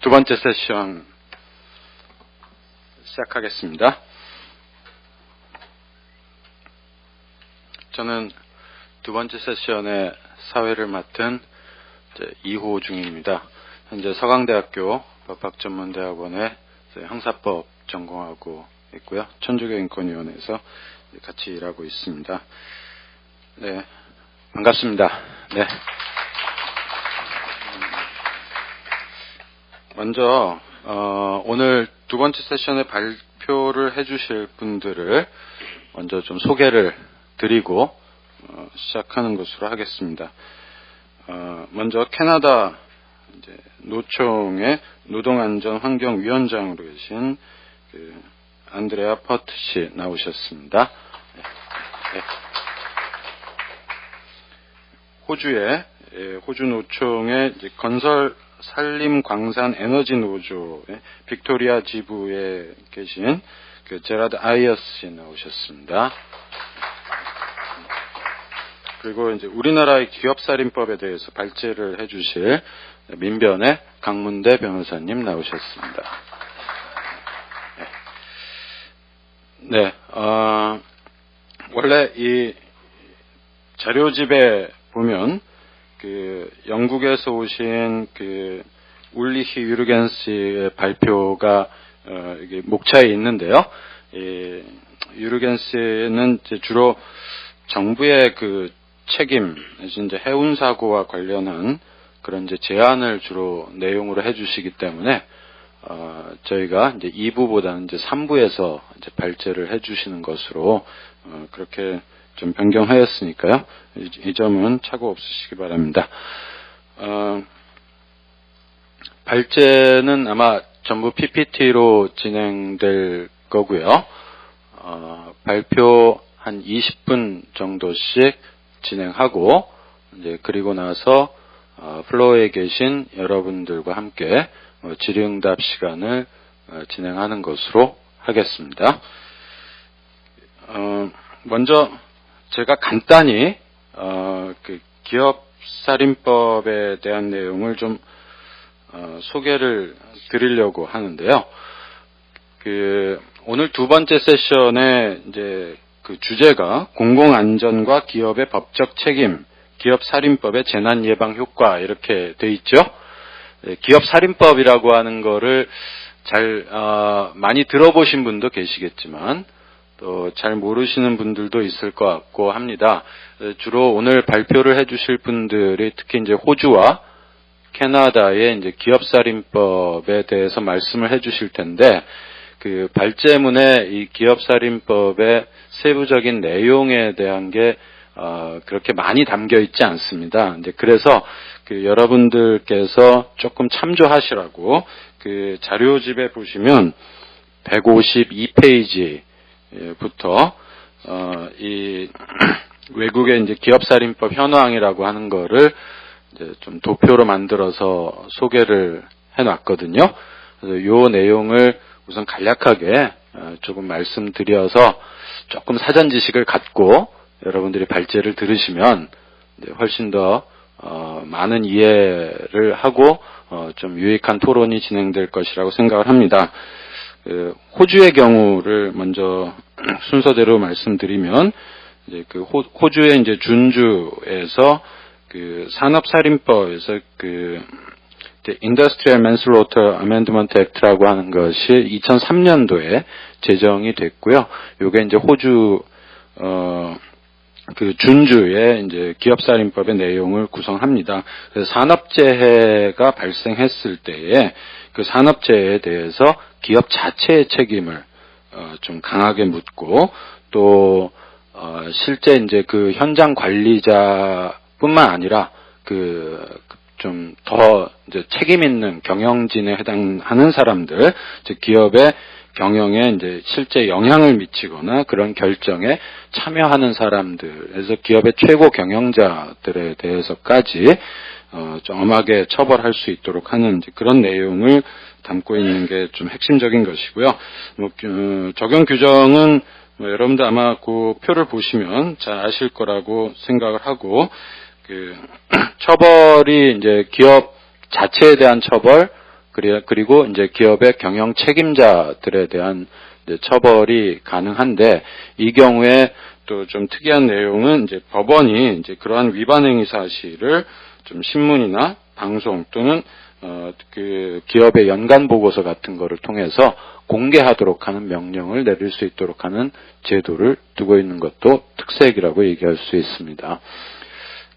두 번째 세션 시작하겠습니다. 저는 두 번째 세션의 사회를 맡은 이호중입니다. 현재 서강대학교 법학전문대학원에 형사법 전공하고 있고요. 천주교인권위원회에서 같이 일하고 있습니다. 네, 반갑습니다. 네. 먼저 오늘 두 번째 세션에 발표를 해주실 분들을 먼저 좀 소개를 드리고 시작하는 것으로 하겠습니다. 먼저 캐나다 노총의 노동안전환경위원장으로 계신 안드레아 퍼트 씨 나오셨습니다. 네. 호주 노총의 건설 산림 광산 에너지 노조의 빅토리아 지부에 계신 제라드 아이어스 씨 나오셨습니다. 그리고 이제 우리나라의 기업살인법에 대해서 발제를 해주실 민변의 강문대 변호사님 나오셨습니다. 네, 원래 이 자료집에 보면 영국에서 오신 울리히 유르겐스의 발표가 이게 목차에 있는데요. 유르겐스는 주로 정부의 책임, 이제 해운 사고와 관련한 그런 제안을 주로 내용으로 해주시기 때문에 저희가 이제 2부보다는 이제 3부에서 이제 발제를 해주시는 것으로 그렇게 좀 변경하였으니까요. 이 점은 착오 없으시기 바랍니다. 발제는 아마 전부 PPT로 진행될 거고요. 발표 한 20분 정도씩 진행하고 이제 그리고 나서 플로어에 계신 여러분들과 함께 질의응답 시간을 진행하는 것으로 하겠습니다. 먼저 제가 간단히 기업살인법에 대한 내용을 좀 소개를 드리려고 하는데요. 오늘 두 번째 세션의 이제 주제가 공공안전과 기업의 법적 책임, 기업살인법의 재난예방 효과 이렇게 돼 있죠. 기업살인법이라고 하는 거를 많이 들어보신 분도 계시겠지만 또 잘 모르시는 분들도 있을 것 같고 합니다. 주로 오늘 발표를 해주실 분들이 특히 이제 호주와 캐나다의 이제 기업살인법에 대해서 말씀을 해주실 텐데 발제문에 이 기업살인법의 세부적인 내용에 대한 게 그렇게 많이 담겨 있지 않습니다. 이제 그래서 여러분들께서 조금 참조하시라고 자료집에 보시면 152페이지 부터 이 외국의 이제 기업살인법 현황이라고 하는 거를 이제 좀 도표로 만들어서 소개를 해놨거든요. 그래서 요 내용을 우선 간략하게 조금 말씀드려서 조금 사전 지식을 갖고 여러분들이 발제를 들으시면 이제 훨씬 더 많은 이해를 하고 좀 유익한 토론이 진행될 것이라고 생각을 합니다. 호주의 경우를 먼저 순서대로 말씀드리면 이제 호주의 이제 준주에서 산업살인법에서 Industrial Manslaughter Amendment Act라고 하는 것이 2003년도에 제정이 됐고요. 요게 이제 호주 준주의 이제 기업살인법의 내용을 구성합니다. 그래서 산업재해가 발생했을 때에 산업재해에 대해서 기업 자체의 책임을 좀 강하게 묻고 또 실제 이제 현장 관리자뿐만 아니라 좀 더 이제 책임 있는 경영진에 해당하는 사람들, 즉 기업의 경영에 이제 실제 영향을 미치거나 그런 결정에 참여하는 사람들에서 기업의 최고 경영자들에 대해서까지 좀 엄하게 처벌할 수 있도록 하는 이제 그런 내용을 담고 있는 게 좀 핵심적인 것이고요. 적용 규정은 여러분들 아마 그 표를 보시면 잘 아실 거라고 생각을 하고 처벌이 이제 기업 자체에 대한 처벌, 그리고 이제 기업의 경영 책임자들에 대한 이제 처벌이 가능한데, 이 경우에 또 좀 특이한 내용은 이제 법원이 이제 그러한 위반 행위 사실을 좀 신문이나 방송 또는 그 기업의 연간 보고서 같은 거를 통해서 공개하도록 하는 명령을 내릴 수 있도록 하는 제도를 두고 있는 것도 특색이라고 얘기할 수 있습니다.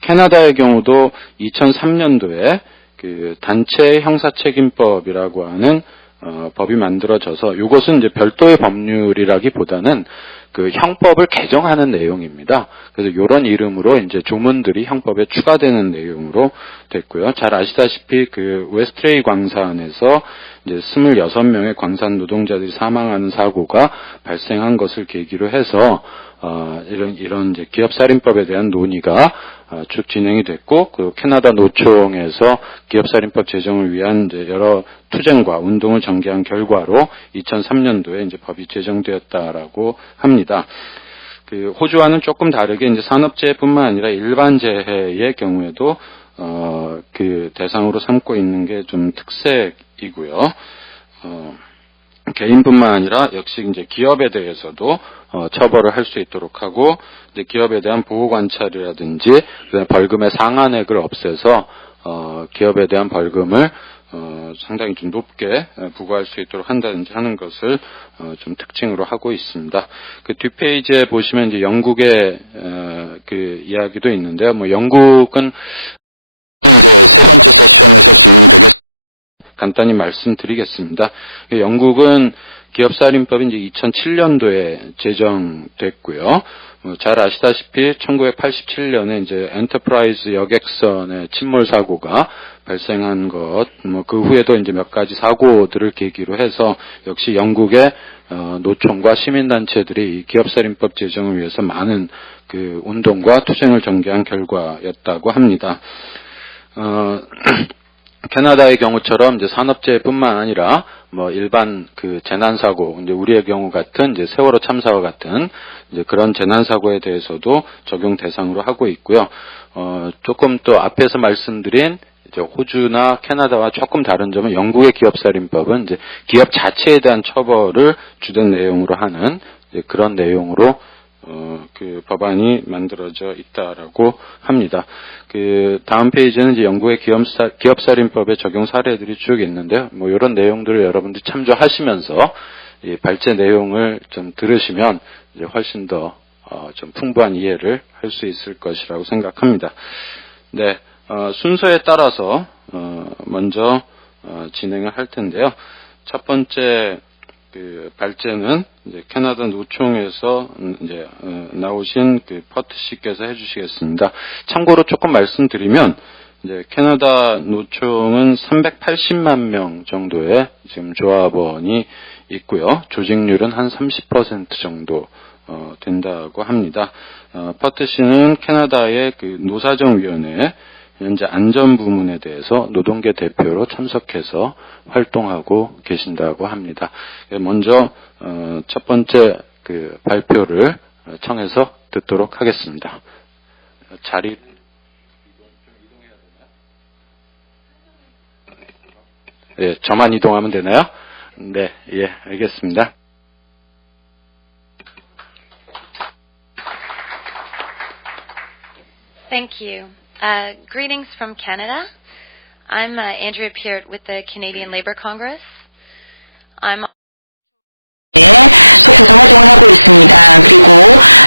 캐나다의 경우도 2003년도에 그 단체 형사책임법이라고 하는 법이 만들어져서, 이것은 이제 별도의 법률이라기보다는 그 형법을 개정하는 내용입니다. 그래서 이런 이름으로 이제 조문들이 형법에 추가되는 내용으로 됐고요. 잘 아시다시피 그 웨스트레이 광산에서 이제 26명의 광산 노동자들이 사망하는 사고가 발생한 것을 계기로 해서 이런 이제 기업살인법에 대한 논의가 쭉 진행이 됐고, 그 캐나다 노총에서 기업살인법 제정을 위한 이제 여러 투쟁과 운동을 전개한 결과로 2003년도에 이제 법이 제정되었다라고 합니다. 그 호주와는 조금 다르게 이제 산업재해뿐만 아니라 일반 재해의 경우에도 그 대상으로 삼고 있는 게 좀 특색이고요. 개인뿐만 아니라 역시 이제 기업에 대해서도 처벌을 할 수 있도록 하고, 이제 기업에 대한 보호 관찰이라든지 벌금의 상한액을 없애서 기업에 대한 벌금을 상당히 좀 높게 부과할 수 있도록 한다든지 하는 것을 좀 특징으로 하고 있습니다. 그 뒷페이지에 보시면 이제 영국의 그 이야기도 있는데요. 뭐 영국은 이제 세 번째 세션에서 진행되겠습니다. 간단히 말씀드리겠습니다. 영국은 기업살인법이 이제 2007년도에 제정됐고요. 잘 아시다시피 1987년에 이제 엔터프라이즈 여객선의 침몰 사고가 발생한 것, 그 후에도 이제 몇 가지 사고들을 계기로 해서 역시 영국의 노총과 시민단체들이 이 기업살인법 제정을 위해서 많은 그 운동과 투쟁을 전개한 결과였다고 합니다. 캐나다의 경우처럼 이제 산업재해뿐만 아니라 뭐 일반 그 재난사고, 이제 우리의 경우 같은 이제 세월호 참사와 같은 이제 그런 재난사고에 대해서도 적용 대상으로 하고 있고요. 조금 또 앞에서 말씀드린 이제 호주나 캐나다와 조금 다른 점은 영국의 기업살인법은 이제 기업 자체에 대한 처벌을 주된 내용으로 하는 이제 그런 내용으로 그 법안이 만들어져 있다라고 합니다. 그 다음 페이지는 이제 영국의 기업살인법의 적용 사례들이 쭉 있는데요. 뭐 이런 내용들을 여러분들이 참조하시면서 이 발제 내용을 좀 들으시면 이제 훨씬 더 좀 풍부한 이해를 할 수 있을 것이라고 생각합니다. 네, 순서에 따라서 먼저 진행을 할 텐데요. 첫 번째 그 발제는 이제 캐나다 노총에서 이제 나오신 그 퍼트 씨께서 해주시겠습니다. 참고로 조금 말씀드리면 이제 캐나다 노총은 380만 명 정도의 지금 조합원이 있고요. 조직률은 한 30% 정도 된다고 합니다. 퍼트 씨는 캐나다의 그 노사정위원회 현재 안전부문에 대해서 노동계 대표로 참석해서 활동하고 계신다고 합니다. 먼저 첫 번째 그 발표를 청해서 듣도록 하겠습니다. 자리 예, 저만 이동하면 되나요? 네, 예, 알겠습니다. Thank you. Greetings from Canada. I'm Andrea Peart with the Canadian Labour Congress. 속에서 활동을 하고 있습니다. 그리고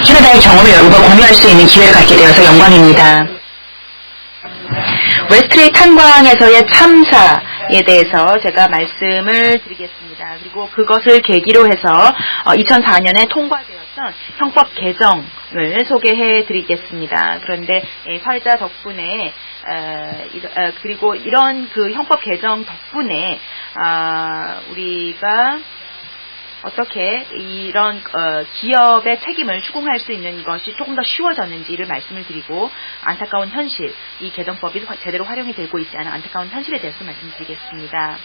캐나다의 경험을 여러분과 공유할 수 있는 기회를 갖게 되어서 영광입니다. 웨스트레이 탄광에서의 참사에 대해서 제가 말씀을 드리겠습니다. 그리고 그것을 계기로 해서 2004년에 통과되었던 형법 개정을 소개해 드리겠습니다. 그런데 사회자 덕분에 그리고 이런 그 형법 개정 덕분에 우리가 어떻게 이런 기업의 책임을 추궁할 수 있는 것이 조금 더 쉬워졌는지를 말씀을 드리고, 안타까운 현실, 이 개정법이 제대로 활용이 되고 있지 않은 안타까운 현실에 대해서 말씀드리겠습니다.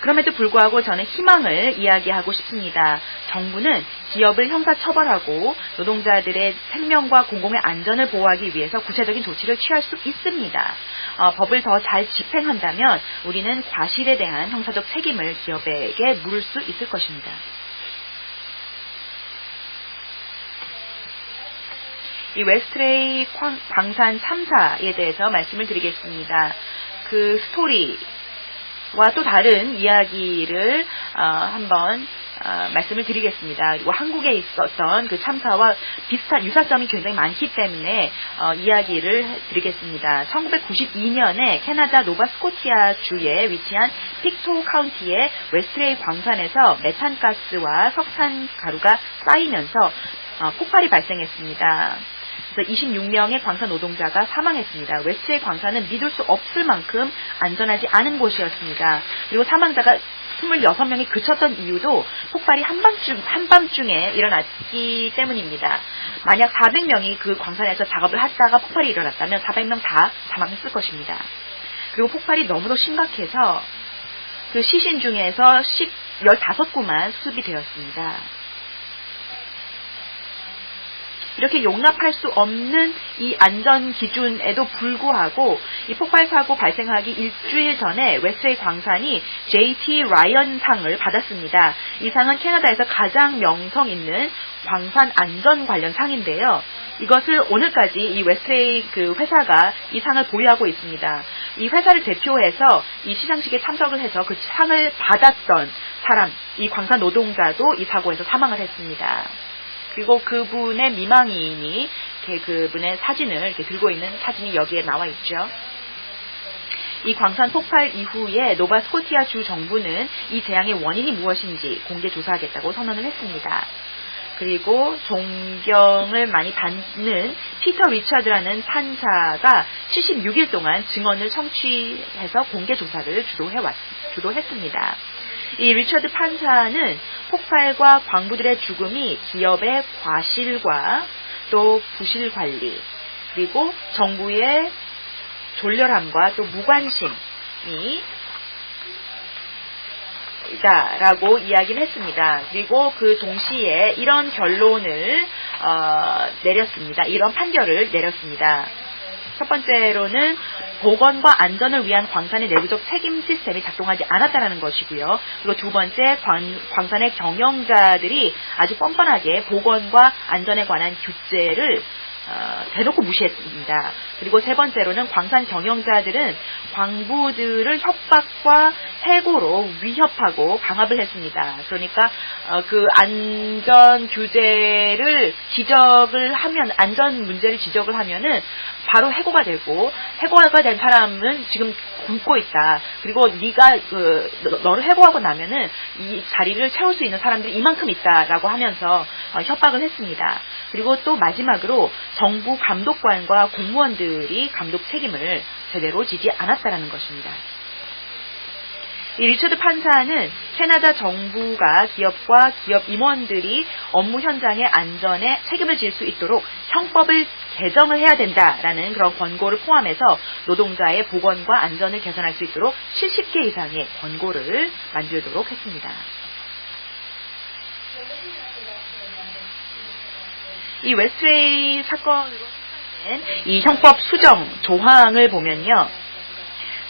그럼에도 불구하고 저는 희망을 이야기하고 싶습니다. 정부는 기업을 형사처벌하고 노동자들의 생명과 공공의 안전을 보호하기 위해서 구체적인 조치를 취할 수 있습니다. 법을 더 잘 집행한다면 우리는 과실에 대한 형사적 책임을 기업에게 물을 수 있을 것입니다. 이 웨스트레이 광산 참사에 대해서 말씀을 드리겠습니다. 그 스토리와 또 다른 이야기를 한번 말씀을 드리겠습니다. 그리고 한국에 있었던 그 참사와 비슷한 유사점이 굉장히 많기 때문에 이야기를 드리겠습니다. 1992년에 캐나다 노바스코티아 주에 위치한 픽토 카운티의 웨스트레이 광산에서 메탄가스와 석탄 가루가 쌓이면서 폭발이 발생했습니다. 그래서 26명의 광산 노동자가 사망했습니다. 웨스트레이 광산은 믿을 수 없을 만큼 안전하지 않은 곳이었습니다. 그리고 사망자가 26명이 그쳤던 이유도 폭발이 한밤중에 일어났기 때문입니다. 만약 400명이 그 광산에서 작업을 하다가 폭발이 일어났다면 400명 다 사망했을 것입니다. 그리고 폭발이 너무도 심각해서 그 시신 중에서 15구만 수습이 되었습니다. 이렇게 용납할 수 없는 이 안전 기준에도 불구하고 이 폭발 사고 발생하기 일주일 전에 웨스트레이 광산이 J.T. 라이언 상을 받았습니다. 이 상은 캐나다에서 가장 명성 있는 광산 안전 관련 상인데요. 이것을 오늘까지 이 웨스트레이 그 회사가 이 상을 보유하고 있습니다. 이 회사를 대표해서 이 시상식에 참석을 해서 그 상을 받았던 사람, 이 광산 노동자도 이 사고에서 사망을 했습니다. 그리고 그분의 미망인이 그분의 사진을 이렇게 들고 있는 사진이 여기에 나와 있죠. 이 광산 폭발 이후에 노바스코티아 주 정부는 이 재앙의 원인이 무엇인지 공개 조사하겠다고 선언을 했습니다. 그리고 존경을 많이 받는 피터 리처드라는 판사가 76일 동안 증언을 청취해서 공개 조사를 주도했습니다. 이 리처드 판사는 폭발과 광부들의 죽음이 기업의 과실과 또 부실 관리 그리고 정부의 졸렬함과 또 무관심이 라고 이야기를 했습니다. 그리고 그 동시에 이런 결론을 내렸습니다. 이런 판결을 내렸습니다. 첫 번째로는 보건과 안전을 위한 광산의 내부적 책임 시스템이 작동하지 않았다는 것이고요. 그리고 두 번째, 광산의 경영자들이 아주 뻔뻔하게 보건과 안전에 관한 규제를 대놓고 무시했습니다. 그리고 세 번째로는 광산 경영자들은 광부들을 협박과 해고로 위협하고 강압을 했습니다. 그러니까 그 안전 규제를 지적을 하면 안전 문제를 지적을 하면은 바로 해고가 되고 해고가 된 사람은 지금 굶고 있다. 그리고 네가 너를 해고하고 나면은 이 자리를 채울 수 있는 사람들이 이만큼 있다라고 하면서 협박을 했습니다. 그리고 또 마지막으로 정부 감독관과 공무원들이 감독 책임을 제대로 지지 않았다는 것입니다. 이 리처드 판사는 캐나다 정부가 기업과 기업 임원들이 업무 현장의 안전에 책임을 질 수 있도록 형법을 개정을 해야 된다라는 그런 권고를 포함해서 노동자의 보건과 안전을 개선할 수 있도록 70개 이상의 권고를 만들도록 했습니다. 이 웨스트레이 사건으로 생산된 이 형법 수정 조항을 보면요.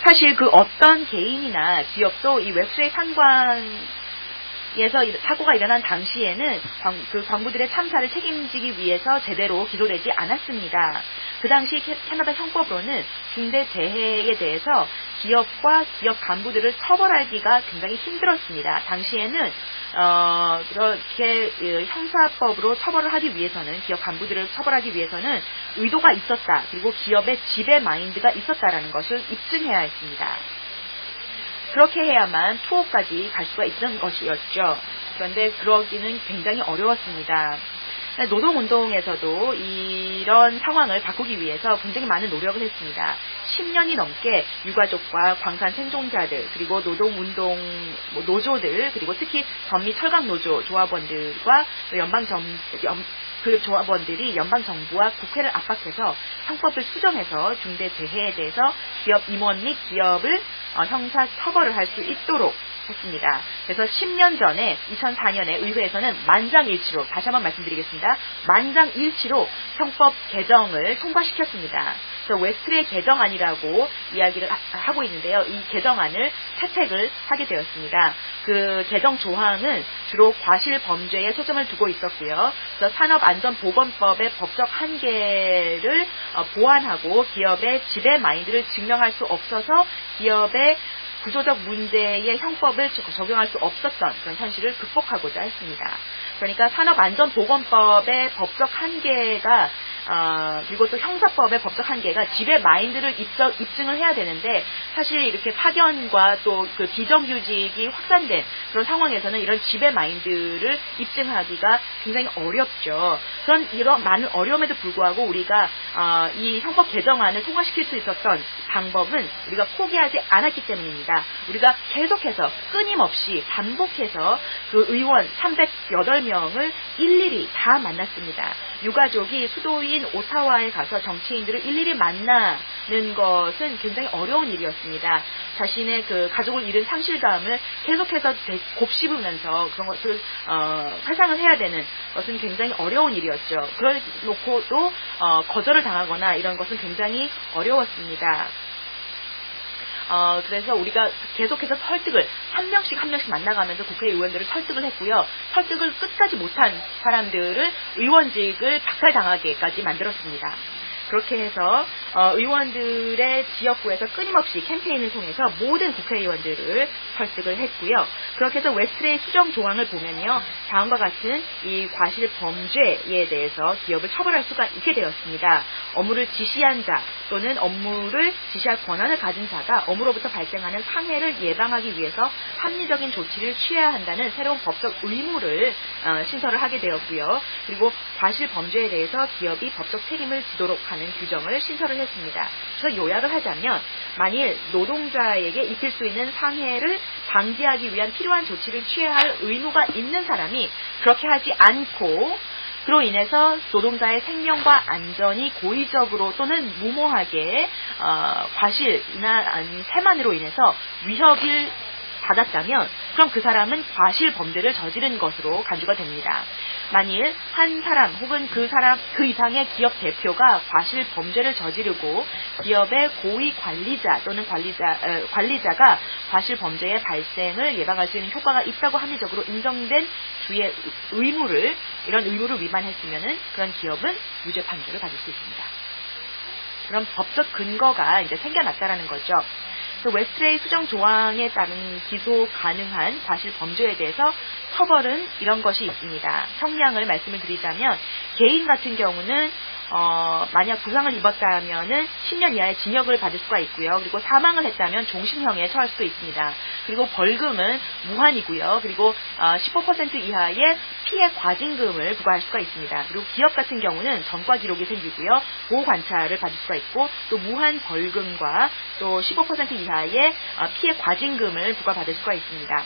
사실 그 어떤 개인이나 기업도 이 웨스트레이 탄광에서 사고가 일어난 당시에는 그 광부들의 참사를 책임지기 위해서 제대로 기소되지 않았습니다. 그 당시 캐나다 형법으로는 중대재해에 대해서 기업과 기업 간부들을 처벌하기가 굉장히 힘들었습니다. 당시에는 그렇게 형사법으로 처벌을 하기 위해서는 기업 간부들을 처벌하기 위해서는 의도가 있었다. 그리고 기업의 지배 마인드가 있었다라는 것을 입증해야 했습니다. 그렇게 해야만 투옥까지 갈 수가 있는 것이었죠. 그런데 그러기는 굉장히 어려웠습니다. 노동운동에서도 이런 상황을 바꾸기 위해서 굉장히 많은 노력을 했습니다. 10년이 넘게 유가족과 광산 생존자들 그리고 노동운동 노조들 그리고 특히 전미 철강노조 조합원들과 그 조합원들이 연방정부와 국회를 압박해서 형법을 수정해서 중대재해에 대해서 기업 임원 및 기업을 형사 처벌을 할 수 있도록 했습니다. 그래서 10년 전에 2004년에 의회에서는 만장일치로, 다시 한번 말씀드리겠습니다. 만장일치로 형법 개정을 통과시켰습니다. 그래서 웨스트레이 개정안이라고 이야기를 하고 있는데요. 이 개정안을 채택을 하게 되었습니다. 그 개정 조항은 주로 과실 범죄에 초점을 두고 있었고요. 그래서 산업안전보건법의 법적 한계를 보완하고 기업의 지배 마인드를 증명할 수 없어서 기업의 구조적 문제의 형법을 적용할 수 없었던 그런 현실을 극복하고자 했습니다. 그러니까 산업안전보건법의 법적 한계가 그리고 또 형사법의 법적 한계가 지배 마인드를 입증을 해야 되는데 사실 이렇게 파견과 또 그 비정규직이 확산된 그런 상황에서는 이런 지배 마인드를 입증하기가 굉장히 어렵죠. 이런 많은 어려움에도 불구하고 우리가 이 형법 개정안을 통과시킬 수 있었던 방법은 우리가 포기하지 않았기 때문입니다. 우리가 계속해서 끊임없이 반복해서 그 의원 308명을 일일이 다 만났습니다. 유가족이 수도인 오타와에 가서 정치인들을 일일이 만나는 것은 굉장히 어려운 일이었습니다. 자신의 그 가족을 잃은 상실감을 계속해서 곱씹으면서 그런 것을 회상을 해야 되는 것은 굉장히 어려운 일이었죠. 그걸 놓고도 거절을 당하거나 이런 것은 굉장히 어려웠습니다. 그래서 우리가 계속해서 설득을 한 명씩 만나가면서 국회의원들을 설득을 했고요. 설득을 끝까지 못한 사람들을 의원직을 박탈당하게까지 만들었습니다. 그렇게 해서 의원들의 지역구에서 끊임없이 캠페인을 통해서 모든 국회의원들을 설득을 했고요. 그렇게 해서 웨스트레이 수정 조항을 보면요. 다음과 같은 이 과실 범죄에 대해서 기업을 처벌할 수가 있게 되었습니다. 업무를 지시한 자 또는 업무를 지시할 권한을 가진 자가 업무로부터 발생하는 상해를 예방하기 위해서 합리적인 조치를 취해야 한다는 새로운 법적 의무를 신설을 하게 되었고요. 그리고 과실 범죄에 대해서 기업이 법적 책임을 지도록 하는 규정을 신설을 했습니다. 그래서 요약을 하자면 만일 노동자에게 입힐 수 있는 상해를 방지하기 위한 필요한 조치를 취해야 할 의무가 있는 사람이 그렇게 하지 않고 그로 인해서 노동자의 생명과 안전이 고의적으로 또는 무모하게 과실이나 세만으로 인해서 위협을 받았다면 그럼 그 사람은 과실 범죄를 저지른 것으로 간주가 됩니다. 만일 한 사람 혹은 그 이상의 기업 대표가 과실 범죄를 저지르고 기업의 고위 관리자 또는 관리자가 과실 범죄의 발생을 예방할 수 있는 효과가 있다고 합리적으로 인정된 주의 이런 의무를 위반했으면은 그런 기업은 유죄 판결을 받을 수 있습니다. 그럼 법적 근거가 이제 생겨났다라는 거죠. 웨스트레이 수정 조항에 따른 기소 가능한 과실 범죄에 대해서 처벌은 이런 것이 있습니다. 형량을 말씀을 드리자면 개인 같은 경우는 만약 부상을 입었다면은 10년 이하의 징역을 받을 수가 있고요. 그리고 사망을 했다면 종신형에 처할 수도 있습니다. 그리고 벌금은 무한이고요. 그리고 15% 이하의 피해 과징금을 부과할 수가 있습니다. 그리고 기업 같은 경우는 전과 기록이 생기고요. 보호 관찰을 받을 수가 있고 또 무한 벌금과 또 15% 이하의 피해 과징금을 부과받을 수가 있습니다.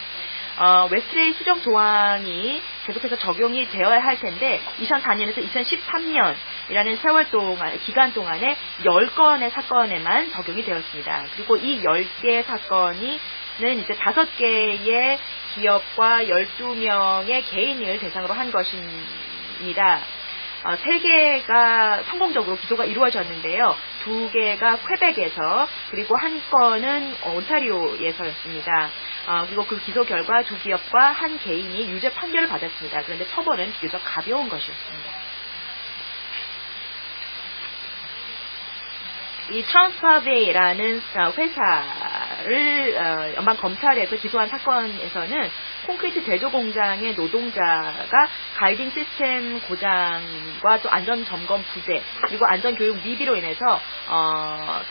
웨스트레이 수정 조항이 계속해서 적용이 되어야 할 텐데 2004년에서 2013년이라는 세월 동안 기간 동안에 10건의 사건에만 적용이 되었습니다. 그리고 이 10개의 사건은 이제 5개의 기업과 12명의 개인을 대상으로 한 것입니다. 3개가 성공적으로 기소가 이루어졌는데요. 2개가 퀘벡에서 그리고 1건은 온타리오에서였습니다. 그리고 그 기소 결과 2기업과 1개인이 유죄 판결을 받았습니다. 그런데 처벌은 비교적 가벼운 것이었습니다. 이 트랜스파베이라는 회사를 연방 검찰에서 기소한 사건에서는 콘크리트 제조 공장의 노동자가 가이딩 시스템 고장과 또 안전 점검 부재 그리고 안전 교육 미비로 인해서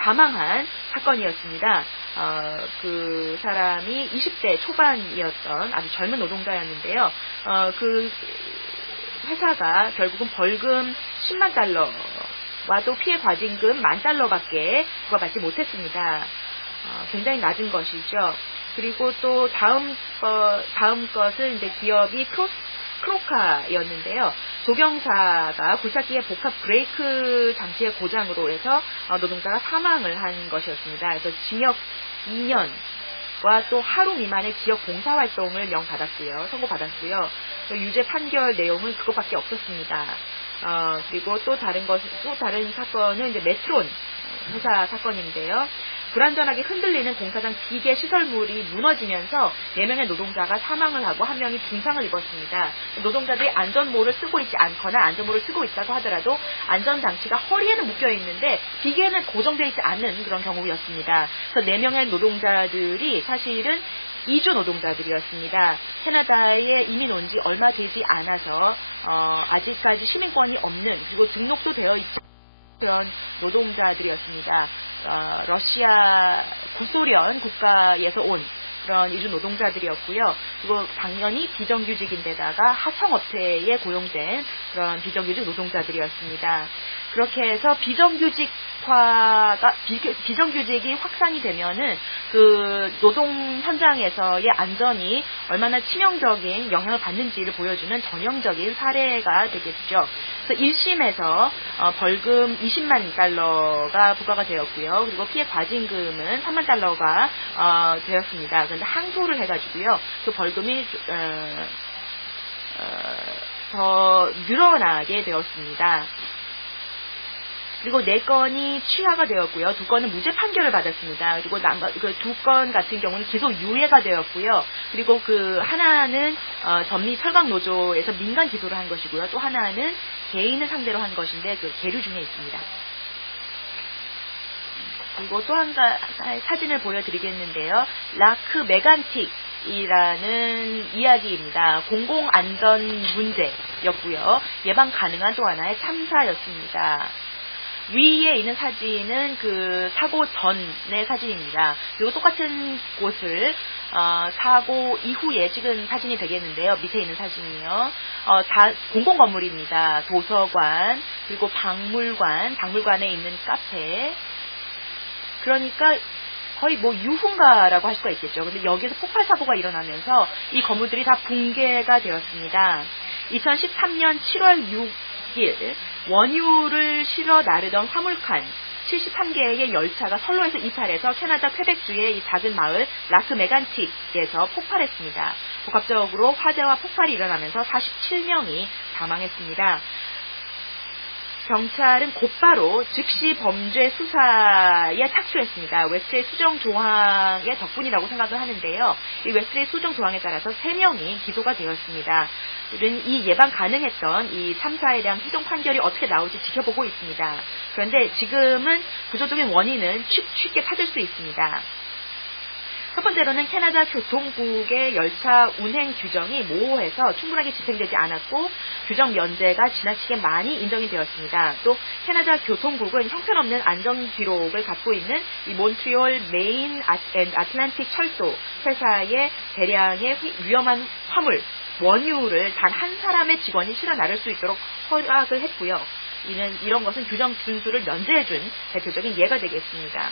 사망한 사건이었습니다. 그 사람이 20대 초반이었던 아주 젊은 노동자였는데요. 그 회사가 결국은 벌금 10만 달러 와도 피해 과징금 $10,000밖에 부과받지 못했습니다. 굉장히 낮은 것이죠. 그리고 또 다음 것은 이제 기업이 크로카였는데요. 조경사가 굴착기의 복합 브레이크 장치의 고장으로 해서 노동자가 사망을 한 것이었습니다. 그래서 징역 2년 과 또 하루 미만의 지역 봉사활동을 명받았고요. 선고받았고요. 유죄 판결 내용은 그것밖에 없었습니다. 그리고 또 다른 사건은 이제 메트론 회사 사건인데요. 불완전하게 흔들리는 공사장 기계 시설물이 무너지면서 4명의 노동자가 사망을 하고 1명이 중상을 입었습니다. 노동자들이 안전모를 쓰고 있지 않거나 안전모를 쓰고 있다고 하더라도 안전장치가 허리에는 묶여 있는데 기계는 고정되어 있지 않은 그런 경우였습니다. 그래서 4명의 노동자들이 사실은 이주 노동자들이었습니다. 캐나다에 이민 온 지 얼마 되지 않아서 아직까지 시민권이 없는 그리고 등록도 되어 있지 그런 노동자들이었습니다. 러시아 구소련 국가에서 온 그런 이주 노동자들이었고요. 그리고 당연히 비정규직인데다가 하청업체에 고용된 그런 비정규직 노동자들이었습니다. 그렇게 해서 비정규직이 확산이 되면은 그 노동 현장에서의 안전이 얼마나 치명적인 영향을 받는지를 보여주는 전형적인 사례가 되겠죠. 그래서 1심에서 벌금 20만 달러가 부과가 되었고요. 그리고 피해 과징금은 3만 달러가 되었습니다. 그런데 항소를 해가지고요. 그 벌금이 더 늘어나게 되었습니다. 그리고 4건이 취하가 되었고요. 2건은 무죄 판결을 받았습니다. 그리고 그 2건 같은 경우는 기소 유예가 되었고요. 그리고 그 하나는 전미 철강 노조에서 민간 기소를 한 것이고요. 또 하나는 개인을 상대로 한 것인데 그 계류 중에 있습니다. 그리고 또 한 가지 사진을 보여드리겠는데요. 라크 메간틱이라는 이야기입니다. 공공안전 문제였고요. 예방 가능한 또 하나의 참사였습니다. 위에 있는 사진은 그 사고 전의 사진입니다. 그리고 똑같은 곳을 사고 이후에 찍은 사진이 되겠는데요. 밑에 있는 사진이요. 다 공공건물입니다. 도서관, 그리고 박물관에 있는 카페. 그러니까 거의 뭐 유흥가라고 할 수가 있겠죠. 근데 여기에서 폭발 사고가 일어나면서 이 건물들이 다 붕괴가 되었습니다. 2013년 7월 6일 원유를 실어 나르던 화물칸 73개의 열차가 선로에서 이탈해서 캐나다 퀘벡주의 이 작은 마을 라크 메간틱에서 폭발했습니다. 복합적으로 화재와 폭발이 일어나면서 47명이 사망했습니다. 경찰은 곧바로 즉시 범죄 수사에 착수했습니다. 웨스트레이 수정 조항의 덕분이라고 생각을 하는데요. 이 웨스트레이 수정 조항에 따라서 3명이 기소가 되었습니다. 이 예방 가능했던 이 참사에 대한 최종 판결이 어떻게 나올지 지켜보고 있습니다. 그런데 지금은 구조적인 원인은 쉽게 찾을 수 있습니다. 첫 번째로는 캐나다 교통국의 열차 운행 규정이 모호해서 충분하게 집행되지 않았고 규정 면제가 지나치게 많이 인정이 되었습니다. 또 캐나다 교통국은 형편없는 안전 기록을 갖고 있는 이 몬트리올 메인 앤 아틀란틱 철도 회사의 대량의 위험한 화물 원유를 단 한 사람의 직원이 실어 나를 수 있도록 허락을 했고요. 이런 것은 규정 준수를 면제해준 대표적인 예가 되겠습니다.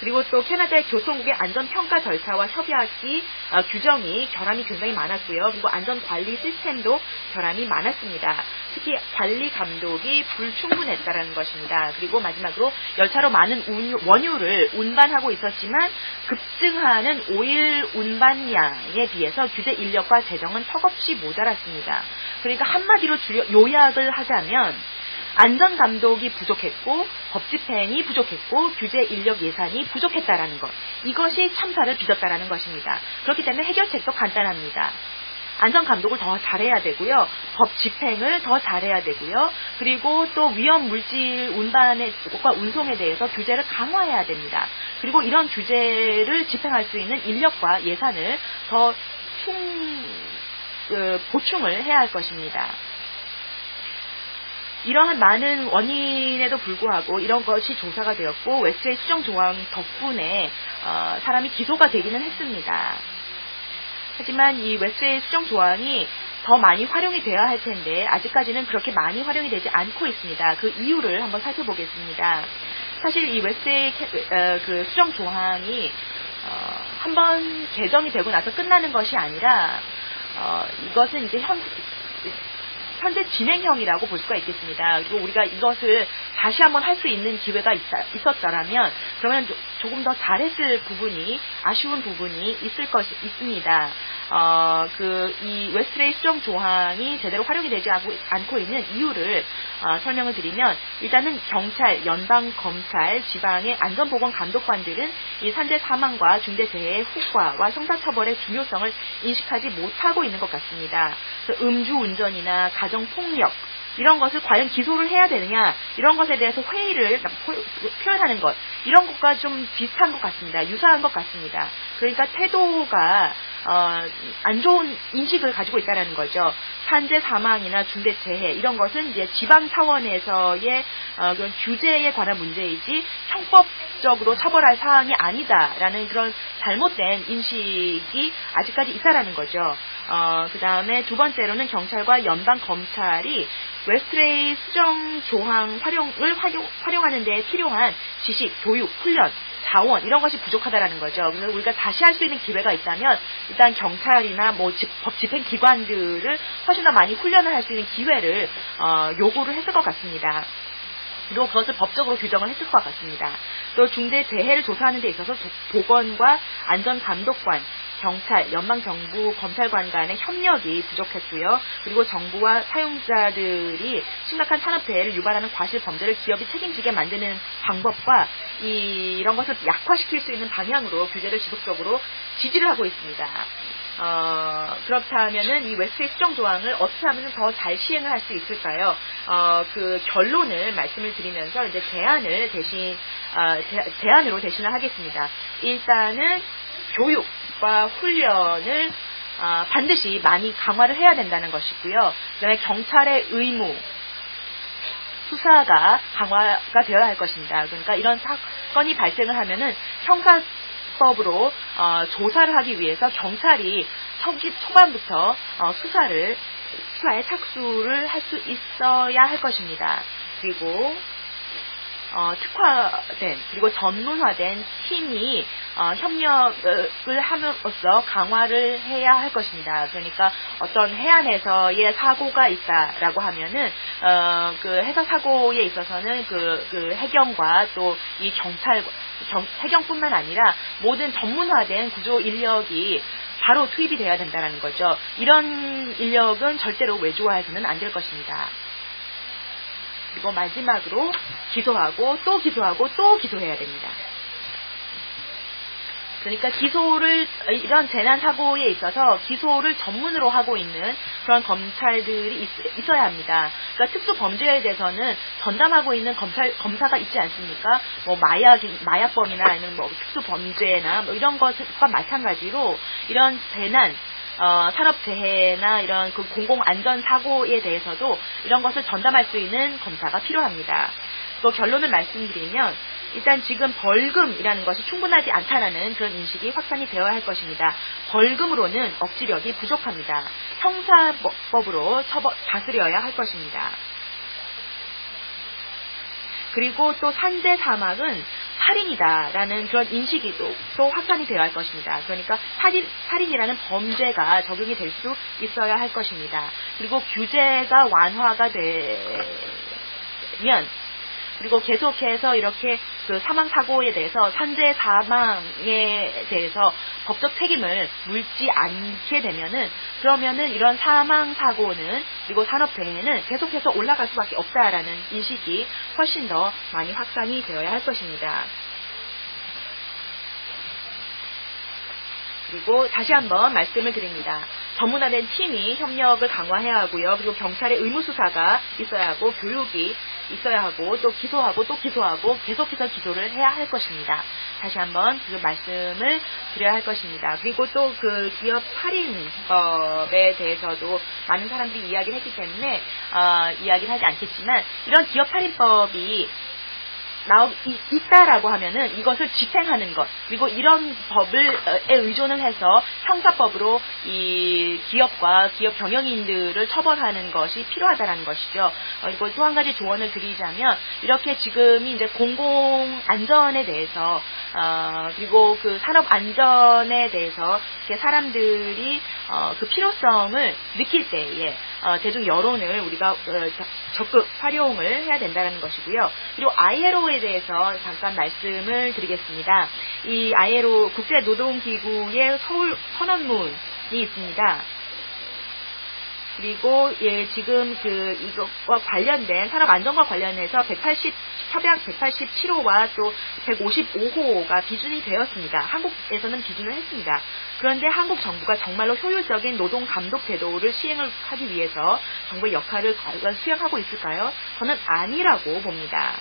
그리고 또 캐나다의 교통국의 안전평가 절차와 협약이 규정이 결함이 굉장히 많았고요. 그리고 안전관리 시스템도 결함이 많았습니다. 특히 관리 감독이 불충분했다는 것입니다. 그리고 마지막으로 열차로 많은 원유를 운반하고 있었지만 급증하는 오일 운반량에 비해서 규제 인력과 재정은 턱없이 모자랐습니다. 그러니까 한마디로 요약을 하자면 안전감독이 부족했고 법 집행이 부족했고 규제 인력 예산이 부족했다라는 것. 이것이 참사를 빚었다라는 것입니다. 그렇기 때문에 해결책도 간단합니다. 안전감독을 더 잘해야 되고요. 법 집행을 더 잘해야 되고요. 그리고 또 위험 물질 운반과 운송에 대해서 규제를 강화해야 됩니다. 그리고 이런 규제를 집행할 수 있는 인력과 예산을 더 보충을 해야 할 것입니다. 이러한 많은 원인에도 불구하고 이런 것이 조사가 되었고 웨스트레이 수정 조항 덕분에 사람이 기소가 되기는 했습니다. 하지만 이 웨스트레이 수정 조항이 더 많이 활용이 되어야 할 텐데 아직까지는 그렇게 많이 활용이 되지 않고 있습니다. 그 이유를 한번 살펴보겠습니다. 사실 이 웨스트레이 그 수정 조항이 한번 개정이 되고 나서 끝나는 것이 아니라 이것은 이제 현재 진행형이라고 볼 수가 있겠습니다. 그리고 우리가 이것을 다시 한번 할 수 있는 기회가 있었더라면 그러면 조금 더 잘했을 부분이, 아쉬운 부분이 있습니다. 이 웨스트레이 수정 조항이 제대로 활용이 되지 않고 있는 이유를 설명을 드리면, 일단은 경찰, 연방검찰, 지방의 안전보건감독관들은 이 산재 사망과 중대재해의 후과와 형사처벌의 중요성을 인식하지 못하고 있는 것 같습니다. 그래서 음주운전이나 가정폭력, 이런 것을 과연 기소를 해야 되느냐, 이런 것에 대해서 회의를 표현하는 것, 이런 것과 좀 비슷한 것 같습니다. 유사한 것 같습니다. 그러니까 태도가 안 좋은 인식을 가지고 있다는 거죠. 산재 사망이나 중대재해, 이런 것은 이제 지방 차원에서의 그런 규제에 관한 문제이지 형법적으로 처벌할 사항이 아니다라는 그런 잘못된 인식이 아직까지 있다라는 거죠. 그 다음에 두 번째로는 경찰과 연방검찰이 웨스트레이 수정 조항 활용하는 데 필요한 지식, 교육, 훈련, 자원, 이런 것이 부족하다라는 거죠. 그래서 우리가 다시 할 수 있는 기회가 있다면 일단 경찰이나 법 집행기관들을 훨씬 더 많이 훈련을 할 수 있는 기회를 요구를 했을 것 같습니다. 그리고 그것을 법적으로 규정을 했을 것 같습니다. 또 중대재해를 조사하는 데 있어서 보건과 안전감독관, 경찰, 연방정부 검찰관 간의 협력이 부족했고요. 그리고 정부와 사용자들이 심각한 산업재해를 유발하는 과실범죄를 기업이 책임지게 만드는 방법과 이런 것을 약화시킬 수 있는 방향으로 규제를 지속적으로 지지를 하고 있습니다. 그렇다면은 이 웨스트레이 수정 조항을 어떻게 하면 더 잘 시행을 할 수 있을까요? 그 결론을 말씀을 드리면서 이제 제안으로 대신을 하겠습니다. 일단은 교육과 훈련을 반드시 많이 강화를 해야 된다는 것이고요. 그다음에 경찰의 의무, 수사가 강화가 되어야 할 것입니다. 그러니까 이런 사건이 발생을 하면은 형사법으로 조사를 하기 위해서 경찰이 초반부터 수사에 착수를 할 수 있어야 할 것입니다. 그리고 특화된, 그리고 전문화된 팀이 협력을 함으로써 강화를 해야 할 것입니다. 그러니까 어떤 해안에서의 사고가 있다라고 하면은 그 해사 사고에 있어서는 그 해경과 또 이 해경뿐만 아니라 모든 전문화된 구조 인력이 바로 투입이 돼야 된다는 거죠. 이런 인력은 절대로 외주화해서는 안 될 것입니다. 그리고 마지막으로 기소하고 또 기소하고 또 기소해야 됩니다. 그러니까 이런 재난 사고에 있어서 기소를 전문으로 하고 있는 그런 검찰들이 있어야 합니다. 그러니까 특수 범죄에 대해서는 전담하고 있는 검사가 있지 않습니까? 뭐 마약범이나 아니면 뭐 특수 범죄나 뭐 이런 것과 마찬가지로 이런 재난, 산업재해나 이런 그 공공안전사고에 대해서도 이런 것을 전담할 수 있는 검사가 필요합니다. 또 결론을 말씀드리면, 일단 지금 벌금이라는 것이 충분하지 않다라는 그런 인식이 확산이 되어야 할 것입니다. 벌금으로는 억지력이 부족합니다. 형사법으로 다스려야 할 것입니다. 그리고 또 산재 사망은 살인이다라는 그런 인식이 또 확산이 되어야 할 것입니다. 그러니까 살인이라는 범죄가 적용이 될 수 있어야 할 것입니다. 그리고 규제가 완화가 되면, 그리고 계속해서 이렇게 그 사망 사고에 대해서 산재 사망에 대해서 법적 책임을 물지 않게 되면은, 그러면은 이런 사망 사고는, 그리고 산업재해는 계속해서 올라갈 수밖에 없다라는 인식이 훨씬 더 많이 확산이 되어야 할 것입니다. 그리고 다시 한번 말씀을 드립니다. 전문화된 팀이 협력을 강화해야 하고요. 그리고 경찰의 의무수사가 있어야 하고, 교육이 있어야 하고, 또 기소하고 또 기소하고, 계속해서 기소를 해야 할 것입니다. 다시 한번 그 말씀을 드려야 할 것입니다. 그리고 또 그 기업 살인법에 대해서도 많은 사람들이 이야기를 했기 때문에 이야기를 하지 않겠지만, 이런 기업 살인법이 있다라고 하면은 이것을 집행하는 것, 그리고 이런 법에 의존을 해서 형사법으로 이 기업과 기업 경영인들을 처벌하는 것이 필요하다라는 것이죠. 그리고 또 한 가지 조언을 드리자면, 이렇게 지금이 이제 공공 안전에 대해서 그리고 그 산업 안전에 대해서 이렇게 사람들이 그 필요성을 느낄 때에 대중 여론을 우리가 적극 활용을 해야 된다는 것이고요. 그리고 ILO에 ILO에 대해서 잠깐 말씀을 드리겠습니다. 이 ILO 국제노동기구의 서울 선언문이 있습니다. 그리고 지금 이것과 관련된 산업 안전과 관련해서 협약 187호와 또 155호가 기준이 되었습니다. 한국에서는 기준을 했습니다. 그런데 한국 정부가 정말로 효율적인 노동 감독 제도를 시행을 하기 위해서 정부의 역할을 과연 수행하고 있을까요? 저는 아니라고 봅니다.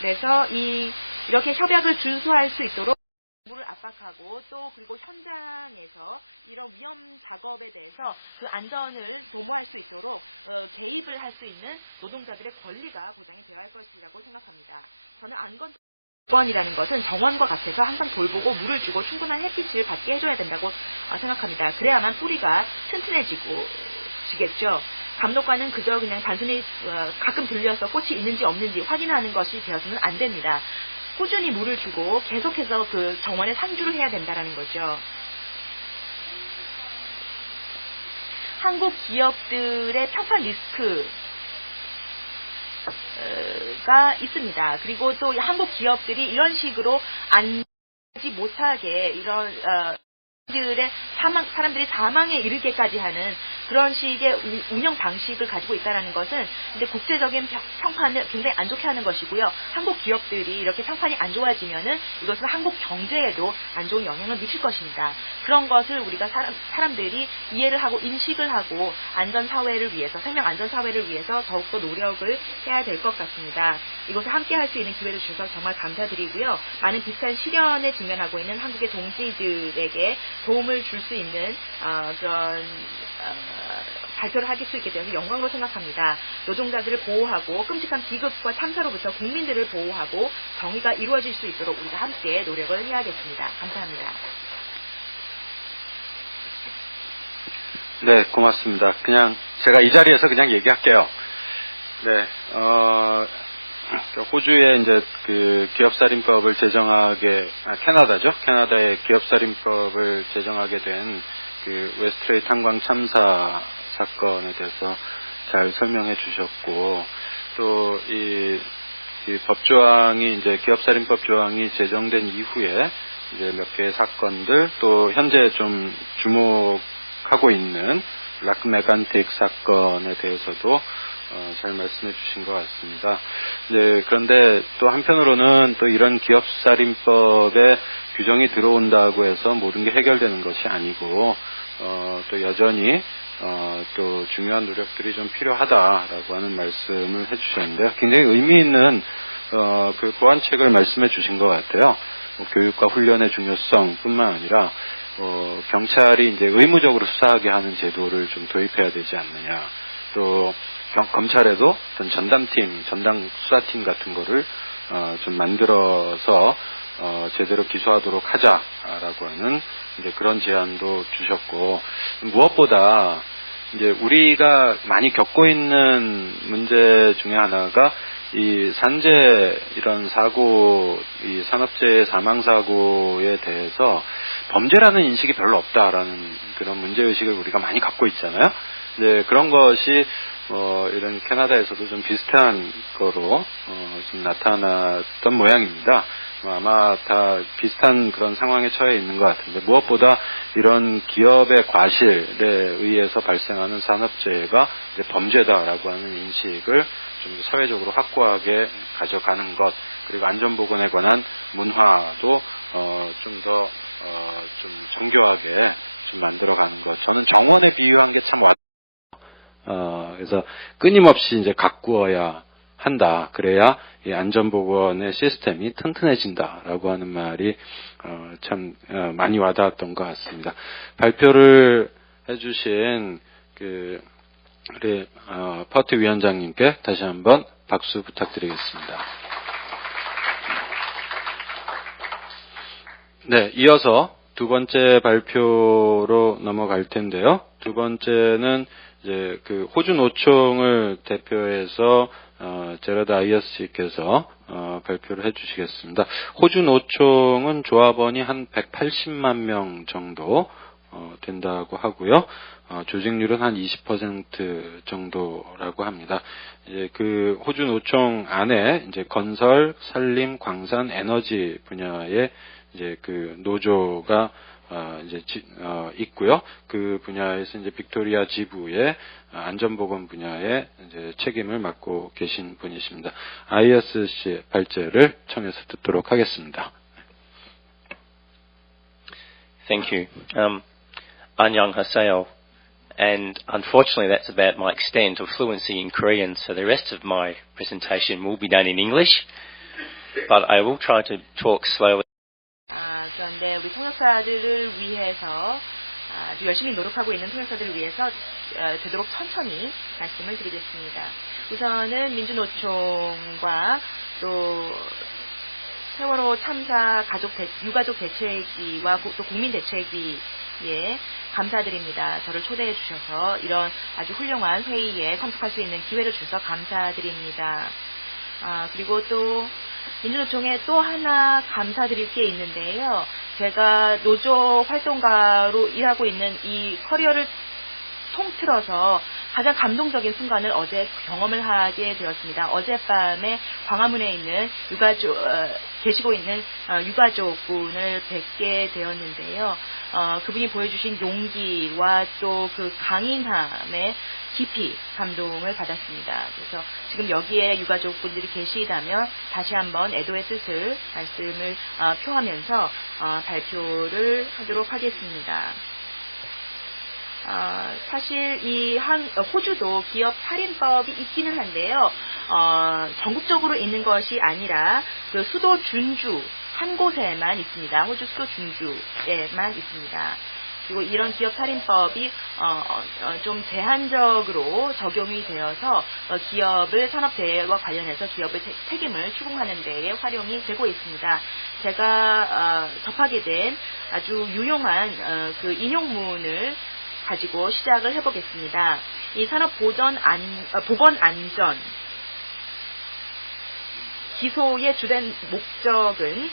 그래서 이렇게 협약을 준수할 수 있도록 정부를 압박하고 또 그리고 현장에서 이런 위험 작업에 대해서 그 안전을 도모할 수 있도록 개입을 할 수 있는 노동자들의 권리가 보장이 되어야 할 것이라고 생각합니다. 저는 안건이라는 것은 정원과 같아서 항상 돌보고 물을 주고 충분한 햇빛을 받게 해줘야 된다고 생각합니다. 그래야만 뿌리가 튼튼해지겠죠. 감독관은 그저 그냥 단순히 가끔 들려서 꽃이 있는지 없는지 확인하는 것이 되어서는 안 됩니다. 꾸준히 물을 주고 계속해서 그 정원에 상주를 해야 된다는 거죠. 한국 기업들의 평판 리스크가 있습니다. 그리고 또 한국 기업들이 이런 식으로 안지 못하게 이런 사람들이 사망에 이르게까지 하는 그런 식의 운영 방식을 가지고 있다는 것은 이제 국제적인 평판을 굉장히 안 좋게 하는 것이고요. 한국 기업들이 이렇게 평판이 안 좋아지면은 이것은 한국 경제에도 안 좋은 영향을 미칠 것입니다. 그런 것을 우리가 사람들이 이해를 하고 인식을 하고 안전사회를 위해서, 생명안전사회를 위해서 더욱더 노력을 해야 될 것 같습니다. 이것을 함께 할 수 있는 기회를 주셔서 정말 감사드리고요. 많은 비슷한 시련에 직면하고 있는 한국의 동지들에게 도움을 줄 수 있는 그런 발표를 하실 수 있게 되어서 영광으로 생각합니다. 노동자들을 보호하고 끔찍한 비극과 참사로부터 국민들을 보호하고 정의가 이루어질 수 있도록 우리가 함께 노력을 해야겠습니다. 감사합니다. 네, 고맙습니다. 그냥 제가 이 자리에서 그냥 얘기할게요. 네, 호주의 이제 그 기업살인법을 캐나다죠. 캐나다의 기업살인법을 제정하게 된 그 웨스트레이트 탄광 참사 사건에 대해서 잘 설명해 주셨고, 또 이 법조항이 이제 기업살인법 조항이 제정된 이후에 이제 몇 개의 사건들, 또 현재 좀 주목하고 있는 락메간틱 사건에 대해서도 잘 말씀해 주신 것 같습니다. 네, 그런데 또 한편으로는 또 이런 기업살인법에 규정이 들어온다고 해서 모든 게 해결되는 것이 아니고, 또 여전히 또 중요한 노력들이 좀 필요하다라고 하는 말씀을 해주셨는데요. 굉장히 의미 있는 그 보완책을 말씀해 주신 것 같아요. 교육과 훈련의 중요성뿐만 아니라 경찰이 이제 의무적으로 수사하게 하는 제도를 좀 도입해야 되지 않느냐. 또 검찰에도 어떤 전담팀, 전담 수사팀 같은 거를 좀 만들어서 제대로 기소하도록 하자라고 하는 이제 그런 제안도 주셨고, 무엇보다 이제 우리가 많이 겪고 있는 문제 중에 하나가 이 산재 이런 사고, 이 산업재해 사망 사고에 대해서 범죄라는 인식이 별로 없다라는 그런 문제 의식을 우리가 많이 갖고 있잖아요. 이제 그런 것이 이런 캐나다에서도 좀 비슷한 거로 좀 나타났던 모양입니다. 아마 다 비슷한 그런 상황에 처해 있는 것 같은데, 무엇보다 이런 기업의 과실에 의해서 발생하는 산업재해가 이제 범죄다라고 하는 인식을 좀 사회적으로 확고하게 가져가는 것, 그리고 안전보건에 관한 문화도 좀 더 좀 정교하게 좀 만들어가는 것. 저는 정원에 비유한 게 참 그래서 끊임없이 이제 가꾸어야 한다. 그래야 이 안전보건의 시스템이 튼튼해진다라고 하는 말이 참 많이 와닿았던 것 같습니다. 발표를 해주신 우리 퍼트 위원장님께 다시 한번 박수 부탁드리겠습니다. 네, 이어서 두 번째 발표로 넘어갈 텐데요. 두 번째는 이제 그 호주 노총을 대표해서 제러드 아이어스 씨께서 발표를 해주시겠습니다. 호주 노총은 조합원이 한 180만 명 정도 된다고 하고요. 조직률은 한 20% 정도라고 합니다. 이제 그 호주 노총 안에 이제 건설, 산림, 광산, 에너지 분야에 이제 그 노조가 있고요. 그 분야에서 이제 빅토리아 지부의 안전보건 분야에 이제 책임을 맡고 계신 분이십니다. 아이어스 씨의 발제를 청해서 듣도록 하겠습니다. Thank you. 안녕하세요. And unfortunately that's about my extent of fluency in Korean, so the rest of my presentation will be done in English, but I will try to talk slowly. 그런데 우리 통역사들을 위해서 아주 열심히 노력하고 있는 통역사들을 위해서 되도록 천천히 말씀을 드리겠습니다. 우선은 민주노총과 또 세월호 참사 유가족 대책위와 또 국민대책위에 감사드립니다. 저를 초대해 주셔서 이런 아주 훌륭한 회의에 참석할 수 있는 기회를 주셔서 감사드립니다. 그리고 또 민주노총에 또 하나 감사드릴 게 있는데요. 제가 노조 활동가로 일하고 있는 이 커리어를 통틀어서 가장 감동적인 순간을 어제 경험을 하게 되었습니다. 어젯밤에 광화문에 있는 계시고 있는 유가족분을 뵙게 되었는데요. 그분이 보여주신 용기와 또 그 강인함에 깊이 감동을 받았습니다. 그래서 지금 여기에 유가족분들이 계시다면 다시 한번 애도의 뜻을 말씀을 표하면서 발표를 하도록 하겠습니다. 사실 호주도 기업 살인법이 있기는 한데요. 전국적으로 있는 것이 아니라 그 수도 준주 한 곳에만 있습니다. 호주 수도 준주에만 있습니다. 그리고 이런 기업 살인법이 좀 제한적으로 적용이 되어서 기업을 산업재해와 관련해서 기업의 책임을 추궁하는 데에 활용이 되고 있습니다. 제가 접하게 된 아주 유용한 그 인용문을 가지고 시작을 해보겠습니다. 이 보건안전 기소의 주된 목적은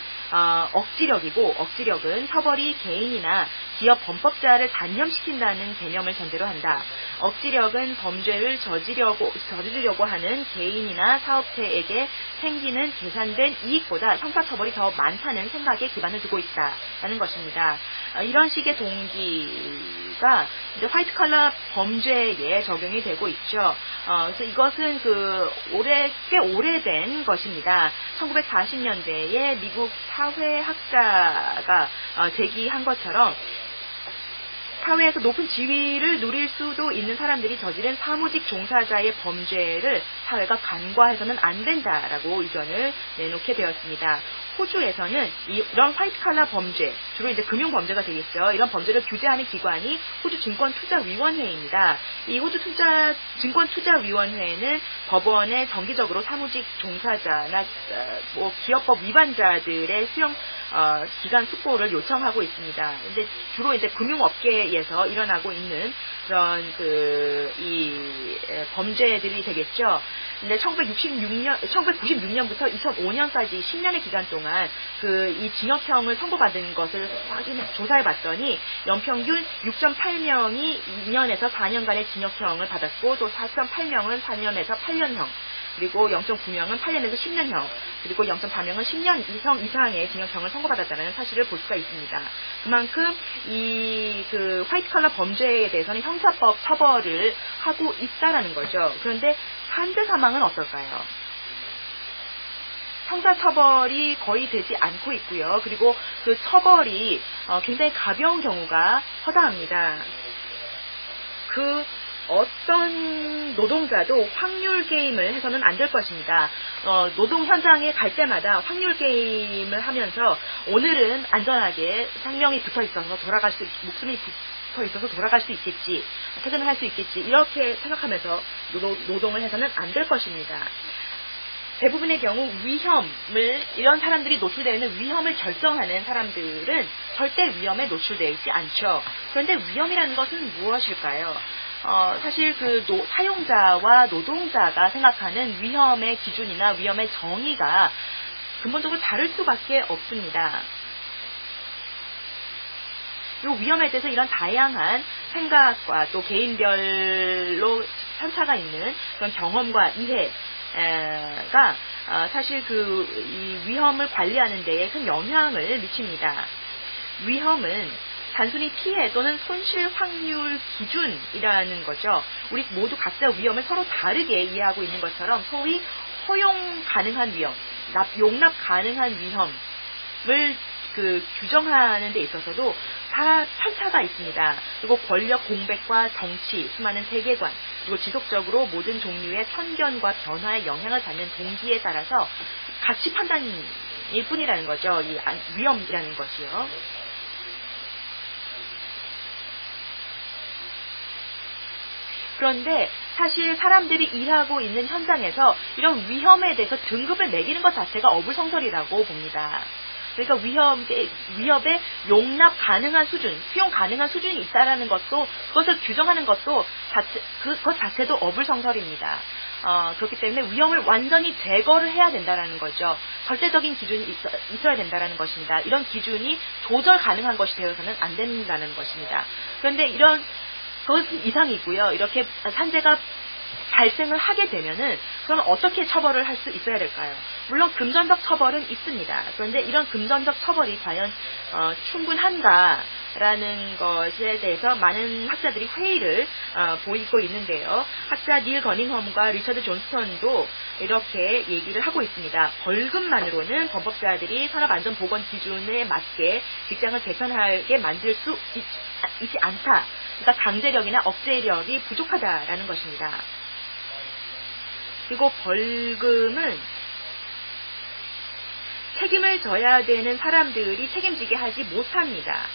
억지력은 처벌이 개인이나 기업 범법자를 단념시킨다는 개념을 전제로 한다. 억지력은 범죄를 저지르려고 하는 개인이나 사업체에게 생기는 계산된 이익보다 형사처벌이 더 많다는 생각에 기반을 두고 있다라는 것입니다. 이런 식의 동기가 이제 화이트 칼라 범죄에 적용이 되고 있죠. 그래서 이것은 꽤 오래된 것입니다. 1940년대에 미국 사회학자가 제기한 것처럼 사회에서 높은 지위를 누릴 수도 있는 사람들이 저지른 사무직 종사자의 범죄를 사회가 간과해서는 안 된다라고 의견을 내놓게 되었습니다. 호주에서는 이런 화이트 칼라 범죄, 주로 이제 금융 범죄가 되겠죠. 이런 범죄를 규제하는 기관이 호주 증권투자위원회입니다. 이 호주 증권투자위원회는 법원에 정기적으로 사무직 종사자나 기업법 위반자들의 수용 기간 숙고를 요청하고 있습니다. 근데 주로 이제 금융업계에서 일어나고 있는 그런 범죄들이 되겠죠. 근데 1996년부터 2005년까지 10년의 기간 동안 이 징역형을 선고받은 것을 조사해 봤더니 연평균 6.8명이 2년에서 4년간의 징역형을 받았고 또 4.8명은 4년에서 8년형, 그리고 0.9명은 8년에서 10년형, 그리고 0.4명은 10년 이상의 징역형을 선고받았다는 사실을 볼 수가 있습니다. 그만큼 화이트 칼라 범죄에 대해서는 형사법 처벌을 하고 있다라는 거죠. 그런데 산재 사망은 어떨까요? 형사처벌이 거의 되지 않고 있고요. 그리고 그 처벌이 굉장히 가벼운 경우가 허다합니다. 어떤 노동자도 확률 게임을 해서는 안 될 것입니다. 노동 현장에 갈 때마다 확률 게임을 하면서 오늘은 안전하게 생명이 목숨이 붙어 있어서 돌아갈 수 있겠지, 퇴근을 할 수 있겠지, 이렇게 생각하면서 노동을 해서는 안 될 것입니다. 대부분의 경우 이런 사람들이 노출되어 있는 위험을 결정하는 사람들은 절대 위험에 노출되어 있지 않죠. 그런데 위험이라는 것은 무엇일까요? 사실 사용자와 노동자가 생각하는 위험의 기준이나 위험의 정의가 근본적으로 다를 수밖에 없습니다. 이 위험에 대해서 이런 다양한 생각과 또 개인별로 편차가 있는 그런 경험과 이해가 사실 이 위험을 관리하는 데에 큰 영향을 미칩니다. 위험은 단순히 피해 또는 손실 확률 기준이라는 거죠. 우리 모두 각자 위험을 서로 다르게 이해하고 있는 것처럼 소위 허용 가능한 위험, 용납 가능한 위험을 규정하는 데 있어서도 다 편차가 있습니다. 그리고 권력 공백과 정치, 수많은 세계관, 그리고 지속적으로 모든 종류의 편견과 변화에 영향을 받는 동기에 따라서 가치 판단일 뿐이라는 거죠. 이 위험이라는 것이요. 그런데 사실 사람들이 일하고 있는 현장에서 이런 위험에 대해서 등급을 매기는 것 자체가 어불성설이라고 봅니다. 그러니까 위협에 용납 가능한 수준, 수용 가능한 수준이 있다라는 것도, 그것을 규정하는 것도 그것 자체도 어불성설입니다. 그렇기 때문에 위험을 완전히 제거를 해야 된다라는 거죠. 절대적인 기준이 있어야 된다라는 것입니다. 이런 기준이 조절 가능한 것이 되어서는 안 된다는 것입니다. 그런데 그것은 이상이고요. 이렇게 산재가 발생을 하게 되면은 그러면 어떻게 처벌을 할 수 있어야 될까요? 물론 금전적 처벌은 있습니다. 그런데 이런 금전적 처벌이 과연 충분한가라는 것에 대해서 많은 학자들이 회의를 보이고 있는데요. 학자 닐 거닝엄과 리처드 존스턴도 이렇게 얘기를 하고 있습니다. 벌금만으로는 범법자들이 산업안전보건 기준에 맞게 직장을 개선하게 만들 수 있지 않다. 그러니까 강제력이나 억제력이 부족하다라는 것입니다. 그리고 벌금은 책임을 져야 되는 사람들이 책임지게 하지 못합니다.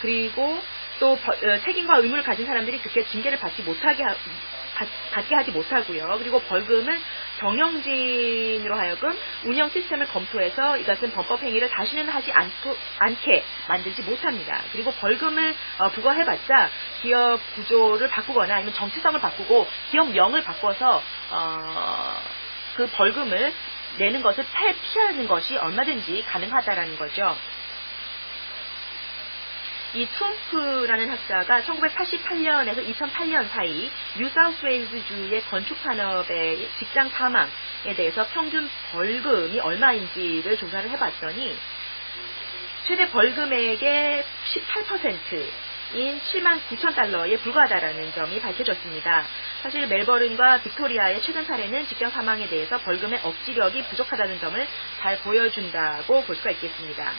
그리고 또 책임과 의무를 가진 사람들이 그렇게 징계를 받게 하지 못하고요. 그리고 벌금은 경영진으로 하여금 운영 시스템을 검토해서 이것은 범법 행위를 다시는 하지 않게 만들지 못합니다. 그리고 벌금을 부과해봤자 기업 구조를 바꾸거나 아니면 정체성을 바꾸고 기업명을 바꿔서 그 벌금을 내는 것을 피하는 것이 얼마든지 가능하다라는 거죠. 이 트럼프라는 학자가 1988년에서 2008년 사이 뉴사우스웨일즈주의 건축 산업의 직장 사망에 대해서 평균 벌금이 얼마인지를 조사를 해봤더니 최대 벌금액의 18%인 79,000달러에 불과하다라는 점이 밝혀졌습니다. 사실 멜버른과 빅토리아의 최근 사례는 직장 사망에 대해서 벌금의 억지력이 부족하다는 점을 잘 보여준다고 볼 수가 있겠습니다.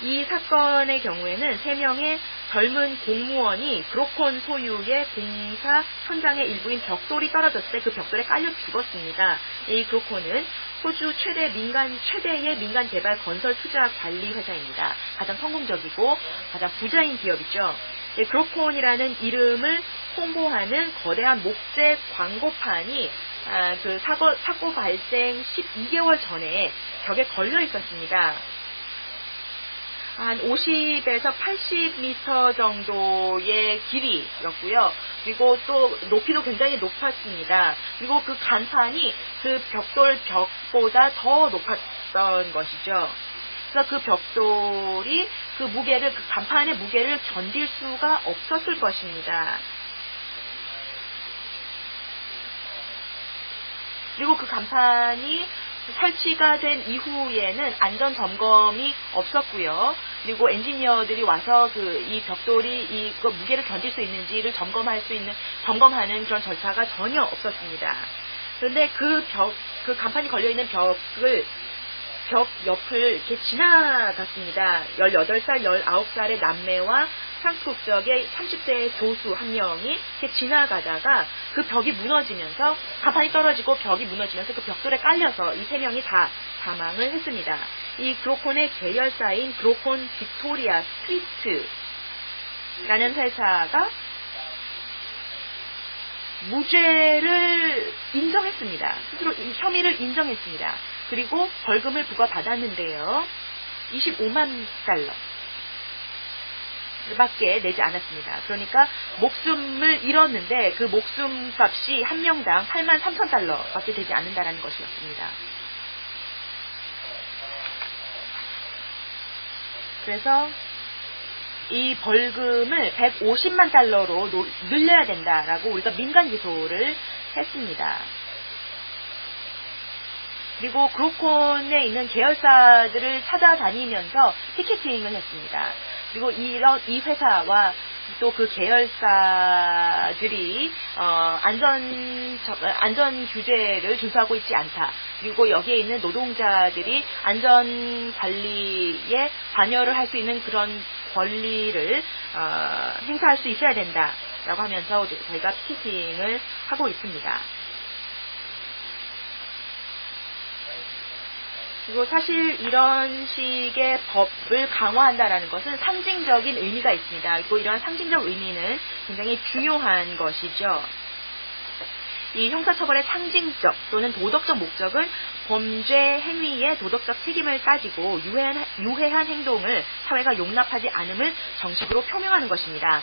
이 사건의 경우에는 3명의 젊은 공무원이 브로콘 소유의 공사 현장의 일부인 벽돌이 떨어졌을 때 그 벽돌에 깔려 죽었습니다. 이 브로콘은 호주 최대의 민간 개발 건설 투자 관리 회사입니다. 가장 성공적이고 가장 부자인 기업이죠. 브로콘이라는 이름을 홍보하는 거대한 목재 광고판이 그 사고 발생 12개월 전에 벽에 걸려 있었습니다. 한 50에서 80m 정도의 길이였고요. 그리고 또 높이도 굉장히 높았습니다. 그리고 그 간판이 그 벽돌 벽보다 더 높았던 것이죠. 그래서 그 벽돌이 그 간판의 무게를 견딜 수가 없었을 것입니다. 그리고 그 간판이 설치가 된 이후에는 안전 점검이 없었고요. 그리고 엔지니어들이 와서 이 벽돌이 그 무게를 견딜 수 있는지를 점검하는 그런 절차가 전혀 없었습니다. 그런데 그 간판이 걸려있는 벽 옆을 이렇게 지나갔습니다. 18살, 19살의 남매와 프랑스 국적의 30대의 교수 한 명이 이렇게 지나가다가 그 벽이 무너지면서 간판이 떨어지고 벽이 무너지면서 그 벽돌에 깔려서 이 3명이 다 사망을 했습니다. 이 브로콘의 계열사인 브로콘 빅토리아 스트리트라는 회사가 무죄를 인정했습니다. 스스로 혐의를 인정했습니다. 그리고 벌금을 부과받았는데요. 25만 달러. 밖에 내지 않았습니다. 그러니까 목숨을 잃었는데 그 목숨값이 한 명당 83,000달러 밖에 되지 않는다라는 것이었습니다. 그래서 이 벌금을 150만 달러로 늘려야 된다라고 우리가 민간 기소를 했습니다. 그리고 그로콘에 있는 계열사들을 찾아다니면서 피켓팅을 했습니다. 그리고 이 회사와 또 그 계열사들이 안전 규제를 준수하고 있지 않다. 그리고 여기에 있는 노동자들이 안전 관리에 관여를 할 수 있는 그런 권리를 행사할 수 있어야 된다라고 하면서 저희가 피켓팅을 하고 있습니다. 그리고 사실 이런 식의 법을 강화한다라는 것은 상징적인 의미가 있습니다. 그리고 이러한 상징적 의미는 굉장히 중요한 것이죠. 이 형사처벌의 상징적 또는 도덕적 목적은 범죄 행위의 도덕적 책임을 따지고 유해한 행동을 사회가 용납하지 않음을 정식으로 표명하는 것입니다.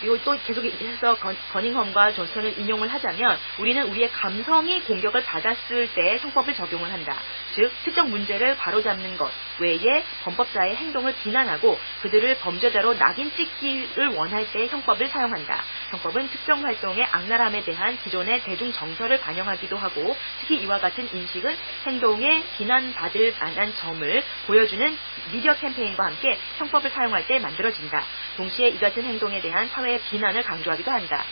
그리고 또 계속해서 거닝엄과 존슨을 인용을 하자면 우리는 우리의 감성이 공격을 받았을 때 형법을 적용을 한다. 즉 특정 문제를 바로잡는 것 외에 범법자의 행동을 비난하고 그들을 범죄자로 낙인 찍기를 원할 때 형법을 사용한다. 형법은 특정 활동의 악랄함에 대한 기존의 대중 정서를 반영하기도 하고 특히 이와 같은 인식은 행동에 비난받을 만한 점을 보여주는 미디어 캠페인과 함께 형법을 사용할 때 만들어진다. 동시에 이 같은 행동에 대한 사회의 비난을 강조하기도 한다.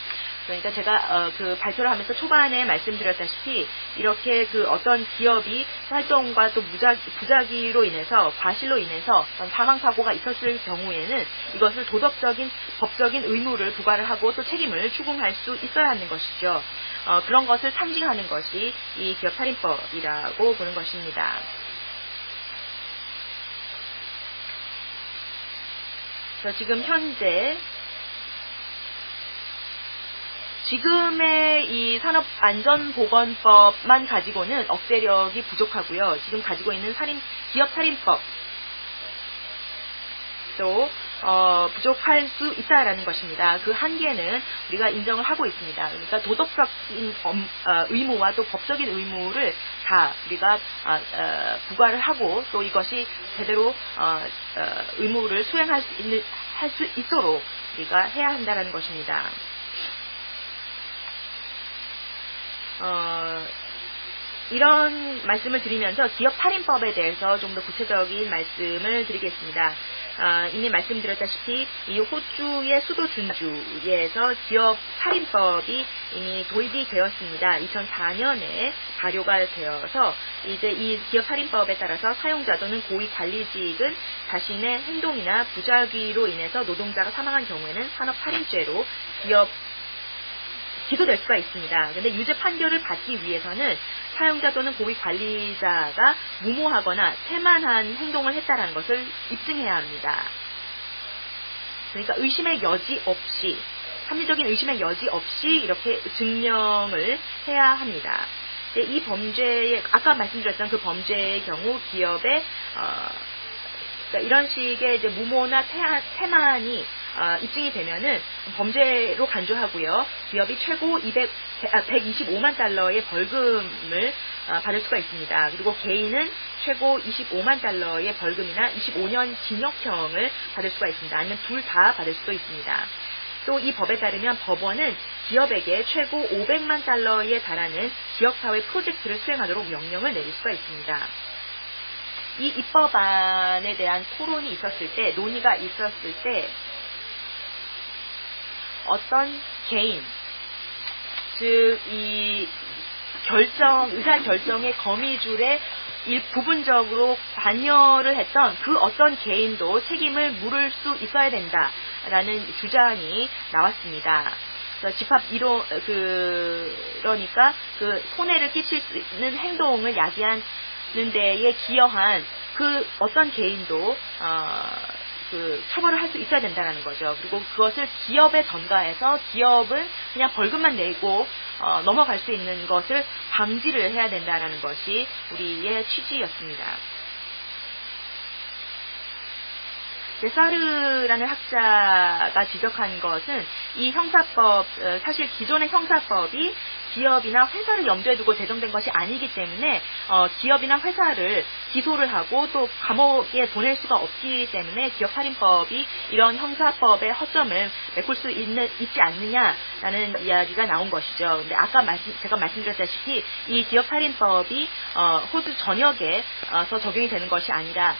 그러니까 제가 그 발표를 하면서 초반에 말씀드렸다시피 이렇게 그 어떤 기업이 활동과 또 부작위로 인해서 과실로 인해서 어떤 사망 사고가 있었을 경우에는 이것을 도덕적인 법적인 의무를 부과를 하고 또 책임을 추궁할 수 있어야 하는 것이죠. 그런 것을 상징하는 것이 이 기업 살인법이라고 보는 것입니다. 지금 현재 지금의 이 산업안전보건법만 가지고는 억제력이 부족하고요. 지금 가지고 있는 기업 살인법 또 부족할 수 있다라는 것입니다. 그 한계는 우리가 인정을 하고 있습니다. 그러니까 도덕적인 의무와 또 법적인 의무를 다 우리가 부과를 하고 또 이것이 제대로 의무를 수행할 수 있도록 우리가 해야 한다라는 것입니다. 이런 말씀을 드리면서 기업 살인법에 대해서 좀 더 구체적인 말씀을 드리겠습니다. 이미 말씀드렸다시피 이 호주의 수도 준주에서 기업 살인법이 이미 도입이 되었습니다. 2004년에 발효가 되어서 이제 이 기업 살인법에 따라서 사용자 또는 고위 관리직은 자신의 행동이나 부작위로 인해서 노동자가 사망한 경우에는 산업살인죄로 기소될 수가 있습니다. 그런데 유죄 판결을 받기 위해서는 사용자 또는 고위 관리자가 무모하거나 태만한 행동을 했다는 것을 입증해야 합니다. 그러니까 의심의 여지 없이, 합리적인 의심의 여지 없이 이렇게 증명을 해야 합니다. 이 범죄의, 아까 말씀드렸던 그 범죄의 경우 기업의 그러니까 이런 식의 이제 무모나 태만이 입증이 되면은 범죄로 간주하고요. 기업이 최고 125만 달러의 벌금을 받을 수가 있습니다. 그리고 개인은 최고 25만 달러의 벌금이나 25년 징역형을 받을 수가 있습니다. 아니면 둘 다 받을 수도 있습니다. 또 이 법에 따르면 법원은 기업에게 최고 500만 달러에 달하는 지역사회 프로젝트를 수행하도록 명령을 내릴 수가 있습니다. 이 입법안에 대한 토론이 있었을 때, 논의가 있었을 때 어떤 개인, 즉 이 의사결정의 거미줄에 부분적으로 관여를 했던 그 어떤 개인도 책임을 물을 수 있어야 된다라는 주장이 나왔습니다. 그러니까 그 손해를 끼칠 수 있는 행동을 야기하는 데에 기여한 그 어떤 개인도 처벌을 할 수 있어야 된다는 거죠. 그리고 그것을 기업에 전가해서 기업은 그냥 벌금만 내고 넘어갈 수 있는 것을 방지를 해야 된다는 것이 우리의 취지였습니다. 데사르라는 학자가 지적한 것은 이 형사법, 사실 기존의 형사법이 기업이나 회사를 염두에 두고 제정된 것이 아니기 때문에 기업이나 회사를 기소를 하고 또 감옥에 보낼 수가 없기 때문에 기업살인법이 이런 형사법의 허점을 메꿀 수 있지 않느냐라는 이야기가 나온 것이죠. 근데 아까 제가 말씀드렸다시피 이 기업살인법이 호주 전역에서 적용이 되는 것이 아니라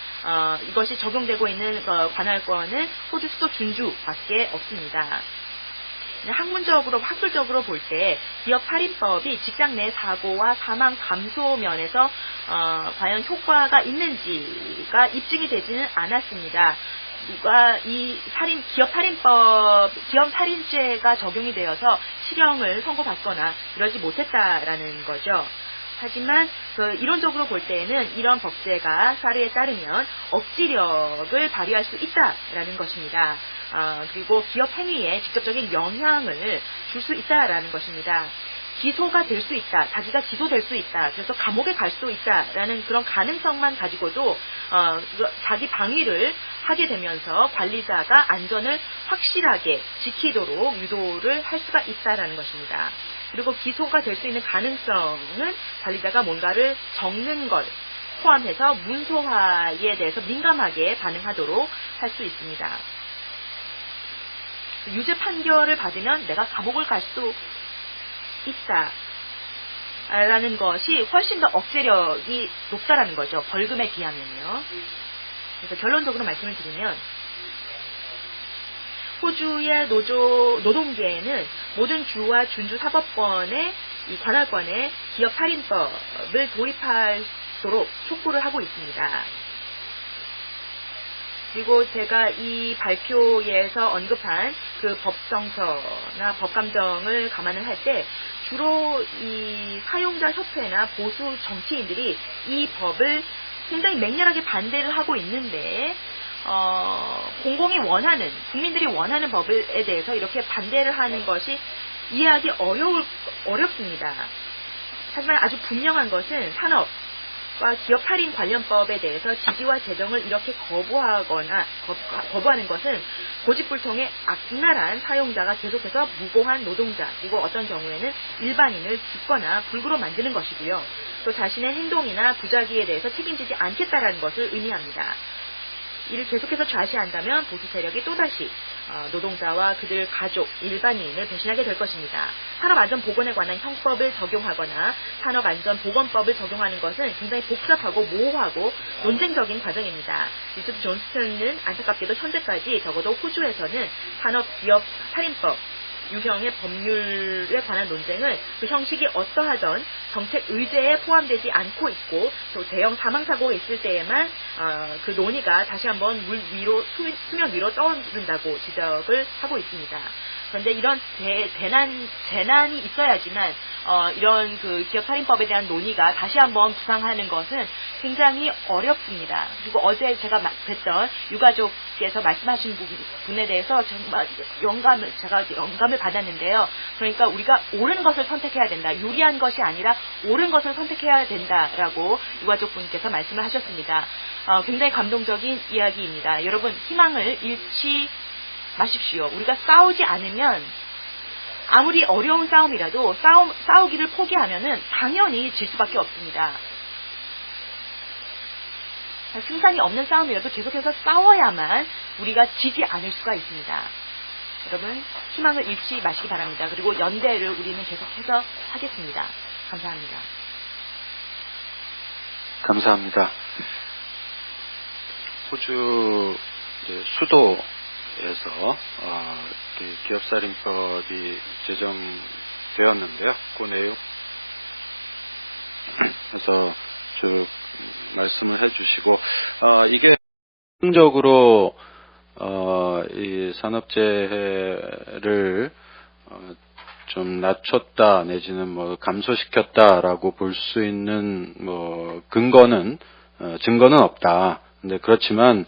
이것이 적용되고 있는 관할권은 호주 수도 준주밖에 없습니다. 학문적으로, 학술적으로 볼 때 기업살인법이 직장 내 사고와 사망 감소 면에서 과연 효과가 있는지가 입증이 되지는 않았습니다. 누가 이 기업살인죄가 적용이 되어서 실형을 선고받거나 이러지 못했다라는 거죠. 하지만 이론적으로 볼 때에는 이런 법제가 사례에 따르면 억지력을 발휘할 수 있다라는 것입니다. 그리고 기업 행위에 직접적인 영향을 줄 수 있다라는 것입니다. 기소가 될 수 있다, 자기가 기소될 수 있다, 그래서 감옥에 갈 수도 있다라는 그런 가능성만 가지고도 자기 방위를 하게 되면서 관리자가 안전을 확실하게 지키도록 유도를 할 수가 있다라는 것입니다. 그리고 기소가 될 수 있는 가능성은 관리자가 뭔가를 적는 것 포함해서 문서화에 대해서 민감하게 반응하도록 할 수 있습니다. 유죄 판결을 받으면 내가 감옥을 갈 수 있다라는 것이 훨씬 더 억제력이 높다라는 거죠. 벌금에 비하면요. 그래서 결론적으로 말씀을 드리면 호주의 노동계에는 모든 주와 준주 사법권의 이 관할권에 기업살인법을 도입하도록 촉구를 하고 있습니다. 그리고 제가 이 발표에서 언급한 그 법정서나 법감정을 감안을 할 때 주로 이 사용자 협회나 보수 정치인들이 이 법을 굉장히 맹렬하게 반대를 하고 있는데 공공이 원하는, 국민들이 원하는 법에 대해서 이렇게 반대를 하는 것이 이해하기 어렵습니다. 하지만 아주 분명한 것은 산업과 기업살인 관련법에 대해서 지지와 제정을 이렇게 거부하는 것은 고집불통의 악랄한 사용자가 계속해서 무고한 노동자, 그리고 어떤 경우에는 일반인을 죽거나 불구로 만드는 것이고요. 또 자신의 행동이나 부작위에 대해서 책임지지 않겠다라는 것을 의미합니다. 이를 계속해서 좌시한다면 보수 세력이 또다시 노동자와 그들 가족, 일반인을 배신하게 될 것입니다. 산업안전보건에 관한 형법을 적용하거나 산업안전보건법을 적용하는 것은 굉장히 복잡하고 모호하고 논쟁적인 과정입니다. 리처드 존스턴은 안타깝게도 현재까지 적어도 호주에서는 산업기업살인법 유형의 법률에 관한 논쟁을 그 형식이 어떠하던 정책 의제에 포함되지 않고 있고 또 대형 사망사고가 있을 때에만 그 논의가 다시 한번 수면 위로 떠오른다고 지적을 하고 있습니다. 그런데 이런 재난이 있어야지만 이런 그 기업살인법에 대한 논의가 다시 한번 부상하는 것은 굉장히 어렵습니다. 그리고 어제 제가 뵀던 유가족께서 말씀하신 분에 대해서 정말 영감을 받았는데요. 그러니까 우리가 옳은 것을 선택해야 된다. 유리한 것이 아니라 옳은 것을 선택해야 된다라고 유가족분께서 말씀을 하셨습니다. 굉장히 감동적인 이야기입니다. 여러분, 희망을 잃지 마십시오. 우리가 싸우지 않으면 아무리 어려운 싸움이라도 싸우기를 포기하면은 당연히 질 수밖에 없습니다. 승산이 없는 싸움이라도 계속해서 싸워야만 우리가 지지 않을 수가 있습니다. 여러분, 희망을 잃지 마시기 바랍니다. 그리고 연대를 우리는 계속해서 하겠습니다. 감사합니다. 감사합니다. 호주 수도에서 기업살인법이 제정되었는데요. 그 내용 그래서 쭉 말씀을 해주시고 이게 적으로 이 산업재해를 좀 낮췄다 내지는 뭐 감소시켰다라고 볼 수 있는 뭐 증거는 없다. 근데 그렇지만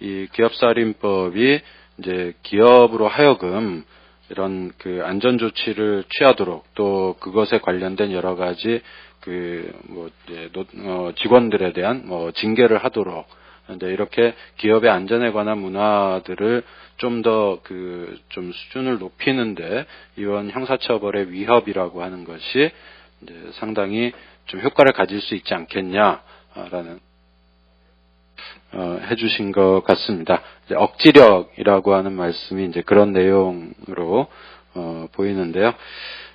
이 기업살인법이 이제 기업으로 하여금 이런 그 안전 조치를 취하도록 또 그것에 관련된 여러 가지 직원들에 대한 징계를 하도록 이제 이렇게 기업의 안전에 관한 문화들을 좀 더 좀 수준을 높이는데 이런 형사처벌의 위협이라고 하는 것이 이제 상당히 좀 효과를 가질 수 있지 않겠냐라는 해주신 것 같습니다. 이제 억지력이라고 하는 말씀이 이제 그런 내용으로 보이는데요.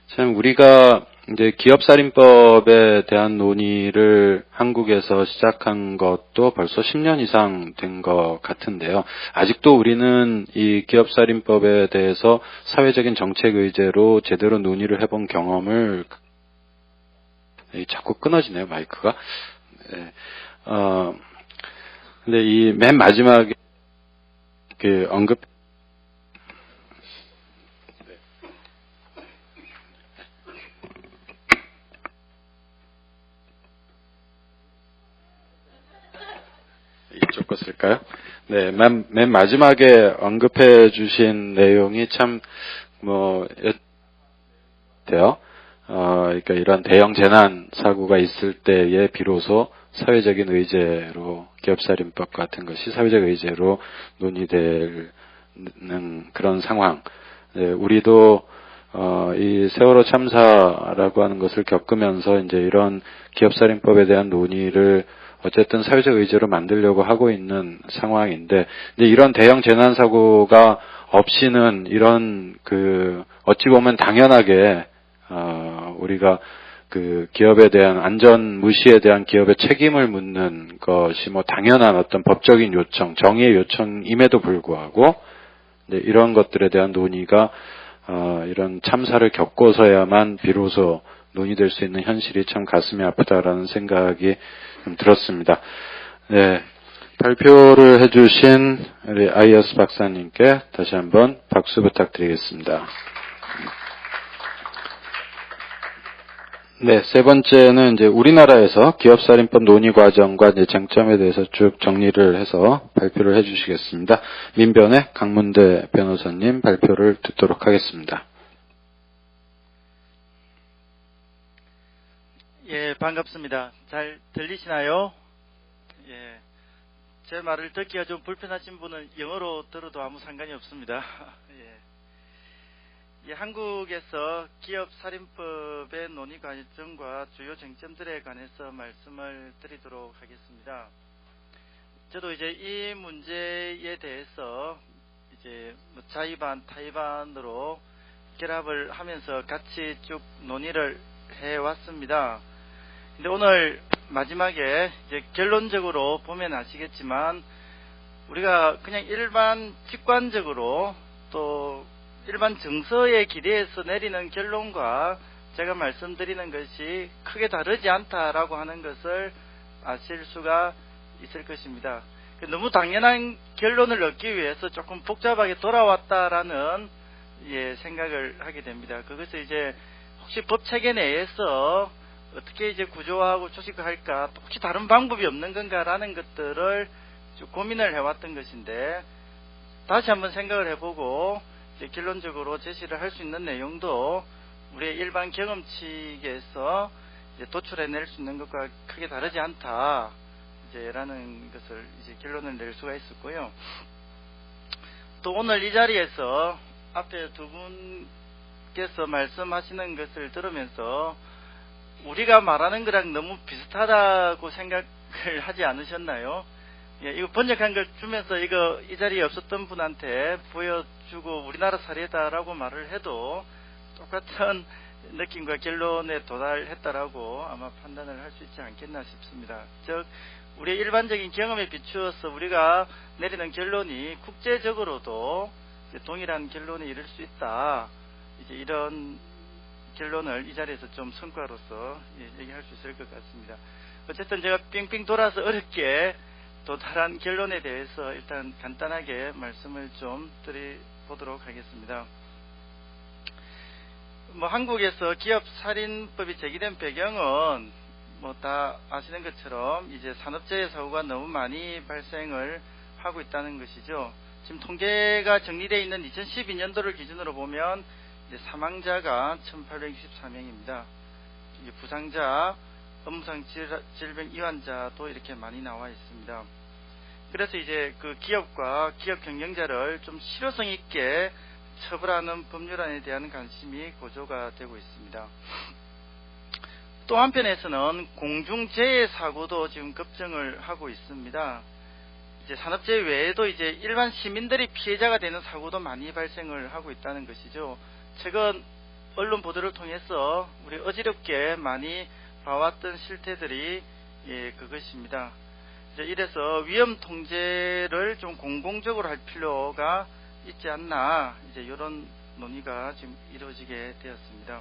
참 우리가 이제 기업살인법에 대한 논의를 한국에서 시작한 것도 벌써 10년 이상 된 것 같은데요. 아직도 우리는 이 기업살인법에 대해서 사회적인 정책 의제로 제대로 논의를 해본 경험을 자꾸 끊어지네요, 마이크가. 네. 근데 이 맨 마지막에 언급 이쪽 거 쓸까요? 네, 맨 마지막에 언급해 주신 내용이 참 돼요. 그러니까 이런 대형 재난 사고가 있을 때에 비로소 사회적인 의제로 기업살인법 같은 것이 사회적 의제로 논의되는 그런 상황. 네, 우리도 이 세월호 참사라고 하는 것을 겪으면서 이제 이런 기업살인법에 대한 논의를 어쨌든 사회적 의제로 만들려고 하고 있는 상황인데, 이제 이런 대형 재난 사고가 없이는 이런 어찌 보면 당연하게 우리가 기업에 대한 안전 무시에 대한 기업의 책임을 묻는 것이 당연한 어떤 법적인 요청, 정의의 요청임에도 불구하고 이런 것들에 대한 논의가 이런 참사를 겪고서야만 비로소 논의될 수 있는 현실이 참 가슴이 아프다라는 생각이 좀 들었습니다. 네, 발표를 해주신 우리 아이어스 박사님께 다시 한번 박수 부탁드리겠습니다. 네, 세 번째는 이제 우리나라에서 기업살인법 논의 과정과 이제 쟁점에 대해서 쭉 정리를 해서 발표를 해주시겠습니다. 민변의 강문대 변호사님 발표를 듣도록 하겠습니다. 예, 반갑습니다. 잘 들리시나요? 예, 제 말을 듣기가 좀 불편하신 분은 영어로 들어도 아무 상관이 없습니다. 예, 한국에서 기업살인법의 논의 과정과 주요 쟁점들에 관해서 말씀을 드리도록 하겠습니다. 저도 이제 이 문제에 대해서 이제 자의반, 타의반으로 결합을 하면서 같이 쭉 논의를 해왔습니다. 근데 오늘 마지막에 이제 결론적으로 보면 아시겠지만 우리가 그냥 일반 직관적으로 또 일반 정서에 기대해서 내리는 결론과 제가 말씀드리는 것이 크게 다르지 않다라고 하는 것을 아실 수가 있을 것입니다. 너무 당연한 결론을 얻기 위해서 조금 복잡하게 돌아왔다라는 생각을 하게 됩니다. 그것을 이제 혹시 법 체계 내에서 어떻게 이제 구조화하고 조직화할까, 혹시 다른 방법이 없는 건가라는 것들을 좀 고민을 해왔던 것인데, 다시 한번 생각을 해보고 이제 결론적으로 제시를 할 수 있는 내용도 우리의 일반 경험칙에서 이제 도출해낼 수 있는 것과 크게 다르지 않다, 라는 것을 이제 결론을 낼 수가 있었고요. 또 오늘 이 자리에서 앞에 두 분께서 말씀하시는 것을 들으면서 우리가 말하는 거랑 너무 비슷하다고 생각을 하지 않으셨나요? 예, 이거 번역한 걸 주면서 이 자리에 없었던 분한테 보여주고 우리나라 사례다라고 말을 해도 똑같은 느낌과 결론에 도달했다라고 아마 판단을 할 수 있지 않겠나 싶습니다. 즉, 우리의 일반적인 경험에 비추어서 우리가 내리는 결론이 국제적으로도 이제 동일한 결론에 이를 수 있다. 이제 이런 결론을 이 자리에서 좀 성과로서 얘기할 수 있을 것 같습니다. 어쨌든 제가 빙빙 돌아서 어렵게 도달한 결론에 대해서 일단 간단하게 말씀을 좀 드려보도록 하겠습니다. 한국에서 기업살인법이 제기된 배경은 다 아시는 것처럼 이제 산업재해 사고가 너무 많이 발생을 하고 있다는 것이죠. 지금 통계가 정리되어 있는 2012년도를 기준으로 보면 이제 사망자가 1864명입니다. 부상자, 업무상 질병 이환자도 이렇게 많이 나와 있습니다. 그래서 이제 그 기업과 기업 경영자를 좀 실효성 있게 처벌하는 법률안에 대한 관심이 고조가 되고 있습니다. 또 한편에서는 공중재해 사고도 지금 급증을 하고 있습니다. 이제 산업재해 외에도 이제 일반 시민들이 피해자가 되는 사고도 많이 발생을 하고 있다는 것이죠. 최근 언론 보도를 통해서 우리 어지럽게 많이 봐왔던 실태들이 그것입니다. 이제 이래서 위험 통제를 좀 공공적으로 할 필요가 있지 않나, 이제 이런 논의가 지금 이루어지게 되었습니다.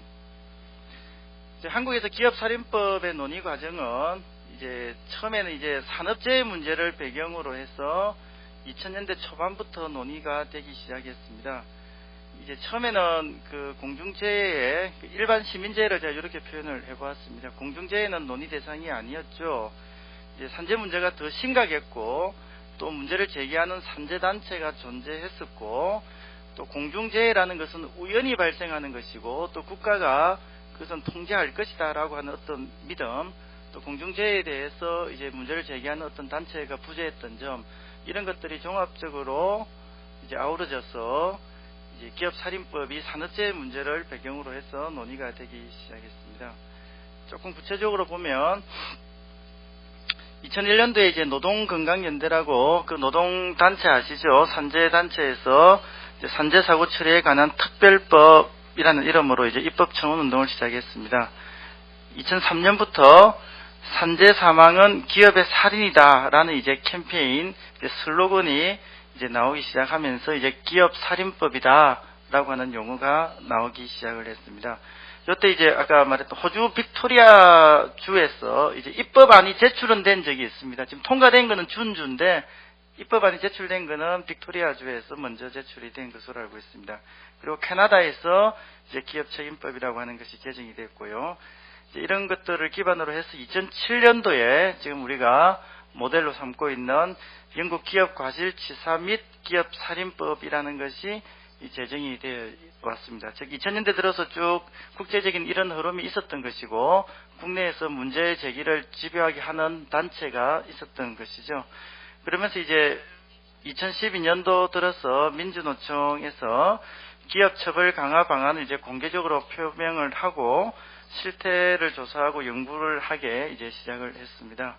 이제 한국에서 기업살인법의 논의 과정은 이제 처음에는 이제 산업재해 문제를 배경으로 해서 2000년대 초반부터 논의가 되기 시작했습니다. 이제 처음에는 그 공중재해에 일반 시민재해를 제가 이렇게 표현을 해보았습니다. 공중재해는 논의 대상이 아니었죠. 이제 산재 문제가 더 심각했고, 또 문제를 제기하는 산재단체가 존재했었고, 또 공중재해라는 것은 우연히 발생하는 것이고, 또 국가가 그것은 통제할 것이다 라고 하는 어떤 믿음, 또 공중재해에 대해서 이제 문제를 제기하는 어떤 단체가 부재했던 점, 이런 것들이 종합적으로 이제 아우러져서 이제 기업살인법이 산업재해 문제를 배경으로 해서 논의가 되기 시작했습니다. 조금 구체적으로 보면 2001년도에 이제 노동건강연대라고 그 노동단체 아시죠? 산재단체에서 이제 산재사고 처리에 관한 특별법이라는 이름으로 이제 입법 청원 운동을 시작했습니다. 2003년부터 산재 사망은 기업의 살인이다라는 이제 캠페인, 이제 슬로건이 이제 나오기 시작하면서 이제 기업살인법이다라고 하는 용어가 나오기 시작을 했습니다. 이때 이제 아까 말했던 호주 빅토리아 주에서 이제 입법안이 제출은 된 적이 있습니다. 지금 통과된 거는 준주인데 입법안이 제출된 거는 빅토리아 주에서 먼저 제출이 된 것으로 알고 있습니다. 그리고 캐나다에서 이제 기업책임법이라고 하는 것이 제정이 됐고요. 이제 이런 것들을 기반으로 해서 2007년도에 지금 우리가 모델로 삼고 있는 영국 기업과실치사 및 기업살인법이라는 것이 제정이 되어 왔습니다. 즉 2000년대 들어서 쭉 국제적인 이런 흐름이 있었던 것이고, 국내에서 문제 제기를 집요하게 하는 단체가 있었던 것이죠. 그러면서 이제 2012년도 들어서 민주노총에서 기업 처벌 강화 방안을 이제 공개적으로 표명을 하고 실태를 조사하고 연구를 하게 이제 시작을 했습니다.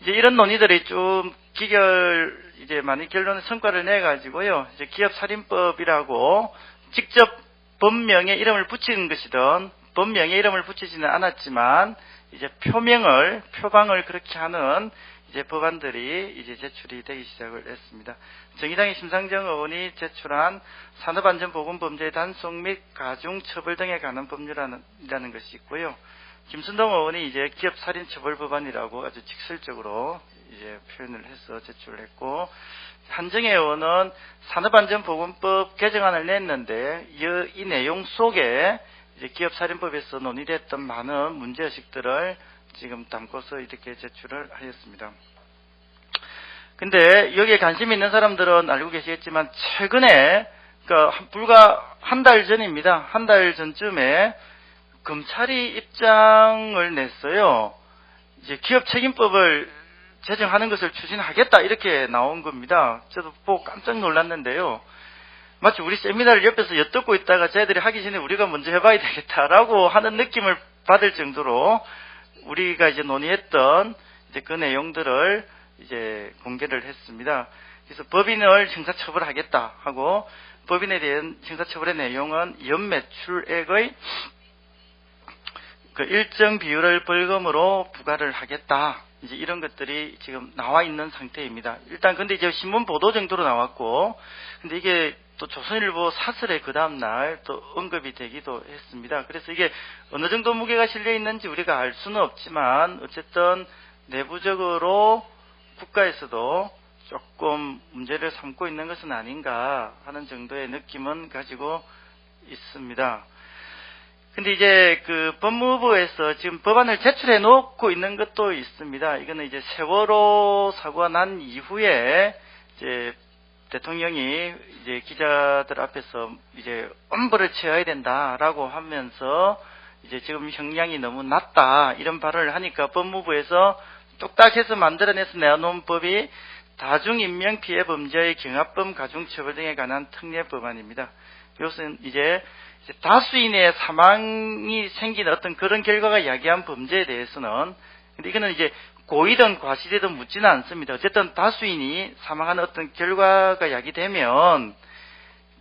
이제 이런 논의들이 좀 이제 많이 결론의 성과를 내 가지고요. 이제 기업살인법이라고 직접 법명에 이름을 붙이는 것이든 법명에 이름을 붙이지는 않았지만 이제 표방을 그렇게 하는 이제 법안들이 이제 제출이 되기 시작을 했습니다. 정의당의 심상정 의원이 제출한 산업안전보건범죄 단속 및 가중처벌 등에 관한 법률이라는 것이 있고요. 김순동 의원이 이제 기업살인처벌법안이라고 아주 직설적으로 이제 표현을 해서 제출을 했고, 한정혜 의원은 산업안전보건법 개정안을 냈는데 이 내용 속에 이제 기업살인법에서 논의됐던 많은 문제의식들을 지금 담고서 이렇게 제출을 하였습니다. 근데 여기에 관심 있는 사람들은 알고 계시겠지만 최근에 불과 한 달 전입니다. 한 달 전쯤에 검찰이 입장을 냈어요. 이제 기업책임법을 제정하는 것을 추진하겠다 이렇게 나온 겁니다. 저도 보고 깜짝 놀랐는데요. 마치 우리 세미나를 옆에서 엿듣고 있다가 쟤들이 하기 전에 우리가 먼저 해봐야 되겠다라고 하는 느낌을 받을 정도로 우리가 이제 논의했던 이제 그 내용들을 이제 공개를 했습니다. 그래서 법인을 형사처벌하겠다 하고, 법인에 대한 형사처벌의 내용은 연매출액의 그 일정 비율을 벌금으로 부과를 하겠다. 이제 이런 것들이 지금 나와 있는 상태입니다. 일단 근데 이제 신문 보도 정도로 나왔고, 근데 이게 또 조선일보 사설에 그 다음날 또 언급이 되기도 했습니다. 그래서 이게 어느 정도 무게가 실려 있는지 우리가 알 수는 없지만 어쨌든 내부적으로 국가에서도 조금 문제를 삼고 있는 것은 아닌가 하는 정도의 느낌은 가지고 있습니다. 근데 이제 그 법무부에서 지금 법안을 제출해 놓고 있는 것도 있습니다. 이거는 이제 세월호 사고가 난 이후에 이제 대통령이 이제 기자들 앞에서 이제 엄벌을 취해야 된다라고 하면서 이제 지금 형량이 너무 낮다 이런 발언을 하니까 법무부에서 뚝딱해서 만들어내서 내놓은 법이 다중인명피해 범죄의 경합범 가중처벌 등에 관한 특례 법안입니다. 이것은 이제 다수인의 사망이 생긴 어떤 그런 결과가 야기한 범죄에 대해서는, 근데 이거는 이제 고의든 과실이든 묻지는 않습니다. 어쨌든 다수인이 사망하는 어떤 결과가 야기되면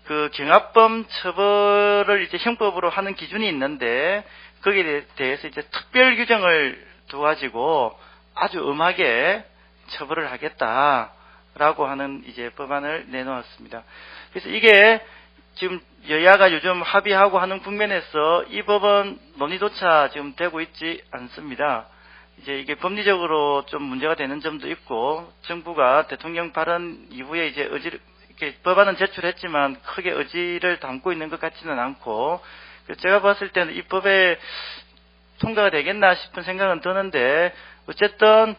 그 경합범 처벌을 이제 형법으로 하는 기준이 있는데, 거기에 대해서 이제 특별 규정을 두어가지고 아주 엄하게 처벌을 하겠다라고 하는 이제 법안을 내놓았습니다. 그래서 이게 지금 여야가 요즘 합의하고 하는 국면에서 이 법은 논의조차 지금 되고 있지 않습니다. 이제 이게 법리적으로 좀 문제가 되는 점도 있고, 정부가 대통령 발언 이후에 이제 이렇게 법안은 제출했지만 크게 의지를 담고 있는 것 같지는 않고, 제가 봤을 때는 이 법에 통과가 되겠나 싶은 생각은 드는데, 어쨌든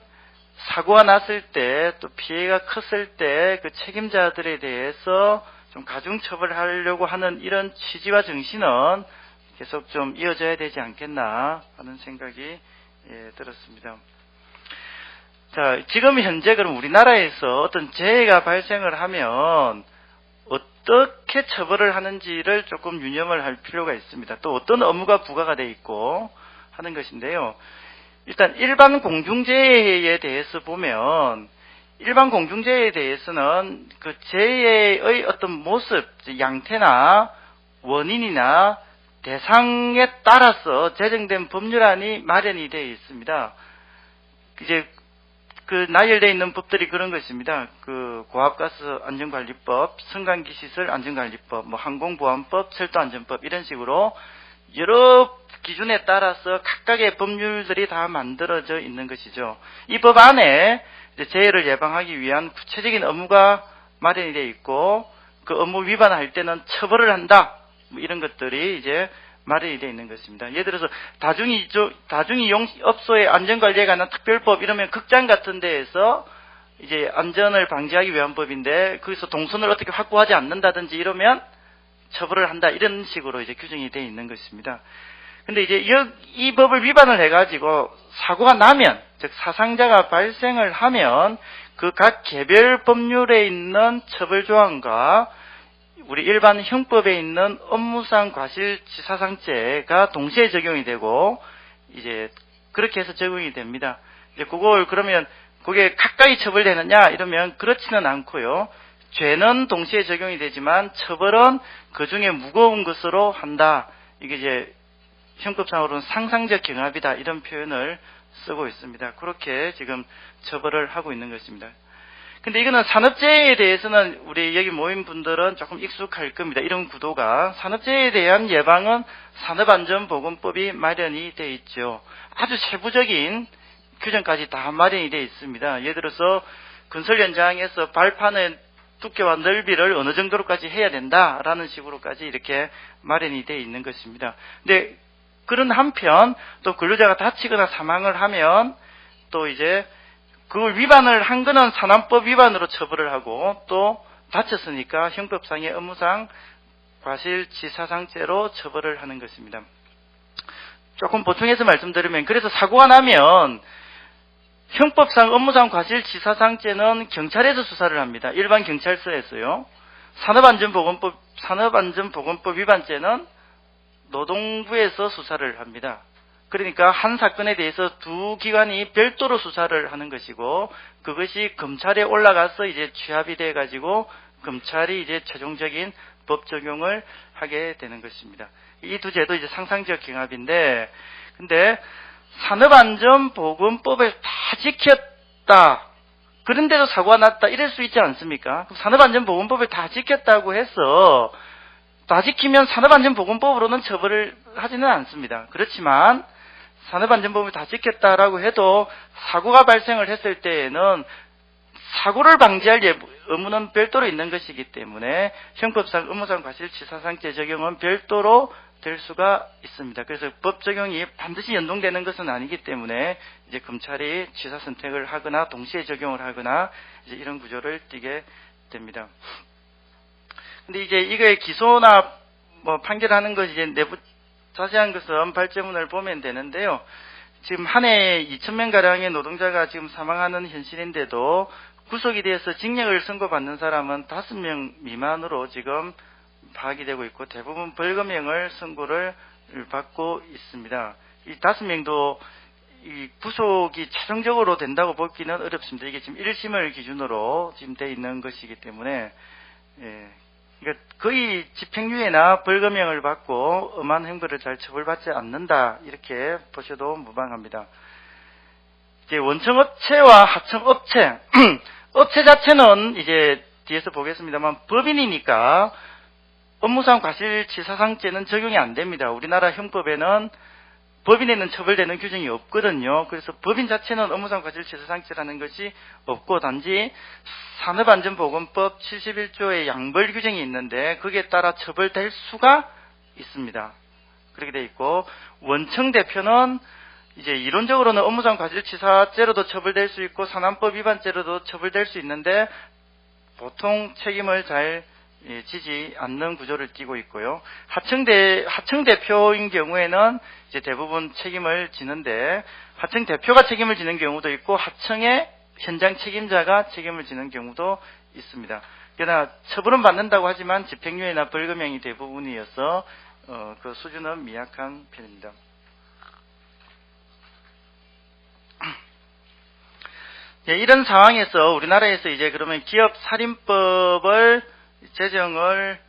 사고가 났을 때 또 피해가 컸을 때 그 책임자들에 대해서 좀 가중처벌하려고 하는 이런 취지와 정신은 계속 좀 이어져야 되지 않겠나 하는 생각이 들었습니다. 자, 지금 현재 그럼 우리나라에서 어떤 재해가 발생을 하면 어떻게 처벌을 하는지를 조금 유념을 할 필요가 있습니다. 또 어떤 업무가 부과가 돼 있고 하는 것인데요. 일단 일반 공중재해에 대해서 보면, 일반 공중재해에 대해서는 그 재해의 어떤 모습, 양태나 원인이나 대상에 따라서 제정된 법률안이 마련이 되어 있습니다. 이제 그 나열되어 있는 법들이 그런 것입니다. 그 고압가스 안전관리법, 승강기시설 안전관리법, 뭐 항공보안법, 철도안전법 이런 식으로 여러 기준에 따라서 각각의 법률들이 다 만들어져 있는 것이죠. 이 법 안에 이제 재해를 예방하기 위한 구체적인 업무가 마련이 되어 있고, 그 업무 위반할 때는 처벌을 한다, 뭐 이런 것들이 이제 마련이 되어 있는 것입니다. 예를 들어서 다중이용업소의 안전관리에 관한 특별법 이러면 극장 같은 데에서 이제 안전을 방지하기 위한 법인데, 거기서 동선을 어떻게 확보하지 않는다든지 이러면 처벌을 한다, 이런 식으로 이제 규정이 되어 있는 것입니다. 근데 이제 이 법을 위반을 해가지고 사고가 나면, 즉 사상자가 발생을 하면 그 각 개별 법률에 있는 처벌 조항과 우리 일반 형법에 있는 업무상 과실치사상죄가 동시에 적용이 되고, 이제 그렇게 해서 적용이 됩니다. 이제 그걸 그러면 그게 가까이 처벌되느냐 이러면 그렇지는 않고요. 죄는 동시에 적용이 되지만 처벌은 그 중에 무거운 것으로 한다. 이게 이제 형법상으로는 상상적 경합이다, 이런 표현을 쓰고 있습니다. 그렇게 지금 처벌을 하고 있는 것입니다. 근데 이거는 산업재해에 대해서는 우리 여기 모인 분들은 조금 익숙할 겁니다. 이런 구도가. 산업재해에 대한 예방은 산업안전보건법이 마련이 되어 있죠. 아주 세부적인 규정까지 다 마련이 되어 있습니다. 예를 들어서 건설 현장에서 발판의 두께와 넓이를 어느 정도로까지 해야 된다라는 식으로까지 이렇게 마련이 되어 있는 것입니다. 근데 그런 한편 또 근로자가 다치거나 사망을 하면 또 이제 그걸 위반을 한 거는 산안법 위반으로 처벌을 하고, 또 다쳤으니까 형법상의 업무상 과실치사상죄로 처벌을 하는 것입니다. 조금 보충해서 말씀드리면, 그래서 사고가 나면 형법상 업무상 과실치사상죄는 경찰에서 수사를 합니다. 일반 경찰서에서요. 산업안전보건법 위반죄는 노동부에서 수사를 합니다. 그러니까 한 사건에 대해서 두 기관이 별도로 수사를 하는 것이고, 그것이 검찰에 올라가서 이제 취합이 돼 가지고 검찰이 이제 최종적인 법 적용을 하게 되는 것입니다. 이 두 제도 이제 상상적 경합인데, 근데 산업안전보건법을 다 지켰다, 그런데도 사고가 났다, 이럴 수 있지 않습니까? 산업안전보건법을 다 지켰다고 해서 다 지키면 산업안전보건법으로는 처벌을 하지는 않습니다. 그렇지만 산업안전법을 다 지켰다라고 해도 사고가 발생을 했을 때에는 사고를 방지할 의무는 별도로 있는 것이기 때문에 형법상 업무상 과실치사상죄 적용은 별도로 될 수가 있습니다. 그래서 법 적용이 반드시 연동되는 것은 아니기 때문에 이제 검찰이 취사 선택을 하거나 동시에 적용을 하거나 이제 이런 구조를 띠게 됩니다. 근데 이제 이거의 기소나 뭐 판결하는 것이 이제 내부 자세한 것은 발제문을 보면 되는데요. 지금 한 해 2,000명 가량의 노동자가 지금 사망하는 현실인데도 구속이 되어서 징역을 선고받는 사람은 5명 미만으로 지금 파악이 되고 있고 대부분 벌금형을 선고를 받고 있습니다. 이 5명도 이 구속이 최종적으로 된다고 보기는 어렵습니다. 이게 지금 1심을 기준으로 지금 돼 있는 것이기 때문에 그러니까 거의 집행유예나 벌금형을 받고 엄한 행위를 잘 처벌받지 않는다 이렇게 보셔도 무방합니다. 이제 원청업체와 하청업체 업체 자체는 이제 뒤에서 보겠습니다만 법인이니까 업무상 과실치사상죄는 적용이 안 됩니다. 우리나라 형법에는 법인에는 처벌되는 규정이 없거든요. 그래서 법인 자체는 업무상 과실치사상죄라는 것이 없고 단지 산업안전보건법 71조의 양벌 규정이 있는데 거기에 따라 처벌될 수가 있습니다. 그렇게 돼 있고 원청 대표는 이제 이론적으로는 업무상 과실치사죄로도 처벌될 수 있고 산안법 위반죄로도 처벌될 수 있는데 보통 책임을 잘 지지 않는 구조를 띠고 있고요. 하청 대표인 경우에는 이제 대부분 책임을 지는데 하청 대표가 책임을 지는 경우도 있고 하청의 현장 책임자가 책임을 지는 경우도 있습니다. 그러나 처벌은 받는다고 하지만 집행유예나 벌금형이 대부분이어서 그 수준은 미약한 편입니다. 이런 상황에서 우리나라에서 이제 그러면 기업살인법을 제정을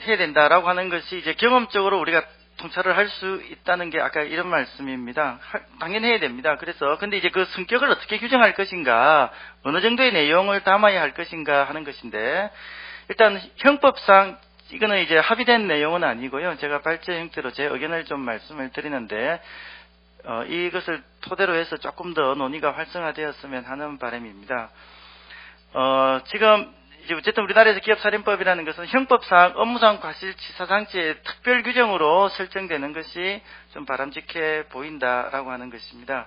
해야 된다라고 하는 것이 이제 경험적으로 우리가 통찰을 할 수 있다는 게 아까 이런 말씀입니다. 당연히 해야 됩니다. 그래서 근데 이제 그 성격을 어떻게 규정할 것인가, 어느 정도의 내용을 담아야 할 것인가 하는 것인데 일단 형법상 이거는 이제 합의된 내용은 아니고요. 제가 발제 형태로 제 의견을 좀 말씀을 드리는데 이것을 토대로 해서 조금 더 논의가 활성화되었으면 하는 바람입니다. 지금 이제 어쨌든 우리나라에서 기업살인법이라는 것은 형법상 업무상 과실치사상죄의 특별 규정으로 설정되는 것이 좀 바람직해 보인다라고 하는 것입니다.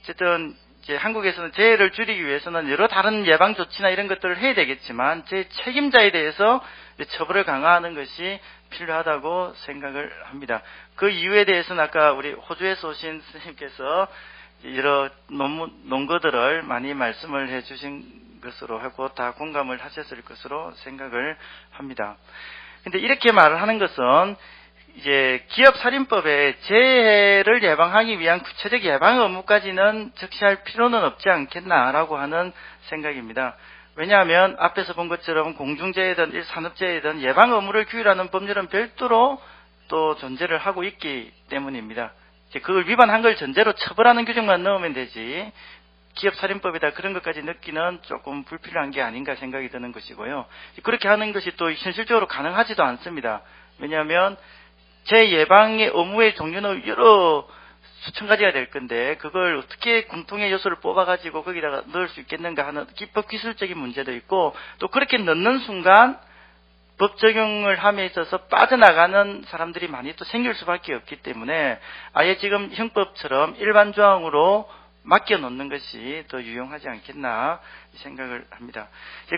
어쨌든 이제 한국에서는 재해를 줄이기 위해서는 여러 다른 예방 조치나 이런 것들을 해야 되겠지만 제 책임자에 대해서 처벌을 강화하는 것이 필요하다고 생각을 합니다. 그 이유에 대해서는 아까 우리 호주에서 오신 선생님께서 여러 논거들을 많이 말씀을 해주신 것으로 하고 다 공감을 하셨을 것으로 생각을 합니다. 근데 이렇게 말을 하는 것은 이제 기업살인법에 재해를 예방하기 위한 구체적 예방 의무까지는 적시할 필요는 없지 않겠나라고 하는 생각입니다. 왜냐하면 앞에서 본 것처럼 공중재해든 산업재해든 예방 의무를 규율하는 법률은 별도로 또 존재를 하고 있기 때문입니다. 이제 그걸 위반한 걸 전제로 처벌하는 규정만 넣으면 되지 기업살인법에다 그런 것까지 넣기는 조금 불필요한 게 아닌가 생각이 드는 것이고요. 그렇게 하는 것이 또 현실적으로 가능하지도 않습니다. 왜냐하면 재예방의 의무의 종류는 여러 수천 가지가 될 건데 그걸 어떻게 공통의 요소를 뽑아가지고 거기다가 넣을 수 있겠는가 하는 기법 기술적인 문제도 있고 또 그렇게 넣는 순간 법 적용을 함에 있어서 빠져나가는 사람들이 많이 또 생길 수밖에 없기 때문에 아예 지금 형법처럼 일반 조항으로 맡겨 놓는 것이 더 유용하지 않겠나 생각을 합니다.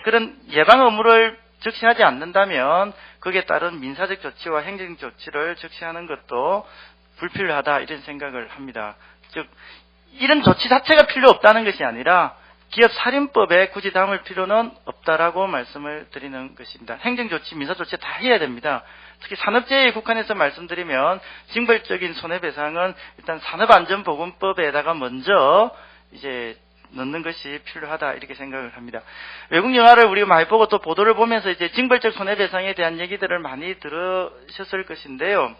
그런 예방 의무를 적시하지 않는다면 거기에 따른 민사적 조치와 행정 조치를 적시하는 것도 불필요하다 이런 생각을 합니다. 즉 이런 조치 자체가 필요 없다는 것이 아니라 기업살인법에 굳이 담을 필요는 없다라고 말씀을 드리는 것입니다. 행정조치, 민사조치 다 해야 됩니다. 특히 산업재해에 국한해서 말씀드리면 징벌적인 손해배상은 일단 산업안전보건법에다가 먼저 이제 넣는 것이 필요하다 이렇게 생각을 합니다. 외국 영화를 우리가 많이 보고 또 보도를 보면서 이제 징벌적 손해배상에 대한 얘기들을 많이 들으셨을 것인데요.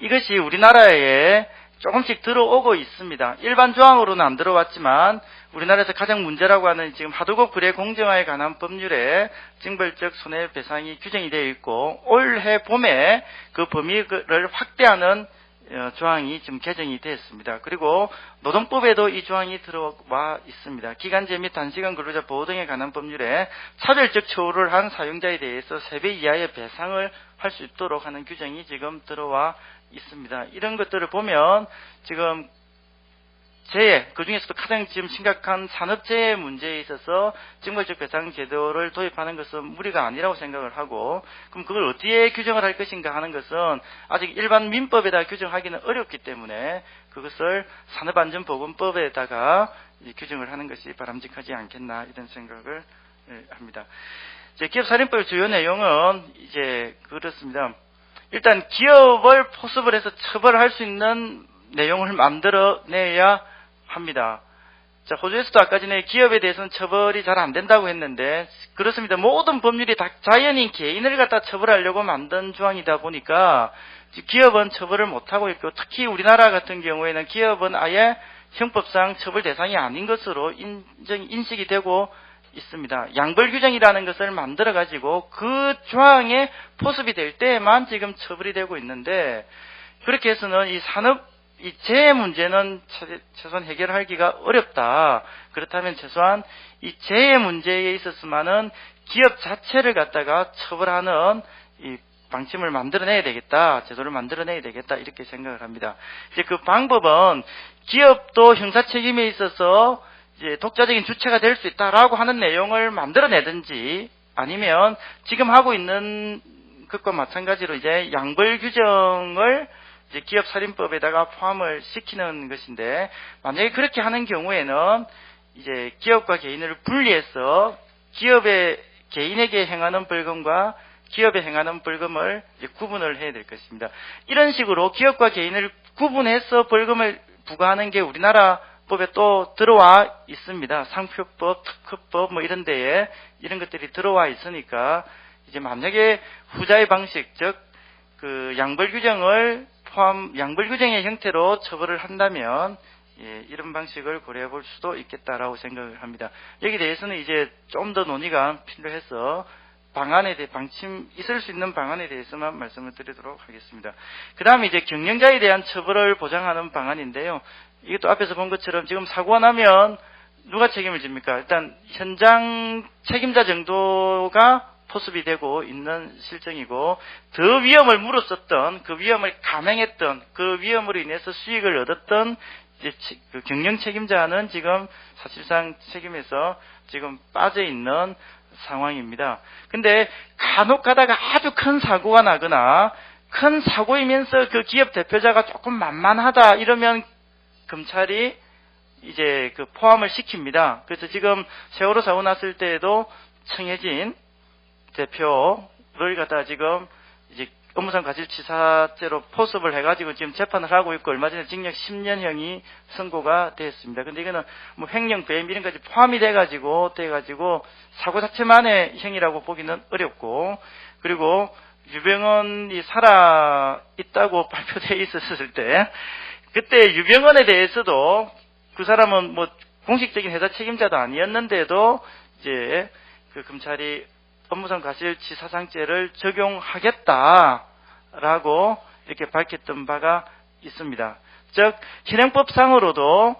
이것이 우리나라에 조금씩 들어오고 있습니다. 일반 조항으로는 안 들어왔지만 우리나라에서 가장 문제라고 하는 지금 하도급 거래 공정화에 관한 법률에 징벌적 손해배상이 규정이 되어 있고 올해 봄에 그 범위를 확대하는 조항이 지금 개정이 되었습니다. 그리고 노동법에도 이 조항이 들어와 있습니다. 기간제 및 단시간 근로자 보호 등에 관한 법률에 차별적 처우를 한 사용자에 대해서 3배 이하의 배상을 할 수 있도록 하는 규정이 지금 들어와 있습니다. 이런 것들을 보면 지금 재해, 그 중에서도 가장 지금 심각한 산업재해 문제에 있어서 징벌적 배상 제도를 도입하는 것은 무리가 아니라고 생각을 하고, 그럼 그걸 어디에 규정을 할 것인가 하는 것은 아직 일반 민법에다 규정하기는 어렵기 때문에 그것을 산업안전보건법에다가 이 규정을 하는 것이 바람직하지 않겠나 이런 생각을 합니다. 이제 기업살인법의 주요 내용은 이제 그렇습니다. 일단 기업을 포섭을 해서 처벌할 수 있는 내용을 만들어내야 합니다. 자, 호주에서도 아까 전에 기업에 대해서는 처벌이 잘 안 된다고 했는데 그렇습니다. 모든 법률이 다 자연인 개인을 갖다 처벌하려고 만든 조항이다 보니까 기업은 처벌을 못하고 있고 특히 우리나라 같은 경우에는 기업은 아예 형법상 처벌 대상이 아닌 것으로 인식이 되고 있습니다. 양벌 규정이라는 것을 만들어 가지고 그 조항에 포섭이 될 때에만 지금 처벌이 되고 있는데 그렇게 해서는 이 재해 문제는 최소한 해결하기가 어렵다. 그렇다면 최소한 이 재해 문제에 있어서만은 기업 자체를 갖다가 처벌하는 이 방침을 만들어내야 되겠다. 제도를 만들어내야 되겠다. 이렇게 생각을 합니다. 이제 그 방법은 기업도 형사 책임에 있어서 이제 독자적인 주체가 될 수 있다라고 하는 내용을 만들어내든지 아니면 지금 하고 있는 것과 마찬가지로 이제 양벌 규정을 이제 기업살인법에다가 포함을 시키는 것인데 만약에 그렇게 하는 경우에는 이제 기업과 개인을 분리해서 개인에게 행하는 벌금과 기업에 행하는 벌금을 이제 구분을 해야 될 것입니다. 이런 식으로 기업과 개인을 구분해서 벌금을 부과하는 게 우리나라 법에 또 들어와 있습니다. 상표법, 특허법 뭐 이런 데에 이런 것들이 들어와 있으니까 이제 만약에 후자의 방식, 즉 그 양벌 규정의 형태로 처벌을 한다면 이런 방식을 고려해 볼 수도 있겠다라고 생각을 합니다. 여기 대해서는 이제 좀 더 논의가 필요해서 있을 수 있는 방안에 대해서만 말씀을 드리도록 하겠습니다. 그 다음에 이제 경영자에 대한 처벌을 보장하는 방안인데요. 이것도 앞에서 본 것처럼 지금 사고가 나면 누가 책임을 집니까? 일단 현장 책임자 정도가 포섭이 되고 있는 실정이고 더 위험을 물었었던 그 위험을 감행했던 그 위험으로 인해서 수익을 얻었던 이제 그 경영 책임자는 지금 사실상 책임에서 지금 빠져 있는 상황입니다. 근데 간혹 가다가 아주 큰 사고가 나거나 큰 사고이면서 그 기업 대표자가 조금 만만하다 이러면 검찰이 이제 그 포함을 시킵니다. 그래서 지금 세월호 사고 났을 때에도 청해진 대표를 갖다 지금 이제 업무상 과실치사죄로 포섭을 해가지고 지금 재판을 하고 있고 얼마 전에 징역 10년형이 선고가 됐습니다. 근데 이거는 뭐 횡령, 배임 이런 것까지 포함이 돼가지고 사고 자체만의 형이라고 보기는 어렵고 그리고 유병헌이 살아 있다고 발표되어 있었을 때 그때 유병헌에 대해서도 그 사람은 뭐 공식적인 회사 책임자도 아니었는데도 이제 그 검찰이 업무상 과실치사상죄를 적용하겠다라고 이렇게 밝혔던 바가 있습니다. 즉 현행법상으로도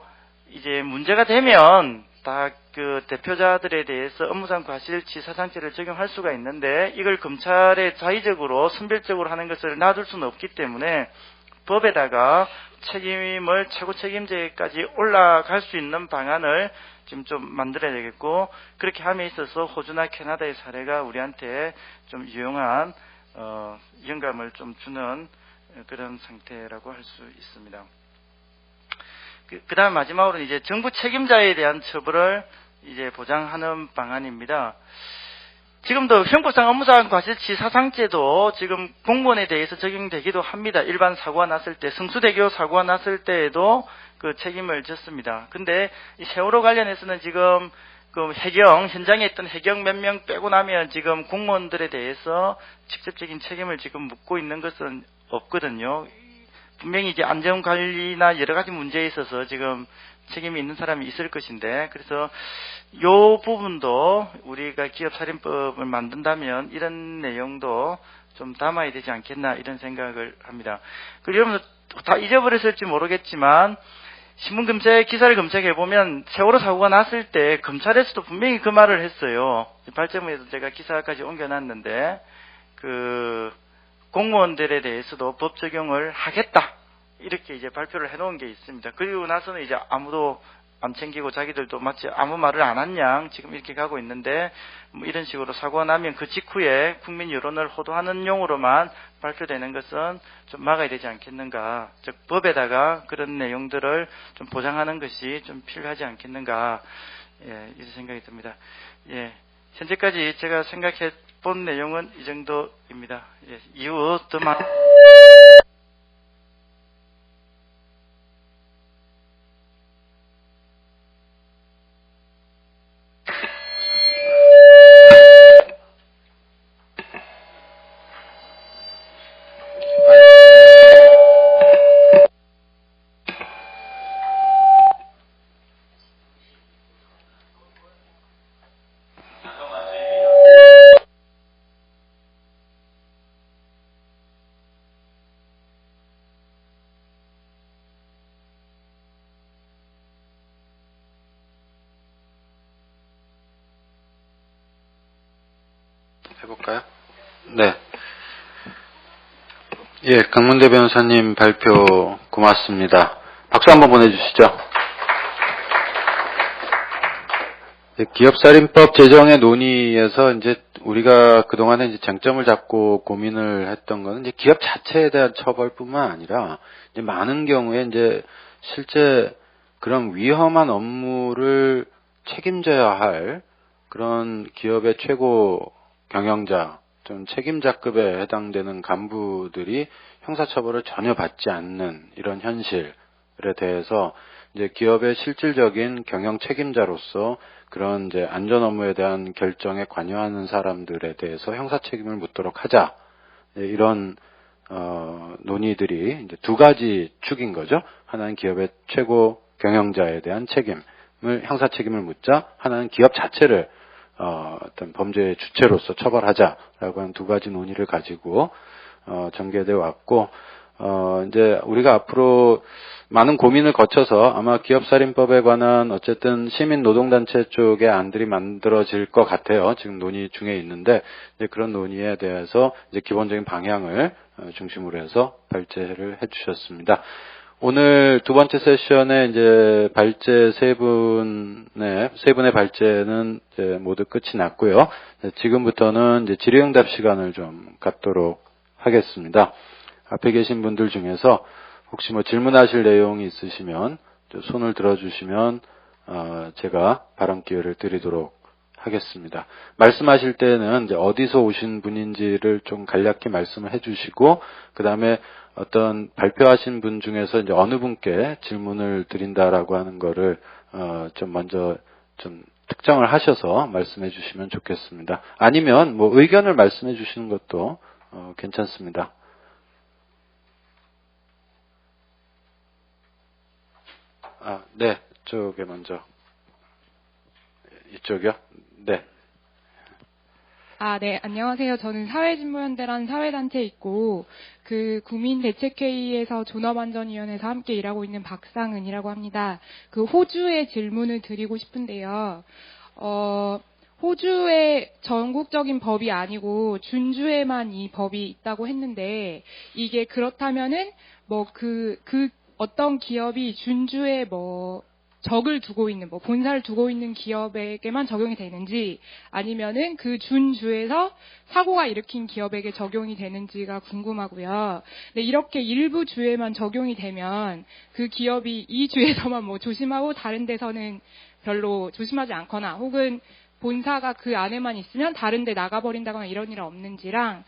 이제 문제가 되면 다 그 대표자들에 대해서 업무상 과실치사상죄를 적용할 수가 있는데 이걸 검찰에 자의적으로 선별적으로 하는 것을 놔둘 수는 없기 때문에 법에다가 책임을 최고 책임자에까지 올라갈 수 있는 방안을 지금 좀 만들어야 되겠고 그렇게 함에 있어서 호주나 캐나다의 사례가 우리한테 좀 유용한 영감을 좀 주는 그런 상태라고 할 수 있습니다. 그다음 마지막으로 이제 정부 책임자에 대한 처벌을 이제 보장하는 방안입니다. 지금도 형법상 업무상 과실치사상죄도 지금 공무원에 대해서 적용되기도 합니다. 일반 사고가 났을 때, 성수대교 사고가 났을 때에도 그 책임을 졌습니다. 근데 이 세월호 관련해서는 지금 그 현장에 있던 해경 몇 명 빼고 나면 지금 공무원들에 대해서 직접적인 책임을 지금 묻고 있는 것은 없거든요. 분명히 이제 안전관리나 여러 가지 문제에 있어서 지금 책임이 있는 사람이 있을 것인데, 그래서 요 부분도 우리가 기업살인법을 만든다면 이런 내용도 좀 담아야 되지 않겠나 이런 생각을 합니다. 그리고 여러분들 다 잊어버렸을지 모르겠지만 신문검색 기사를 검색해보면 세월호 사고가 났을 때 검찰에서도 분명히 그 말을 했어요. 발제문에도 제가 기사까지 옮겨놨는데 그 공무원들에 대해서도 법 적용을 하겠다 이렇게 이제 발표를 해놓은 게 있습니다. 그리고 나서는 이제 아무도 안 챙기고 자기들도 마치 아무 말을 안 한 양 지금 이렇게 가고 있는데 뭐 이런 식으로 사고가 나면 그 직후에 국민 여론을 호도하는 용으로만 발표되는 것은 좀 막아야 되지 않겠는가. 즉 법에다가 그런 내용들을 좀 보장하는 것이 좀 필요하지 않겠는가. 예, 이런 생각이 듭니다. 예, 현재까지 제가 생각해 본 내용은 이 정도입니다. 예, 이후 더 많은 해볼까요? 네. 예, 강문대 변호사님 발표 고맙습니다. 박수 한번 보내주시죠. 예, 기업살인법 제정의 논의에서 이제 우리가 그동안에 이제 쟁점을 잡고 고민을 했던 거는 이제 기업 자체에 대한 처벌뿐만 아니라 이제 많은 경우에 이제 실제 그런 위험한 업무를 책임져야 할 그런 기업의 최고 경영자, 좀 책임자급에 해당되는 간부들이 형사처벌을 전혀 받지 않는 이런 현실에 대해서 이제 기업의 실질적인 경영 책임자로서 그런 이제 안전 업무에 대한 결정에 관여하는 사람들에 대해서 형사 책임을 묻도록 하자. 이런 논의들이 이제 두 가지 축인 거죠. 하나는 기업의 최고 경영자에 대한 책임을 형사 책임을 묻자. 하나는 기업 자체를 어떤 범죄의 주체로서 처벌하자라고 하는 두 가지 논의를 가지고 전개돼 왔고 이제 우리가 앞으로 많은 고민을 거쳐서 아마 기업살인법에 관한 어쨌든 시민 노동단체 쪽의 안들이 만들어질 것 같아요. 지금 논의 중에 있는데 이제 그런 논의에 대해서 이제 기본적인 방향을 중심으로 해서 발제를 해주셨습니다. 오늘 두 번째 세션에 이제 발제 세 분의 발제는 이제 모두 끝이 났고요. 지금부터는 이제 질의응답 시간을 좀 갖도록 하겠습니다. 앞에 계신 분들 중에서 혹시 뭐 질문하실 내용이 있으시면 손을 들어주시면 제가 발언 기회를 드리도록 하겠습니다. 말씀하실 때는 이제 어디서 오신 분인지를 좀 간략히 말씀을 해주시고 그 다음에 어떤 발표하신 분 중에서 이제 어느 분께 질문을 드린다라고 하는 거를 좀 먼저 좀 특정을 하셔서 말씀해 주시면 좋겠습니다. 아니면 뭐 의견을 말씀해 주시는 것도 괜찮습니다. 네, 이쪽에 먼저. 이쪽이요? 네. 네, 안녕하세요. 저는 사회진보연대라는 사회단체에 있고, 국민대책회의에서 존엄안전위원회에서 함께 일하고 있는 박상은이라고 합니다. 호주의 질문을 드리고 싶은데요. 호주의 전국적인 법이 아니고, 준주에만 이 법이 있다고 했는데, 이게 그렇다면은, 어떤 기업이 준주에 적을 두고 있는, 본사를 두고 있는 기업에게만 적용이 되는지, 아니면은 그 준주에서 사고가 일으킨 기업에게 적용이 되는지가 궁금하고요. 근데 이렇게 일부 주에만 적용이 되면 그 기업이 이 주에서만 조심하고 다른 데서는 별로 조심하지 않거나, 혹은 본사가 그 안에만 있으면 다른 데 나가버린다거나 이런 일은 없는지랑,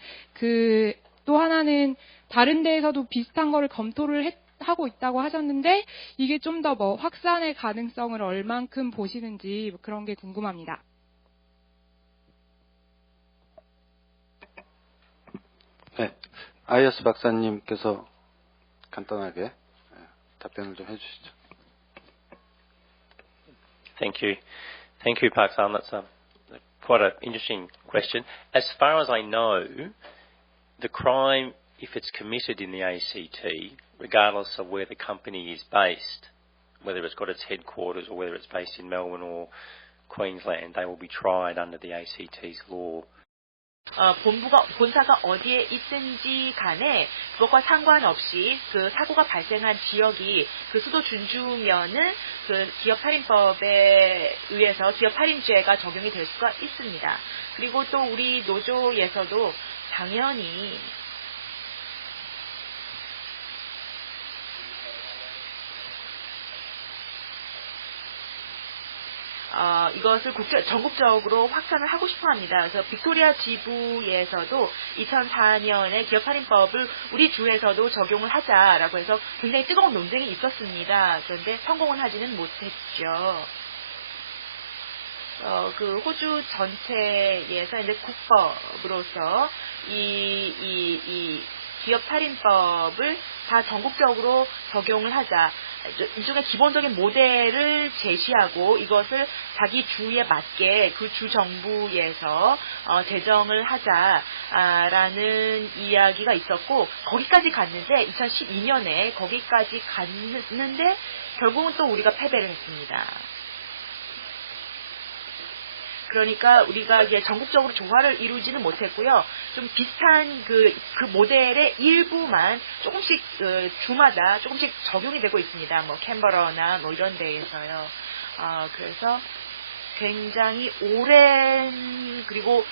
또 하나는 다른 데에서도 비슷한 거를 검토를 하고 있다고 하셨는데 이게 좀 더 확산의 가능성을 얼만큼 보시는지 그런 게 궁금합니다. 네, 아이어스 박사님께서 간단하게 답변을 좀 해주시죠. Thank you, Park Sam. That's quite an interesting question. As far as I know, the crime, if it's committed in the ACT, regardless of where the company is based, whether it's got its headquarters or whether it's based in Melbourne or Queensland, they will be tried under the ACT's law. 본사가 어디에 있든지 간에 그것과 상관없이 그 사고가 발생한 지역이 그 수도 준주면은 그 기업살인법에 의해서 기업살인죄가 적용이 될 수가 있습니다. 그리고 또 우리 노조에서도 당연히 이것을 전국적으로 확산을 하고 싶어 합니다. 그래서 빅토리아 지부에서도 2004년에 기업살인법을 우리 주에서도 적용을 하자라고 해서 굉장히 뜨거운 논쟁이 있었습니다. 그런데 성공은 하지는 못했죠. 그 호주 전체에서 이제 국법으로서 이 기업살인법을 다 전국적으로 적용을 하자. 일종의 기본적인 모델을 제시하고 이것을 자기 주에 맞게 그 주 정부에서 제정을 하자라는 이야기가 있었고 거기까지 갔는데 2012년에 거기까지 갔는데 결국은 또 우리가 패배를 했습니다. 그러니까 우리가 이게 전국적으로 조화를 이루지는 못했고요. 좀 비슷한 그 모델의 일부만 조금씩 주마다 조금씩 적용이 되고 있습니다. 뭐 캔버러나 뭐 이런 데에서요. 그래서 굉장히 오랜 그리고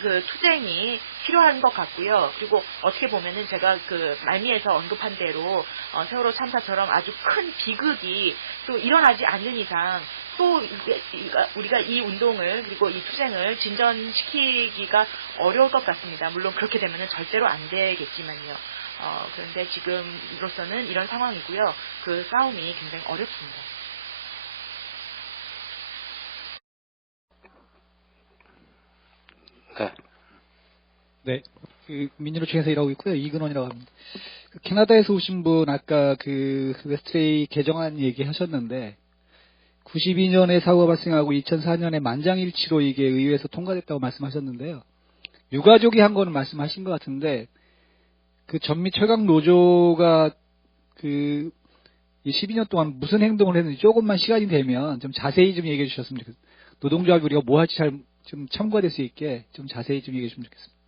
그 투쟁이 필요한 것 같고요. 그리고 어떻게 보면은 제가 그 말미에서 언급한 대로 세월호 참사처럼 아주 큰 비극이 또 일어나지 않는 이상 또 우리가 이 운동을 그리고 이 투쟁을 진전시키기가 어려울 것 같습니다. 물론 그렇게 되면은 절대로 안 되겠지만요. 그런데 지금으로서는 이런 상황이고요. 그 싸움이 굉장히 어렵습니다. 네. 네. 그 민주노총에서 일하고 있고요. 이근원이라고 합니다. 그 캐나다에서 오신 분 아까 그 웨스트레이 개정안 얘기하셨는데 92년에 사고가 발생하고 2004년에 만장일치로 이게 의회에서 통과됐다고 말씀하셨는데요. 유가족이 한 거는 말씀하신 것 같은데 그 전미 철강 노조가 그 12년 동안 무슨 행동을 했는지 조금만 시간이 되면 좀 자세히 좀 얘기해 주셨으면 좋겠습니다. 노동조합이 우리가 뭐 할지 잘 좀 참고가 될 수 있게 좀 자세히 좀 얘기해 주시면 좋겠습니다.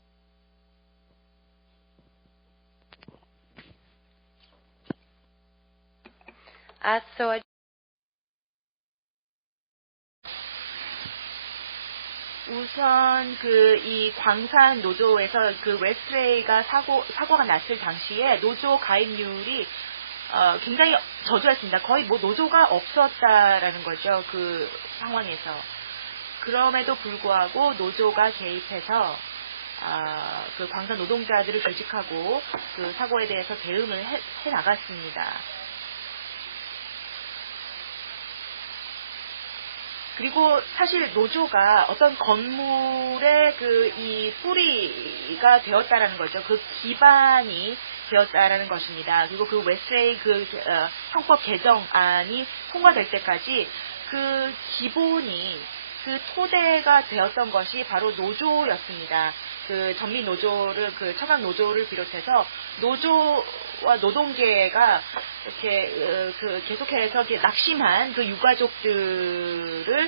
So 우선 이 광산 노조에서 그 웨스트레이가 사고가 났을 당시에 노조 가입률이 굉장히 저조했습니다. 거의 뭐 노조가 없었다라는 거죠. 그 상황에서. 그럼에도 불구하고 노조가 개입해서 그 광산 노동자들을 조직하고 그 사고에 대해서 대응을 해 나갔습니다. 그리고 사실 노조가 어떤 건물의 이 뿌리가 되었다라는 거죠. 그 기반이 되었다라는 것입니다. 그리고 그 웨스트레이 형법 개정안이 통과될 때까지 그 기본이 그 토대가 되었던 것이 바로 노조였습니다. 그 전민 노조를 그 처강 노조를 비롯해서 노조와 노동계가 이렇게 계속해서 이렇게 낙심한 그 유가족들에게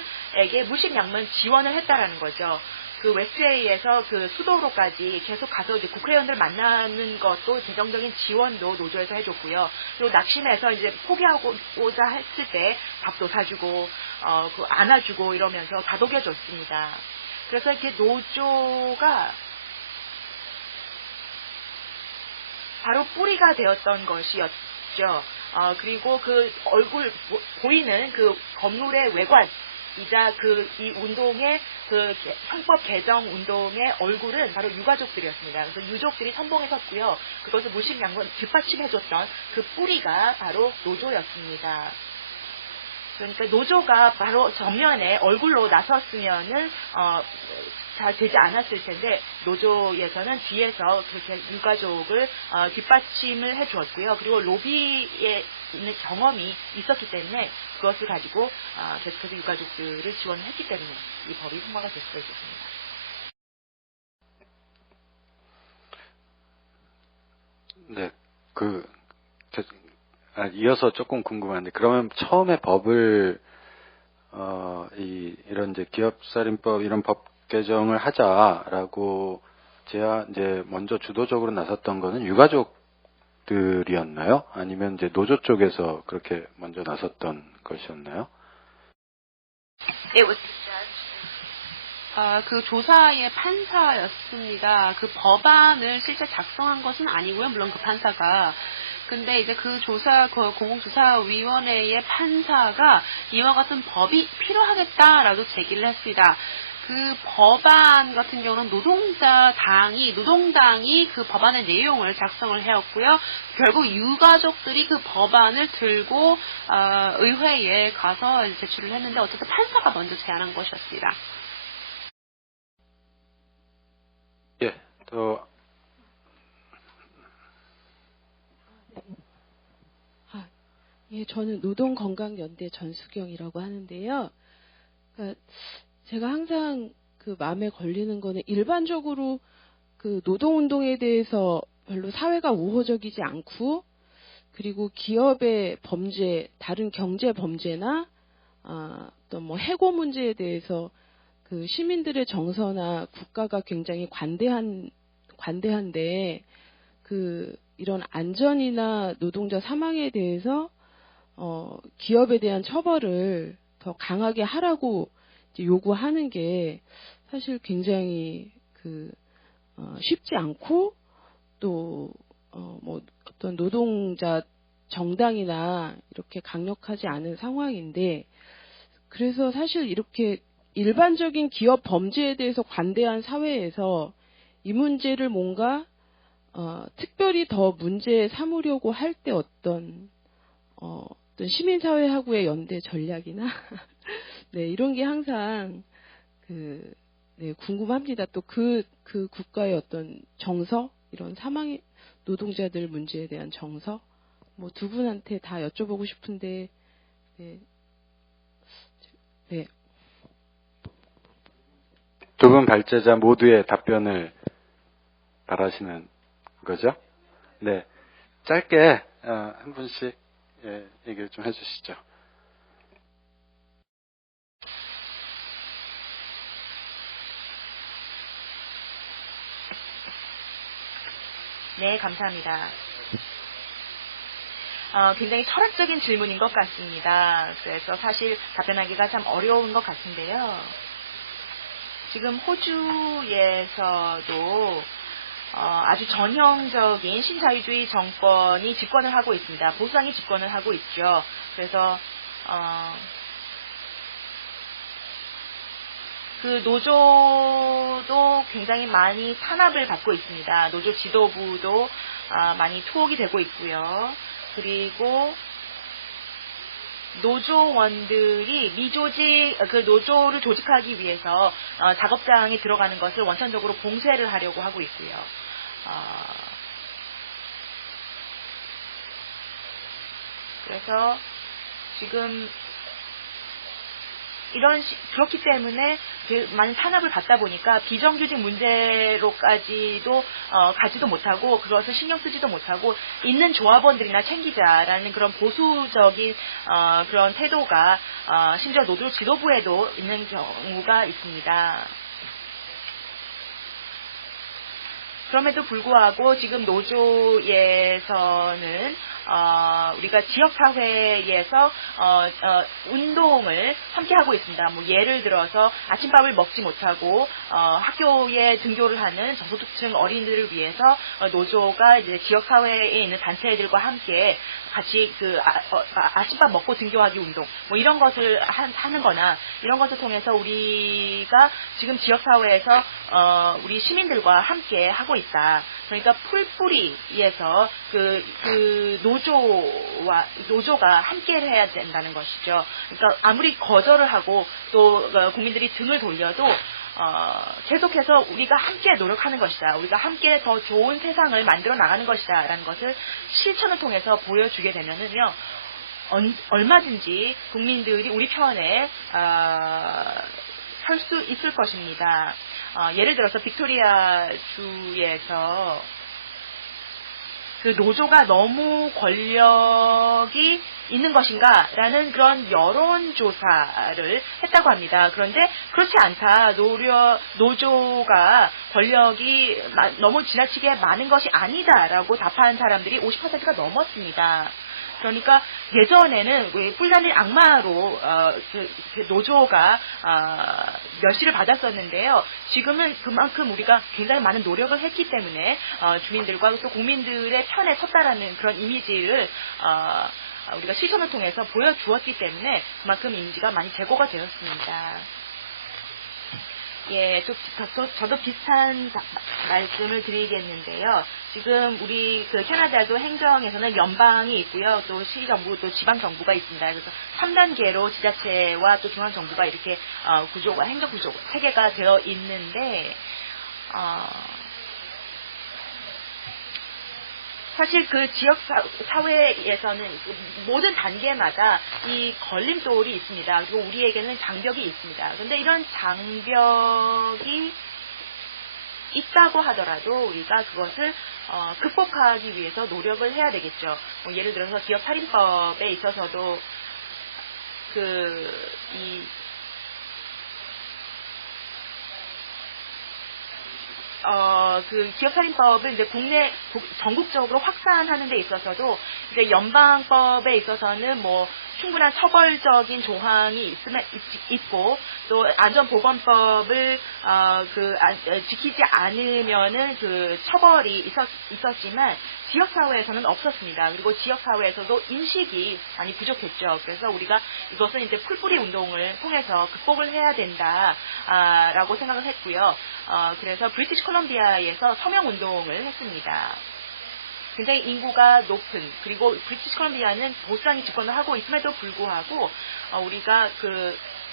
물심양면 지원을 했다라는 거죠. 그 웨스트레이에서 그 수도로까지 계속 가서 이제 국회의원들 만나는 것도 재정적인 지원도 노조에서 해줬고요. 그리고 낙심해서 이제 포기하고자 했을 때 밥도 사주고 안아주고 이러면서 다독여줬습니다. 그래서 이렇게 노조가 바로 뿌리가 되었던 것이었죠. 그리고 그 얼굴 보이는 그 건물의 외관이자 이 운동의 그 형법 개정 운동의 얼굴은 바로 유가족들이었습니다. 그래서 유족들이 선봉에 섰고요. 그것을 물심양면 뒷받침해줬던 그 뿌리가 바로 노조였습니다. 그러니까 노조가 바로 전면에 얼굴로 나섰으면은 잘 되지 않았을 텐데 노조에서는 뒤에서 그렇게 유가족을 뒷받침을 해주었고요. 그리고 로비에 있는 경험이 있었기 때문에 그것을 가지고 계속해서 유가족들을 지원했기 때문에 이 법이 통과가 될 수가 있었습니다. 네, 이어서 조금 궁금한데, 그러면 처음에 법을, 이런 이제 기업살인법 이런 법 개정을 하자라고 제가 이제 먼저 주도적으로 나섰던 거는 유가족들이었나요? 아니면 이제 노조 쪽에서 그렇게 먼저 나섰던 것이었나요? It was 그 조사의 판사였습니다. 그 법안을 실제 작성한 것은 아니고요. 물론 그 판사가. 근데 이제 그 공공조사위원회의 판사가 이와 같은 법이 필요하겠다라고 제기를 했습니다. 그 법안 같은 경우는 노동당이 그 법안의 내용을 작성을 해왔고요. 결국 유가족들이 그 법안을 들고 의회에 가서 제출을 했는데 어쨌든 판사가 먼저 제안한 것이었습니다. 예, 또 예, 저는 노동건강연대 전수경이라고 하는데요. 그러니까 제가 항상 그 마음에 걸리는 거는 일반적으로 그 노동운동에 대해서 별로 사회가 우호적이지 않고, 그리고 기업의 범죄, 다른 경제 범죄나 또 뭐 해고 문제에 대해서 그 시민들의 정서나 국가가 굉장히 관대한데 그 이런 안전이나 노동자 사망에 대해서 기업에 대한 처벌을 더 강하게 하라고 이제 요구하는 게 사실 굉장히 쉽지 않고, 또 뭐 어떤 노동자 정당이나 이렇게 강력하지 않은 상황인데, 그래서 사실 이렇게 일반적인 기업 범죄에 대해서 관대한 사회에서 이 문제를 뭔가 특별히 더 문제 삼으려고 할 때 어떤 시민사회하고의 연대 전략이나 네, 이런 게 항상 네, 궁금합니다. 또 그 국가의 어떤 정서, 이런 사망의 노동자들 문제에 대한 정서, 뭐 두 분한테 다 여쭤보고 싶은데, 네. 두 분 발제자 모두의 답변을 바라시는 거죠? 네, 짧게 한 분씩 얘기를 좀 해주시죠. 네, 감사합니다. 굉장히 철학적인 질문인 것 같습니다. 그래서 사실 답변하기가 참 어려운 것 같은데요. 지금 호주에서도 아주 전형적인 신자유주의 정권이 집권을 하고 있습니다. 보수당이 집권을 하고 있죠. 그래서 그 노조도 굉장히 많이 탄압을 받고 있습니다. 노조 지도부도 많이 투옥이 되고 있고요. 그리고 노조원들이 그 노조를 조직하기 위해서 작업장에 들어가는 것을 원천적으로 봉쇄를 하려고 하고 있고요. 그래서 지금 그렇기 때문에 많은 탄압을 받다 보니까 비정규직 문제로까지도 가지도 못하고, 그것을 신경 쓰지도 못하고 있는 조합원들이나 챙기자라는 그런 보수적인 그런 태도가 심지어 노조 지도부에도 있는 경우가 있습니다. 그럼에도 불구하고 지금 노조에서는 우리가 지역사회에서 운동을 함께 하고 있습니다. 뭐 예를 들어서 아침밥을 먹지 못하고 학교에 등교를 하는 저소득층 어린이들을 위해서 노조가 이제 지역사회에 있는 단체들과 함께 같이 아침밥 먹고 등교하기 운동, 뭐 이런 것을 하는 거나, 이런 것을 통해서 우리가 지금 지역사회에서 우리 시민들과 함께 하고 있다. 그러니까 풀뿌리에서 노조가 함께를 해야 된다는 것이죠. 그러니까 아무리 거절을 하고 또 국민들이 등을 돌려도 계속해서 우리가 함께 노력하는 것이다. 우리가 함께 더 좋은 세상을 만들어 나가는 것이다. 라는 것을 실천을 통해서 보여주게 되면은요, 얼마든지 국민들이 우리 편에 설 수 있을 것입니다. 예를 들어서 빅토리아 주에서 그 노조가 너무 권력이 있는 것인가라는 그런 여론조사를 했다고 합니다. 그런데 그렇지 않다. 노조가 권력이 너무 지나치게 많은 것이 아니다라고 답한 사람들이 50%가 넘었습니다. 그러니까 예전에는 뿔나는 악마로 그 노조가 멸시를 받았었는데요. 지금은 그만큼 우리가 굉장히 많은 노력을 했기 때문에 주민들과 또 국민들의 편에 섰다라는 그런 이미지를 우리가 실천을 통해서 보여주었기 때문에 그만큼 이미지가 많이 제고가 되었습니다. 예, 저도 비슷한 말씀을 드리겠는데요. 지금 우리 그 캐나다도 행정에서는 연방이 있고요. 또 시정부, 또 지방정부가 있습니다. 그래서 3단계로 지자체와 또 중앙정부가 이렇게 구조가, 행정구조, 체계가 되어 있는데, 사실 그 지역 사회에서는 모든 단계마다 이 걸림돌이 있습니다. 그리고 우리에게는 장벽이 있습니다. 그런데 이런 장벽이 있다고 하더라도 우리가 그것을 극복하기 위해서 노력을 해야 되겠죠. 예를 들어서 기업 살인법에 있어서도 그 기업살인법을 이제 전국적으로 확산하는 데 있어서도 이제 연방법에 있어서는 뭐 충분한 처벌적인 조항이 있고 또 안전보건법을 지키지 않으면은 그 처벌이 있었지만 지역사회에서는 없었습니다. 그리고 지역사회에서도 인식이 많이 부족했죠. 그래서 우리가 이것은 이제 풀뿌리 운동을 통해서 극복을 해야 된다라고 생각을 했고요. 그래서 브리티시 콜롬비아에서 서명 운동을 했습니다. 굉장히 인구가 높은, 그리고 브리티시 콜롬비아는 보수당이 집권을 하고 있음에도 불구하고 우리가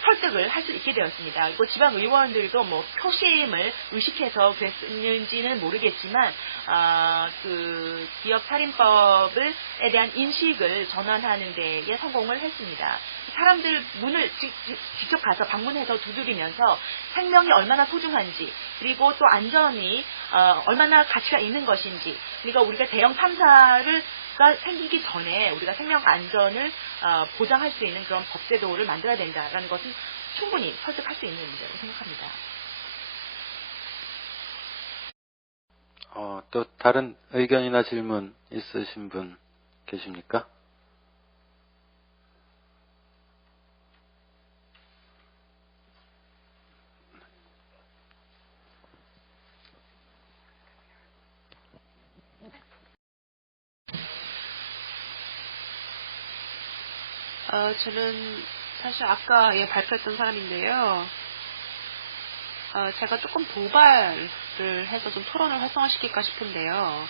설득을 할 수 있게 되었습니다. 그리고 지방 의원들도 뭐 표심을 의식해서 그랬는지는 모르겠지만 그 기업 살인법에 대한 인식을 전환하는 데에 성공을 했습니다. 사람들 문을 직접 가서 방문해서 두드리면서 생명이 얼마나 소중한지, 그리고 또 안전이 얼마나 가치가 있는 것인지, 그러니까 우리가 대형 참사가 생기기 전에 우리가 생명 안전을 보장할 수 있는 그런 법제도를 만들어야 된다라는 것은 충분히 설득할 수 있는 문제라고 생각합니다. 또 다른 의견이나 질문 있으신 분 계십니까? 저는 사실 아까 발표했던 사람인데요. 제가 조금 도발을 해서 좀 토론을 활성화시킬까 싶은데요.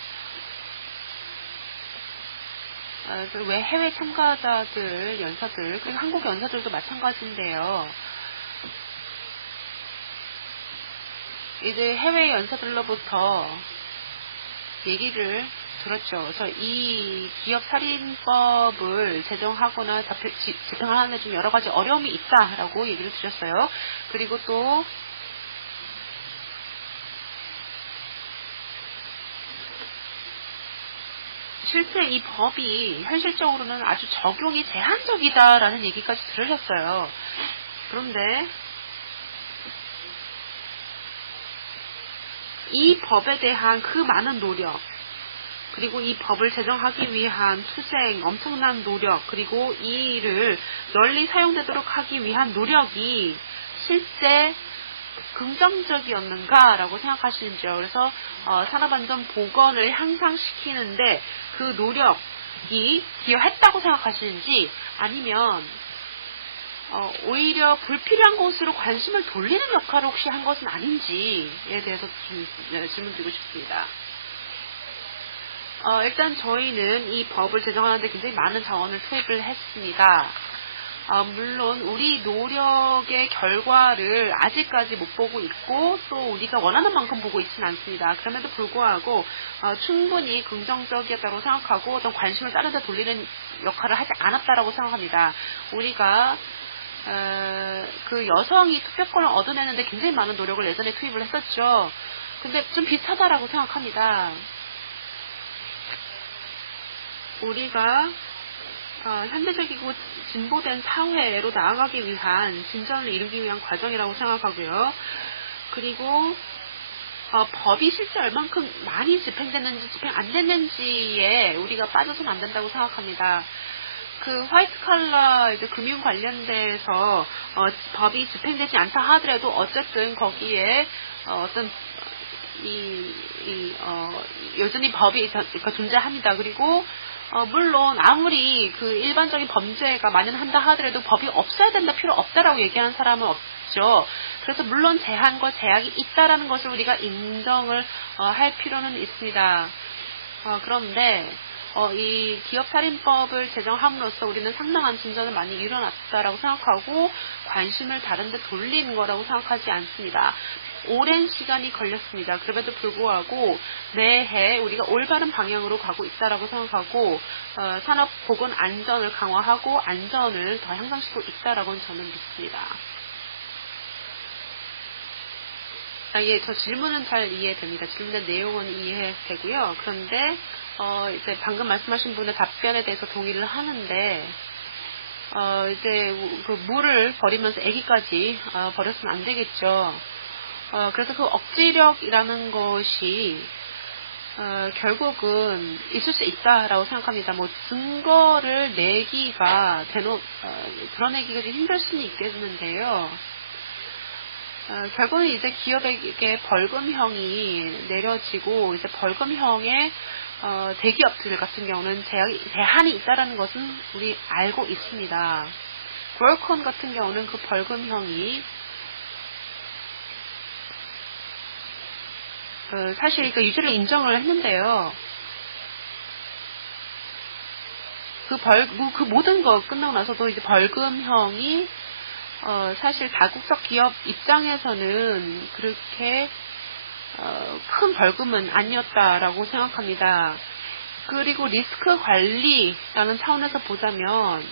왜 해외 참가자들, 연사들, 그리고 한국 연사들도 마찬가지인데요. 이제 해외 연사들로부터 얘기를 들었죠. 그래서 이 기업 살인법을 제정하거나 집행을 하는 데 좀 여러 가지 어려움이 있다라고 얘기를 드렸어요. 그리고 또 실제 이 법이 현실적으로는 아주 적용이 제한적이다라는 얘기까지 들으셨어요. 그런데 이 법에 대한 그 많은 노력, 그리고 이 법을 제정하기 위한 투쟁, 엄청난 노력, 그리고 이 일을 널리 사용되도록 하기 위한 노력이 실제 긍정적이었는가라고 생각하시는지요. 그래서 산업안전보건을 향상시키는데 그 노력이 기여했다고 생각하시는지, 아니면 오히려 불필요한 곳으로 관심을 돌리는 역할을 혹시 한 것은 아닌지에 대해서 좀 질문드리고 싶습니다. 일단 저희는 이 법을 제정하는데 굉장히 많은 자원을 투입을 했습니다. 물론 우리 노력의 결과를 아직까지 못 보고 있고 또 우리가 원하는 만큼 보고 있지는 않습니다. 그럼에도 불구하고 충분히 긍정적이었다고 생각하고 어떤 관심을 다른 데 돌리는 역할을 하지 않았다라고 생각합니다. 우리가 그 여성이 투표권을 얻어내는데 굉장히 많은 노력을 예전에 투입을 했었죠. 근데 좀 비슷하다라고 생각합니다. 우리가 현대적이고 진보된 사회로 나아가기 위한 진전을 이루기 위한 과정이라고 생각하고요. 그리고 법이 실제 얼만큼 많이 집행됐는지 집행 안 됐는지에 우리가 빠져서는 안 된다고 생각합니다. 그 화이트 칼라 이제 금융 관련돼서 법이 집행되지 않다 하더라도 어쨌든 거기에 어떤 여전히 법이 그러니까 존재합니다. 그리고 물론 아무리 그 일반적인 범죄가 만연한다 하더라도 법이 없어야 된다, 필요 없다라고 얘기하는 사람은 없죠. 그래서 물론 제한과 제약이 있다라는 것을 우리가 인정을 할 필요는 있습니다. 그런데 이 기업살인법을 제정함으로써 우리는 상당한 진전을 많이 이뤄놨다라고 생각하고 관심을 다른 데 돌린 거라고 생각하지 않습니다. 오랜 시간이 걸렸습니다. 그럼에도 불구하고 매해 우리가 올바른 방향으로 가고 있다라고 생각하고 산업 보건 안전을 강화하고 안전을 더 향상시키고 있다라고 저는 믿습니다. 예, 저 질문은 잘 이해됩니다. 질문의 내용은 이해되고요. 그런데 이제 방금 말씀하신 분의 답변에 대해서 동의를 하는데 이제 그 물을 버리면서 아기까지 버렸으면 안 되겠죠. 그래서 그 억지력이라는 것이 결국은 있을 수 있다라고 생각합니다. 뭐 증거를 내기가 드러내기가 좀 힘들 수는 있겠는데요. 결국은 이제 기업에게 벌금형이 내려지고 이제 벌금형에 대기업들 같은 경우는 제한이 있다라는 것은 우리 알고 있습니다. 그월콘 같은 경우는 그 벌금형이 사실 그 유죄를 인정을 했는데요. 그 모든 거 끝나고 나서도 이제 벌금형이 사실 다국적 기업 입장에서는 그렇게 큰 벌금은 아니었다라고 생각합니다. 그리고 리스크 관리라는 차원에서 보자면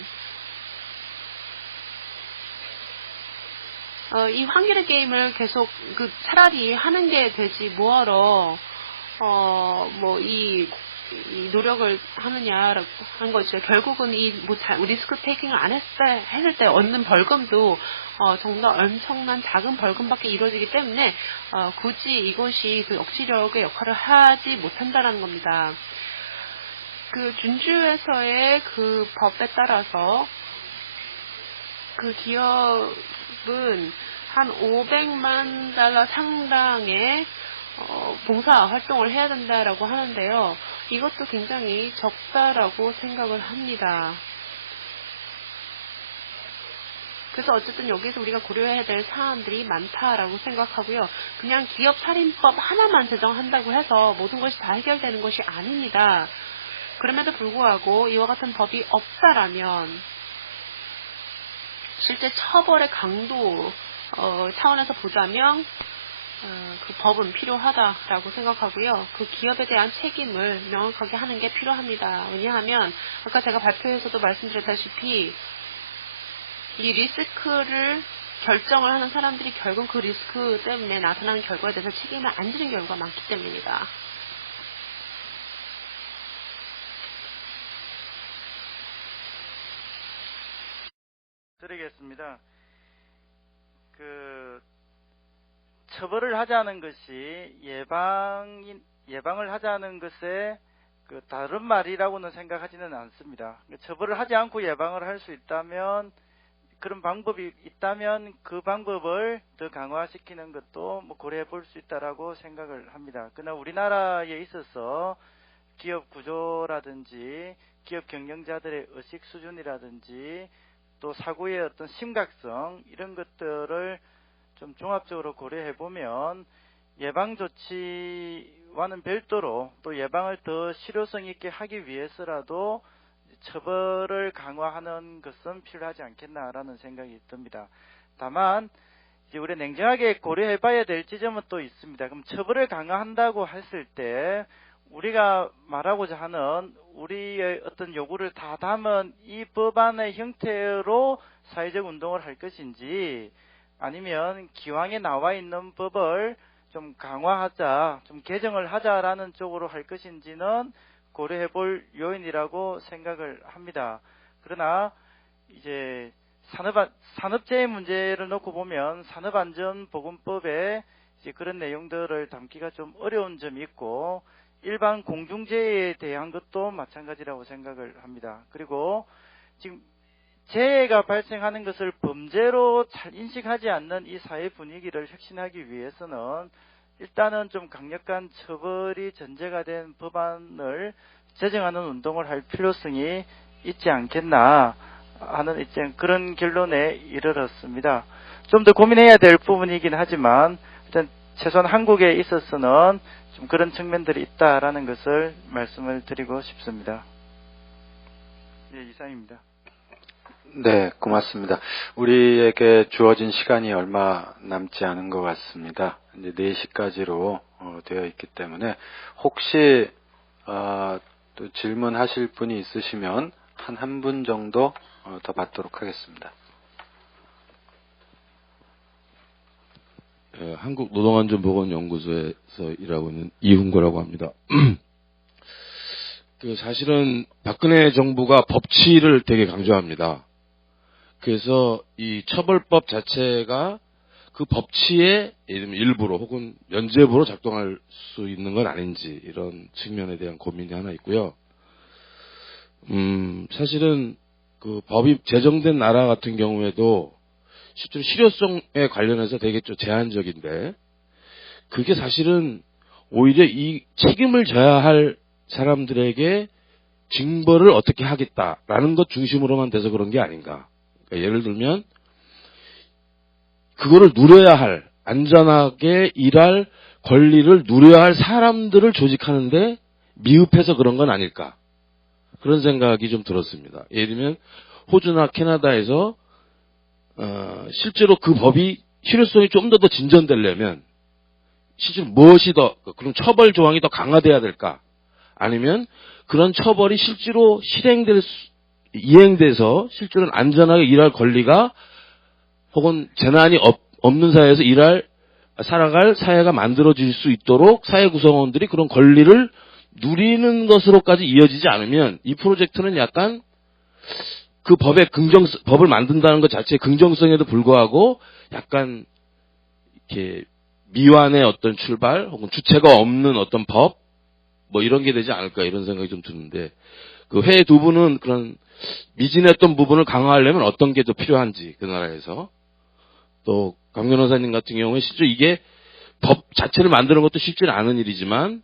이 환기의 게임을 계속 차라리 하는 게 되지 뭐하러 이 노력을 하느냐라고 한 거죠. 결국은 리스크 테이킹을 안 했을 때 얻는 벌금도 정말 엄청난 작은 벌금밖에 이루어지기 때문에 굳이 이것이 그 억지력의 역할을 하지 못한다라는 겁니다. 그 준주에서의 그 법에 따라서 그 기업은 한 $500만 상당의 봉사 활동을 해야 된다라고 하는데요. 이것도 굉장히 적다라고 생각을 합니다. 그래서 어쨌든 여기서 우리가 고려해야 될 사안들이 많다라고 생각하고요. 그냥 기업살인법 하나만 제정한다고 해서 모든 것이 다 해결되는 것이 아닙니다. 그럼에도 불구하고 이와 같은 법이 없다라면 실제 처벌의 강도 차원에서 보자면 그 법은 필요하다라고 생각하고요. 그 기업에 대한 책임을 명확하게 하는 게 필요합니다. 왜냐하면 아까 제가 발표에서도 말씀드렸다시피 이 리스크를 결정을 하는 사람들이 결국 그 리스크 때문에 나타나는 결과에 대해서 책임을 안 지는 경우가 많기 때문입니다. 드리겠습니다. 처벌을 하자는 것이 예방을 하자는 것에 다른 말이라고는 생각하지는 않습니다. 처벌을 하지 않고 예방을 할 수 있다면, 그런 방법이 있다면 그 방법을 더 강화시키는 것도 고려해 볼 수 있다라고 생각을 합니다. 그러나 우리나라에 있어서 기업 구조라든지 기업 경영자들의 의식 수준이라든지 또 사고의 어떤 심각성, 이런 것들을 좀 종합적으로 고려해 보면 예방 조치와는 별도로 또 예방을 더 실효성 있게 하기 위해서라도 처벌을 강화하는 것은 필요하지 않겠나라는 생각이 듭니다. 다만 이제 우리 냉정하게 고려해 봐야 될 지점은 또 있습니다. 그럼 처벌을 강화한다고 했을 때 우리가 말하고자 하는 우리의 어떤 요구를 다 담은 이 법안의 형태로 사회적 운동을 할 것인지, 아니면 기왕에 나와 있는 법을 좀 강화하자, 좀 개정을 하자라는 쪽으로 할 것인지는 고려해 볼 요인이라고 생각을 합니다. 그러나 이제 산업재해 문제를 놓고 보면 산업안전보건법에 이제 그런 내용들을 담기가 좀 어려운 점이 있고 일반 공중재해에 대한 것도 마찬가지라고 생각을 합니다. 그리고 지금 재해가 발생하는 것을 범죄로 잘 인식하지 않는 이 사회 분위기를 혁신하기 위해서는 일단은 좀 강력한 처벌이 전제가 된 법안을 제정하는 운동을 할 필요성이 있지 않겠나 하는 그런 결론에 이르렀습니다. 좀 더 고민해야 될 부분이긴 하지만 일단 최소한 한국에 있어서는 좀 그런 측면들이 있다라는 것을 말씀을 드리고 싶습니다. 네, 이상입니다. 네, 고맙습니다. 우리에게 주어진 시간이 얼마 남지 않은 것 같습니다. 이제 4시까지로 되어 있기 때문에 혹시 또 질문하실 분이 있으시면 한 분 정도 더 받도록 하겠습니다. 한국노동안전보건연구소에서 일하고 있는 이훈거라고 합니다. 사실은 박근혜 정부가 법치를 되게 강조합니다. 그래서 이 처벌법 자체가 그 법치의 일부로 혹은 면죄부로 작동할 수 있는 건 아닌지 이런 측면에 대한 고민이 하나 있고요. 사실은 그 법이 제정된 나라 같은 경우에도 실제로 실효성에 관련해서 되게 좀 제한적인데 그게 사실은 오히려 이 책임을 져야 할 사람들에게 징벌을 어떻게 하겠다라는 것 중심으로만 돼서 그런 게 아닌가. 그러니까 예를 들면 그거를 누려야 할 안전하게 일할 권리를 누려야 할 사람들을 조직하는데 미흡해서 그런 건 아닐까. 그런 생각이 좀 들었습니다. 예를 들면 호주나 캐나다에서 실제로 그 법이 실효성이 좀 더 진전되려면 실제로 무엇이 더 그런 처벌 조항이 더 강화돼야 될까? 아니면 그런 처벌이 실제로 이행돼서 실제로는 안전하게 일할 권리가 혹은 재난이 없는 사회에서 살아갈 사회가 만들어질 수 있도록 사회 구성원들이 그런 권리를 누리는 것으로까지 이어지지 않으면 이 프로젝트는 약간 그 법을 만든다는 것 자체의 긍정성에도 불구하고 약간 이렇게 미완의 어떤 출발 혹은 주체가 없는 어떤 법 뭐 이런 게 되지 않을까 이런 생각이 좀 드는데 그 회의 두 분은 그런 미진했던 부분을 강화하려면 어떤 게 더 필요한지 그 나라에서 또 강 변호사님 같은 경우에 실제 이게 법 자체를 만드는 것도 쉽지는 않은 일이지만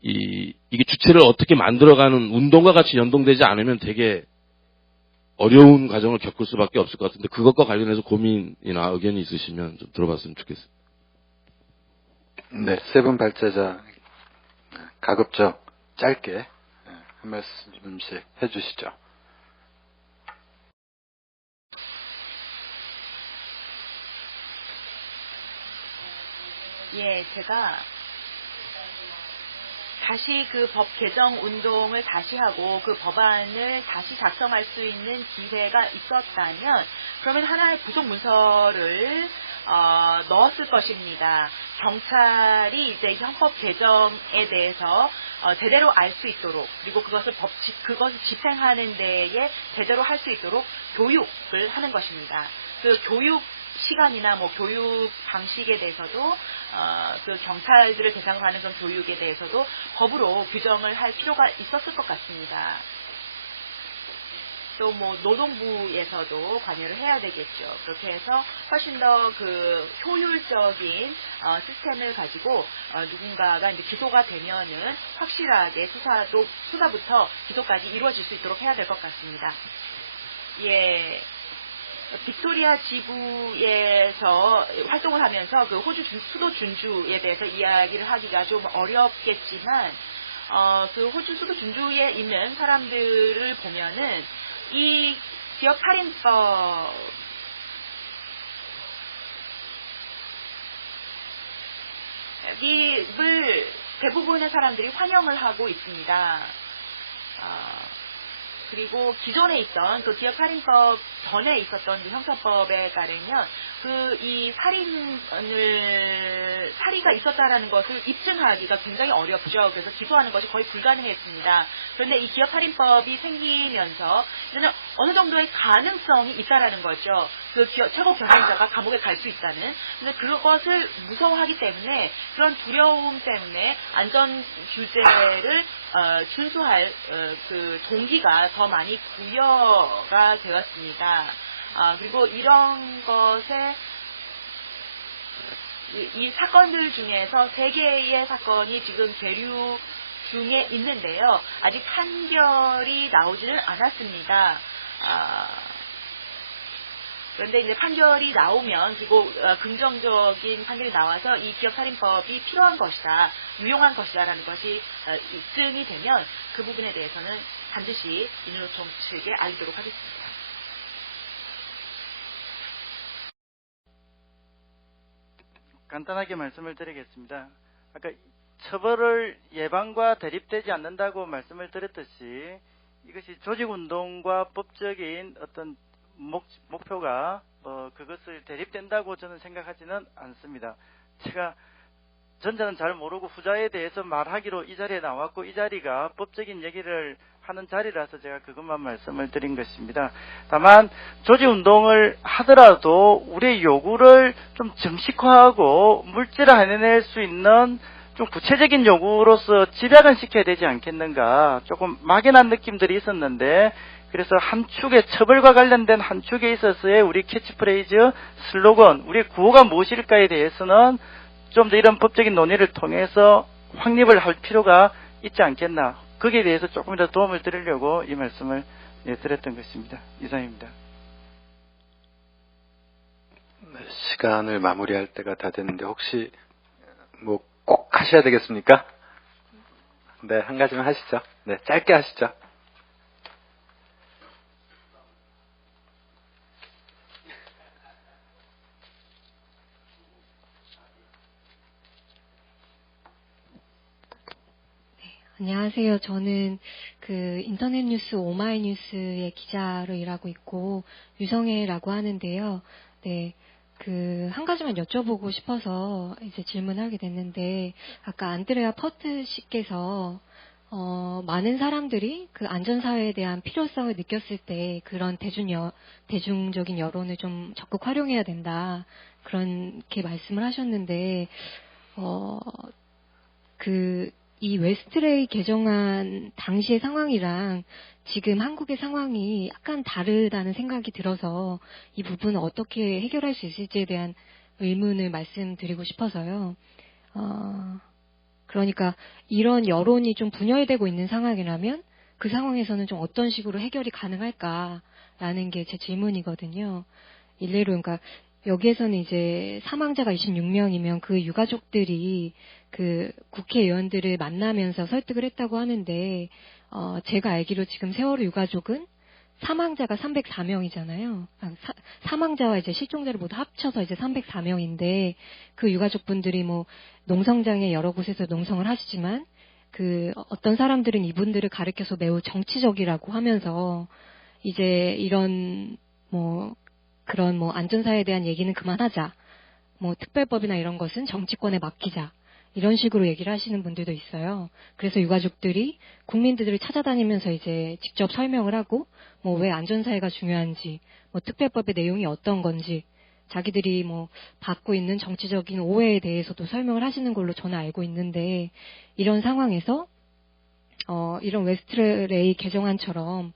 이게 주체를 어떻게 만들어가는 운동과 같이 연동되지 않으면 되게 어려운 과정을 겪을 수밖에 없을 것 같은데 그것과 관련해서 고민이나 의견이 있으시면 좀 들어봤으면 좋겠습니다. 네, 세 분 발제자 가급적 짧게 한 말씀씩 해주시죠. 예, 제가 다시 그 법 개정 운동을 다시 하고 그 법안을 다시 작성할 수 있는 기회가 있었다면 그러면 하나의 부속 문서를 넣었을 것입니다. 경찰이 이제 형법 개정에 대해서 제대로 알 수 있도록 그리고 그것을 집행하는 데에 제대로 할 수 있도록 교육을 하는 것입니다. 그 교육 시간이나 뭐 교육 방식에 대해서도 그 경찰들을 대상으로 하는 그런 교육에 대해서도 법으로 규정을 할 필요가 있었을 것 같습니다. 또 뭐 노동부에서도 관여를 해야 되겠죠. 그렇게 해서 훨씬 더 그 효율적인 시스템을 가지고 누군가가 이제 기소가 되면은 확실하게 수사부터 기소까지 이루어질 수 있도록 해야 될 것 같습니다. 예. 빅토리아 지부에서 활동을 하면서 그 호주 수도 준주에 대해서 이야기를 하기가 좀 어렵겠지만 그 호주 수도 준주에 있는 사람들을 보면은 이 기업 살인법을 대부분의 사람들이 환영을 하고 있습니다. 그리고 기존에 있던 그 기업살인법 전에 있었던 그 형사법에 따르면 이 살이가 있었다라는 것을 입증하기가 굉장히 어렵죠. 그래서 기소하는 것이 거의 불가능했습니다. 그런데 이 기업살인법이 생기면서 이제는 어느 정도의 가능성이 있다라는 거죠. 그 최고 경영자가 감옥에 갈 수 있다는. 근데 그것을 무서워하기 때문에 그런 두려움 때문에 안전 규제를 준수할 그 동기가 더 많이 부여가 되었습니다. 그리고 이런 것에 이 사건들 중에서 3개의 사건이 지금 계류 중에 있는데요. 아직 판결이 나오지는 않았습니다. 그런데 이제 판결이 나오면, 그리고 긍정적인 판결이 나와서 이 기업살인법이 필요한 것이다, 유용한 것이다라는 것이 입증이 되면 그 부분에 대해서는 반드시 민주노총 측에 알리도록 하겠습니다. 간단하게 말씀을 드리겠습니다. 아까 처벌을 예방과 대립되지 않는다고 말씀을 드렸듯이 이것이 조직운동과 법적인 어떤 목표가 그것을 대립된다고 저는 생각하지는 않습니다. 제가 전자는 잘 모르고 후자에 대해서 말하기로 이 자리에 나왔고, 이 자리가 법적인 얘기를 하는 자리라서 제가 그것만 말씀을 드린 것입니다. 다만 조직운동을 하더라도 우리의 요구를 좀 정식화하고 물질화해낼 수 있는 좀 구체적인 요구로서 집약은 시켜야 되지 않겠는가, 조금 막연한 느낌들이 있었는데, 그래서 한 축의 처벌과 관련된 한 축에 있어서의 우리 캐치프레이즈, 슬로건, 우리의 구호가 무엇일까에 대해서는 좀 더 이런 법적인 논의를 통해서 확립을 할 필요가 있지 않겠나, 거기에 대해서 조금이라도 도움을 드리려고 이 말씀을 드렸던 것입니다. 이상입니다. 시간을 마무리할 때가 다 됐는데 혹시 뭐 꼭 하셔야 되겠습니까? 네, 한 가지만 하시죠. 네, 짧게 하시죠. 안녕하세요. 저는 그 인터넷 뉴스 오마이뉴스의 기자로 일하고 있고 유성애라고 하는데요. 네. 한 가지만 여쭤보고 싶어서 이제 질문하게 됐는데, 아까 안드레아 퍼트 씨께서 많은 사람들이 그 안전사회에 대한 필요성을 느꼈을 때 그런 대중적인 여론을 좀 적극 활용해야 된다, 그렇게 말씀을 하셨는데, 이 웨스트레이 개정안 당시의 상황이랑 지금 한국의 상황이 약간 다르다는 생각이 들어서 이 부분을 어떻게 해결할 수 있을지에 대한 의문을 말씀드리고 싶어서요. 그러니까 이런 여론이 좀 분열되고 있는 상황이라면 그 상황에서는 좀 어떤 식으로 해결이 가능할까라는 게 제 질문이거든요. 일례로, 그러니까 여기에서는 이제 사망자가 26명이면 그 유가족들이 그 국회의원들을 만나면서 설득을 했다고 하는데, 제가 알기로 지금 세월호 유가족은 사망자가 304명이잖아요. 사망자와 이제 실종자를 모두 합쳐서 이제 304명인데, 그 유가족분들이 뭐 농성장에 여러 곳에서 농성을 하시지만, 어떤 사람들은 이분들을 가리켜서 매우 정치적이라고 하면서, 이제 이런 그런 안전사에 대한 얘기는 그만하자, 특별법이나 이런 것은 정치권에 맡기자, 이런 식으로 얘기를 하시는 분들도 있어요. 그래서 유가족들이 국민들을 찾아다니면서 이제 직접 설명을 하고, 왜 안전사회가 중요한지, 특별법의 내용이 어떤 건지, 자기들이 받고 있는 정치적인 오해에 대해서도 설명을 하시는 걸로 저는 알고 있는데, 이런 상황에서, 이런 웨스트레이 개정안처럼,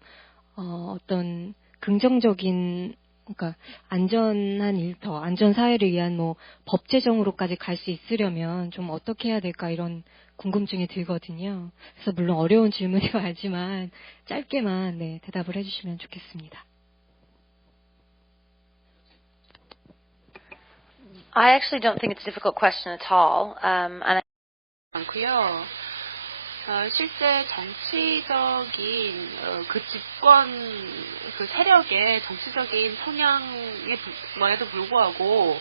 어떤 긍정적인, 그러니까 안전한 일터, 안전 사회를 위한 법 제정으로까지 갈 수 있으려면 좀 어떻게 해야 될까, 이런 궁금증이 들거든요. 그래서 물론 어려운 질문인 거 알지만 짧게만 대답을 해주시면 좋겠습니다. I actually don't think it's a difficult question at all. 않고요. 실제 정치적인 그 집권 그 세력의 정치적인 성향에도 불구하고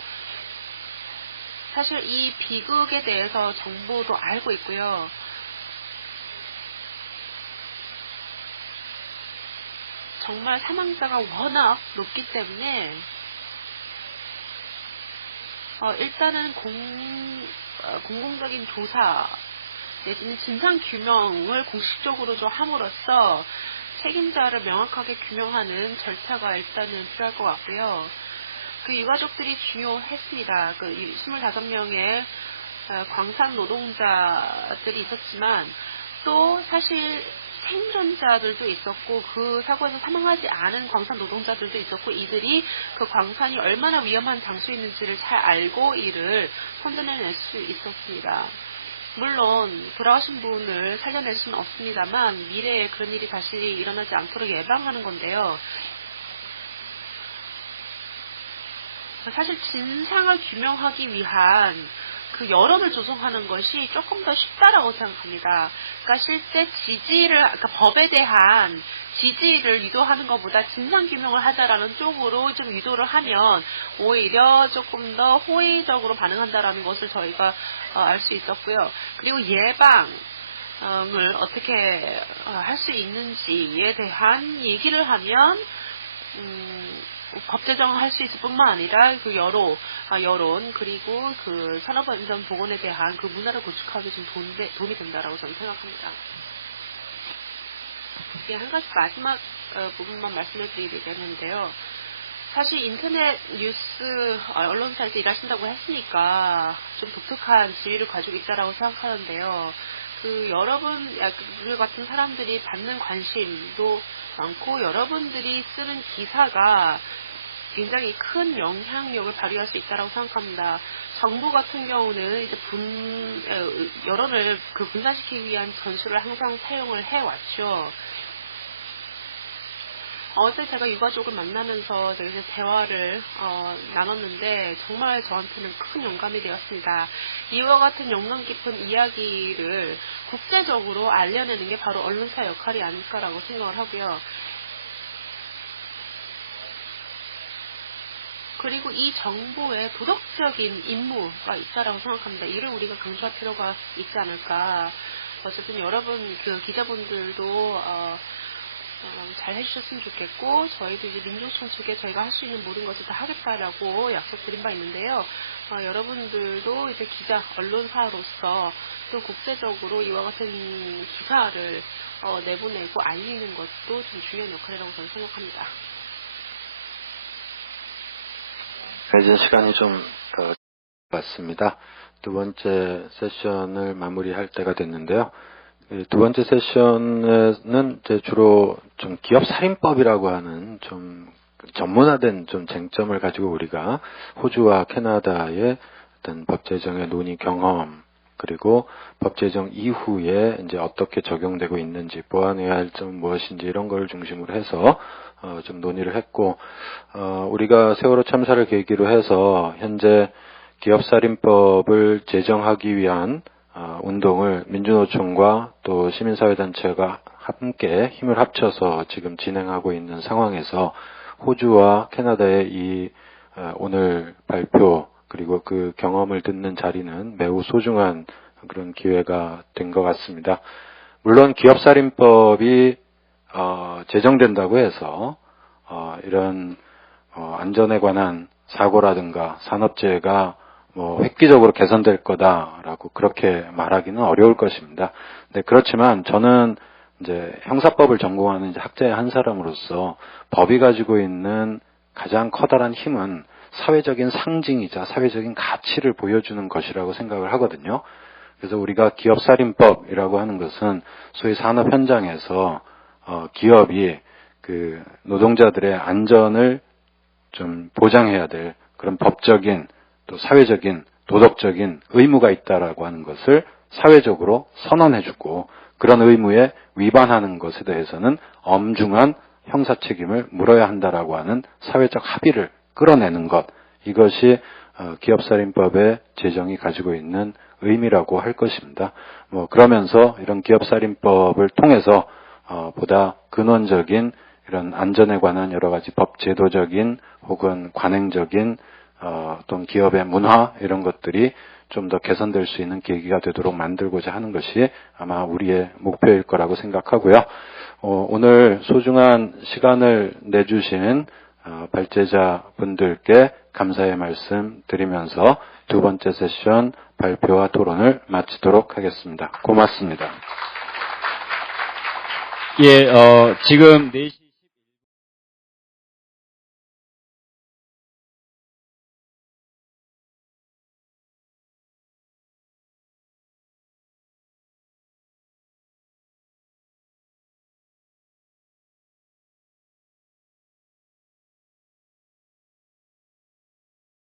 사실 이 비극에 대해서 정부도 알고 있고요. 정말 사망자가 워낙 높기 때문에 일단은 공공적인 조사 내지는 진상 규명을 공식적으로 좀 함으로써 책임자를 명확하게 규명하는 절차가 일단은 필요할 것 같고요. 그 유가족들이 중요했습니다. 그 25명의 광산 노동자들이 있었지만 또 사실 생존자들도 있었고 그 사고에서 사망하지 않은 광산 노동자들도 있었고 이들이 그 광산이 얼마나 위험한 장소에 있는지를 잘 알고 이를 선전해낼 수 있었습니다. 물론 돌아가신 분을 살려낼 수는 없습니다만 미래에 그런 일이 다시 일어나지 않도록 예방하는 건데요. 사실 진상을 규명하기 위한 그 여론을 조성하는 것이 조금 더 쉽다라고 생각합니다. 그러니까 실제 그러니까 법에 대한 지지를 유도하는 것보다 진상 규명을 하자라는 쪽으로 좀 유도를 하면 오히려 조금 더 호의적으로 반응한다라는 것을 저희가 알 수 있었고요. 그리고 예방을 어떻게 할 수 있는지에 대한 얘기를 하면 법 제정을 할 수 있을 뿐만 아니라 그 여론 그리고 그 산업안전 보건에 대한 그 문화를 구축하기 좀 도움이 된다라고 저는 생각합니다. 예, 한 가지 마지막 부분만 말씀해 드리겠는데요. 사실 인터넷 뉴스 언론사에서 일하신다고 했으니까 좀 독특한 지위를 가지고 있다라고 생각하는데요. 그 여러분 같은 사람들이 받는 관심도 많고 여러분들이 쓰는 기사가 굉장히 큰 영향력을 발휘할 수 있다고 생각합니다. 정부 같은 경우는 이제 여론을 분산시키기 위한 전술을 항상 사용을 해왔죠. 어제 제가 유가족을 만나면서 이제 대화를 나눴는데 정말 저한테는 큰 영감이 되었습니다. 이와 같은 영감 깊은 이야기를 국제적으로 알려내는 게 바로 언론사 역할이 아닐까라고 생각을 하고요. 그리고 이 정보에 도덕적인 임무가 있다라고 생각합니다. 이를 우리가 강조할 필요가 있지 않을까. 어쨌든 여러분 기자분들도 잘 해주셨으면 좋겠고 저희도 이제 민족청 측에 저희가 할 수 있는 모든 것을 다 하겠다라고 약속드린 바 있는데요. 여러분들도 이제 기자 언론사로서 또 국제적으로 이와 같은 기사를 내보내고 알리는 것도 좀 중요한 역할이라고 저는 생각합니다. 이제 시간이 좀 왔습니다. 두 번째 세션을 마무리할 때가 됐는데요. 두 번째 세션에는 이제 주로 좀 기업 살인법이라고 하는 좀 전문화된 좀 쟁점을 가지고 우리가 호주와 캐나다의 어떤 법 제정의 논의 경험 그리고 법 제정 이후에 이제 어떻게 적용되고 있는지 보완해야 할 점 무엇인지 이런 걸 중심으로 해서 좀 논의를 했고 우리가 세월호 참사를 계기로 해서 현재 기업살인법을 제정하기 위한 운동을 민주노총과 또 시민사회단체가 함께 힘을 합쳐서 지금 진행하고 있는 상황에서 호주와 캐나다의 이 오늘 발표 그리고 그 경험을 듣는 자리는 매우 소중한 그런 기회가 된 것 같습니다. 물론 기업살인법이 제정된다고 해서 이런 안전에 관한 사고라든가 산업재해가 획기적으로 개선될 거다라고 그렇게 말하기는 어려울 것입니다. 네, 그렇지만 저는 이제 형사법을 전공하는 이제 학자의 한 사람으로서 법이 가지고 있는 가장 커다란 힘은 사회적인 상징이자 사회적인 가치를 보여주는 것이라고 생각을 하거든요. 그래서 우리가 기업살인법이라고 하는 것은 소위 산업 현장에서 기업이 그 노동자들의 안전을 좀 보장해야 될 그런 법적인 또 사회적인 도덕적인 의무가 있다라고 하는 것을 사회적으로 선언해주고 그런 의무에 위반하는 것에 대해서는 엄중한 형사 책임을 물어야 한다라고 하는 사회적 합의를 끌어내는 것 이것이 기업살인법의 제정이 가지고 있는 의미라고 할 것입니다. 그러면서 이런 기업살인법을 통해서 보다 근원적인 이런 안전에 관한 여러 가지 법 제도적인 혹은 관행적인 어떤 기업의 문화 이런 것들이 좀 더 개선될 수 있는 계기가 되도록 만들고자 하는 것이 아마 우리의 목표일 거라고 생각하고요. 오늘 소중한 시간을 내주신 발제자분들께 감사의 말씀 드리면서 두 번째 세션 발표와 토론을 마치도록 하겠습니다. 고맙습니다. 지금 4시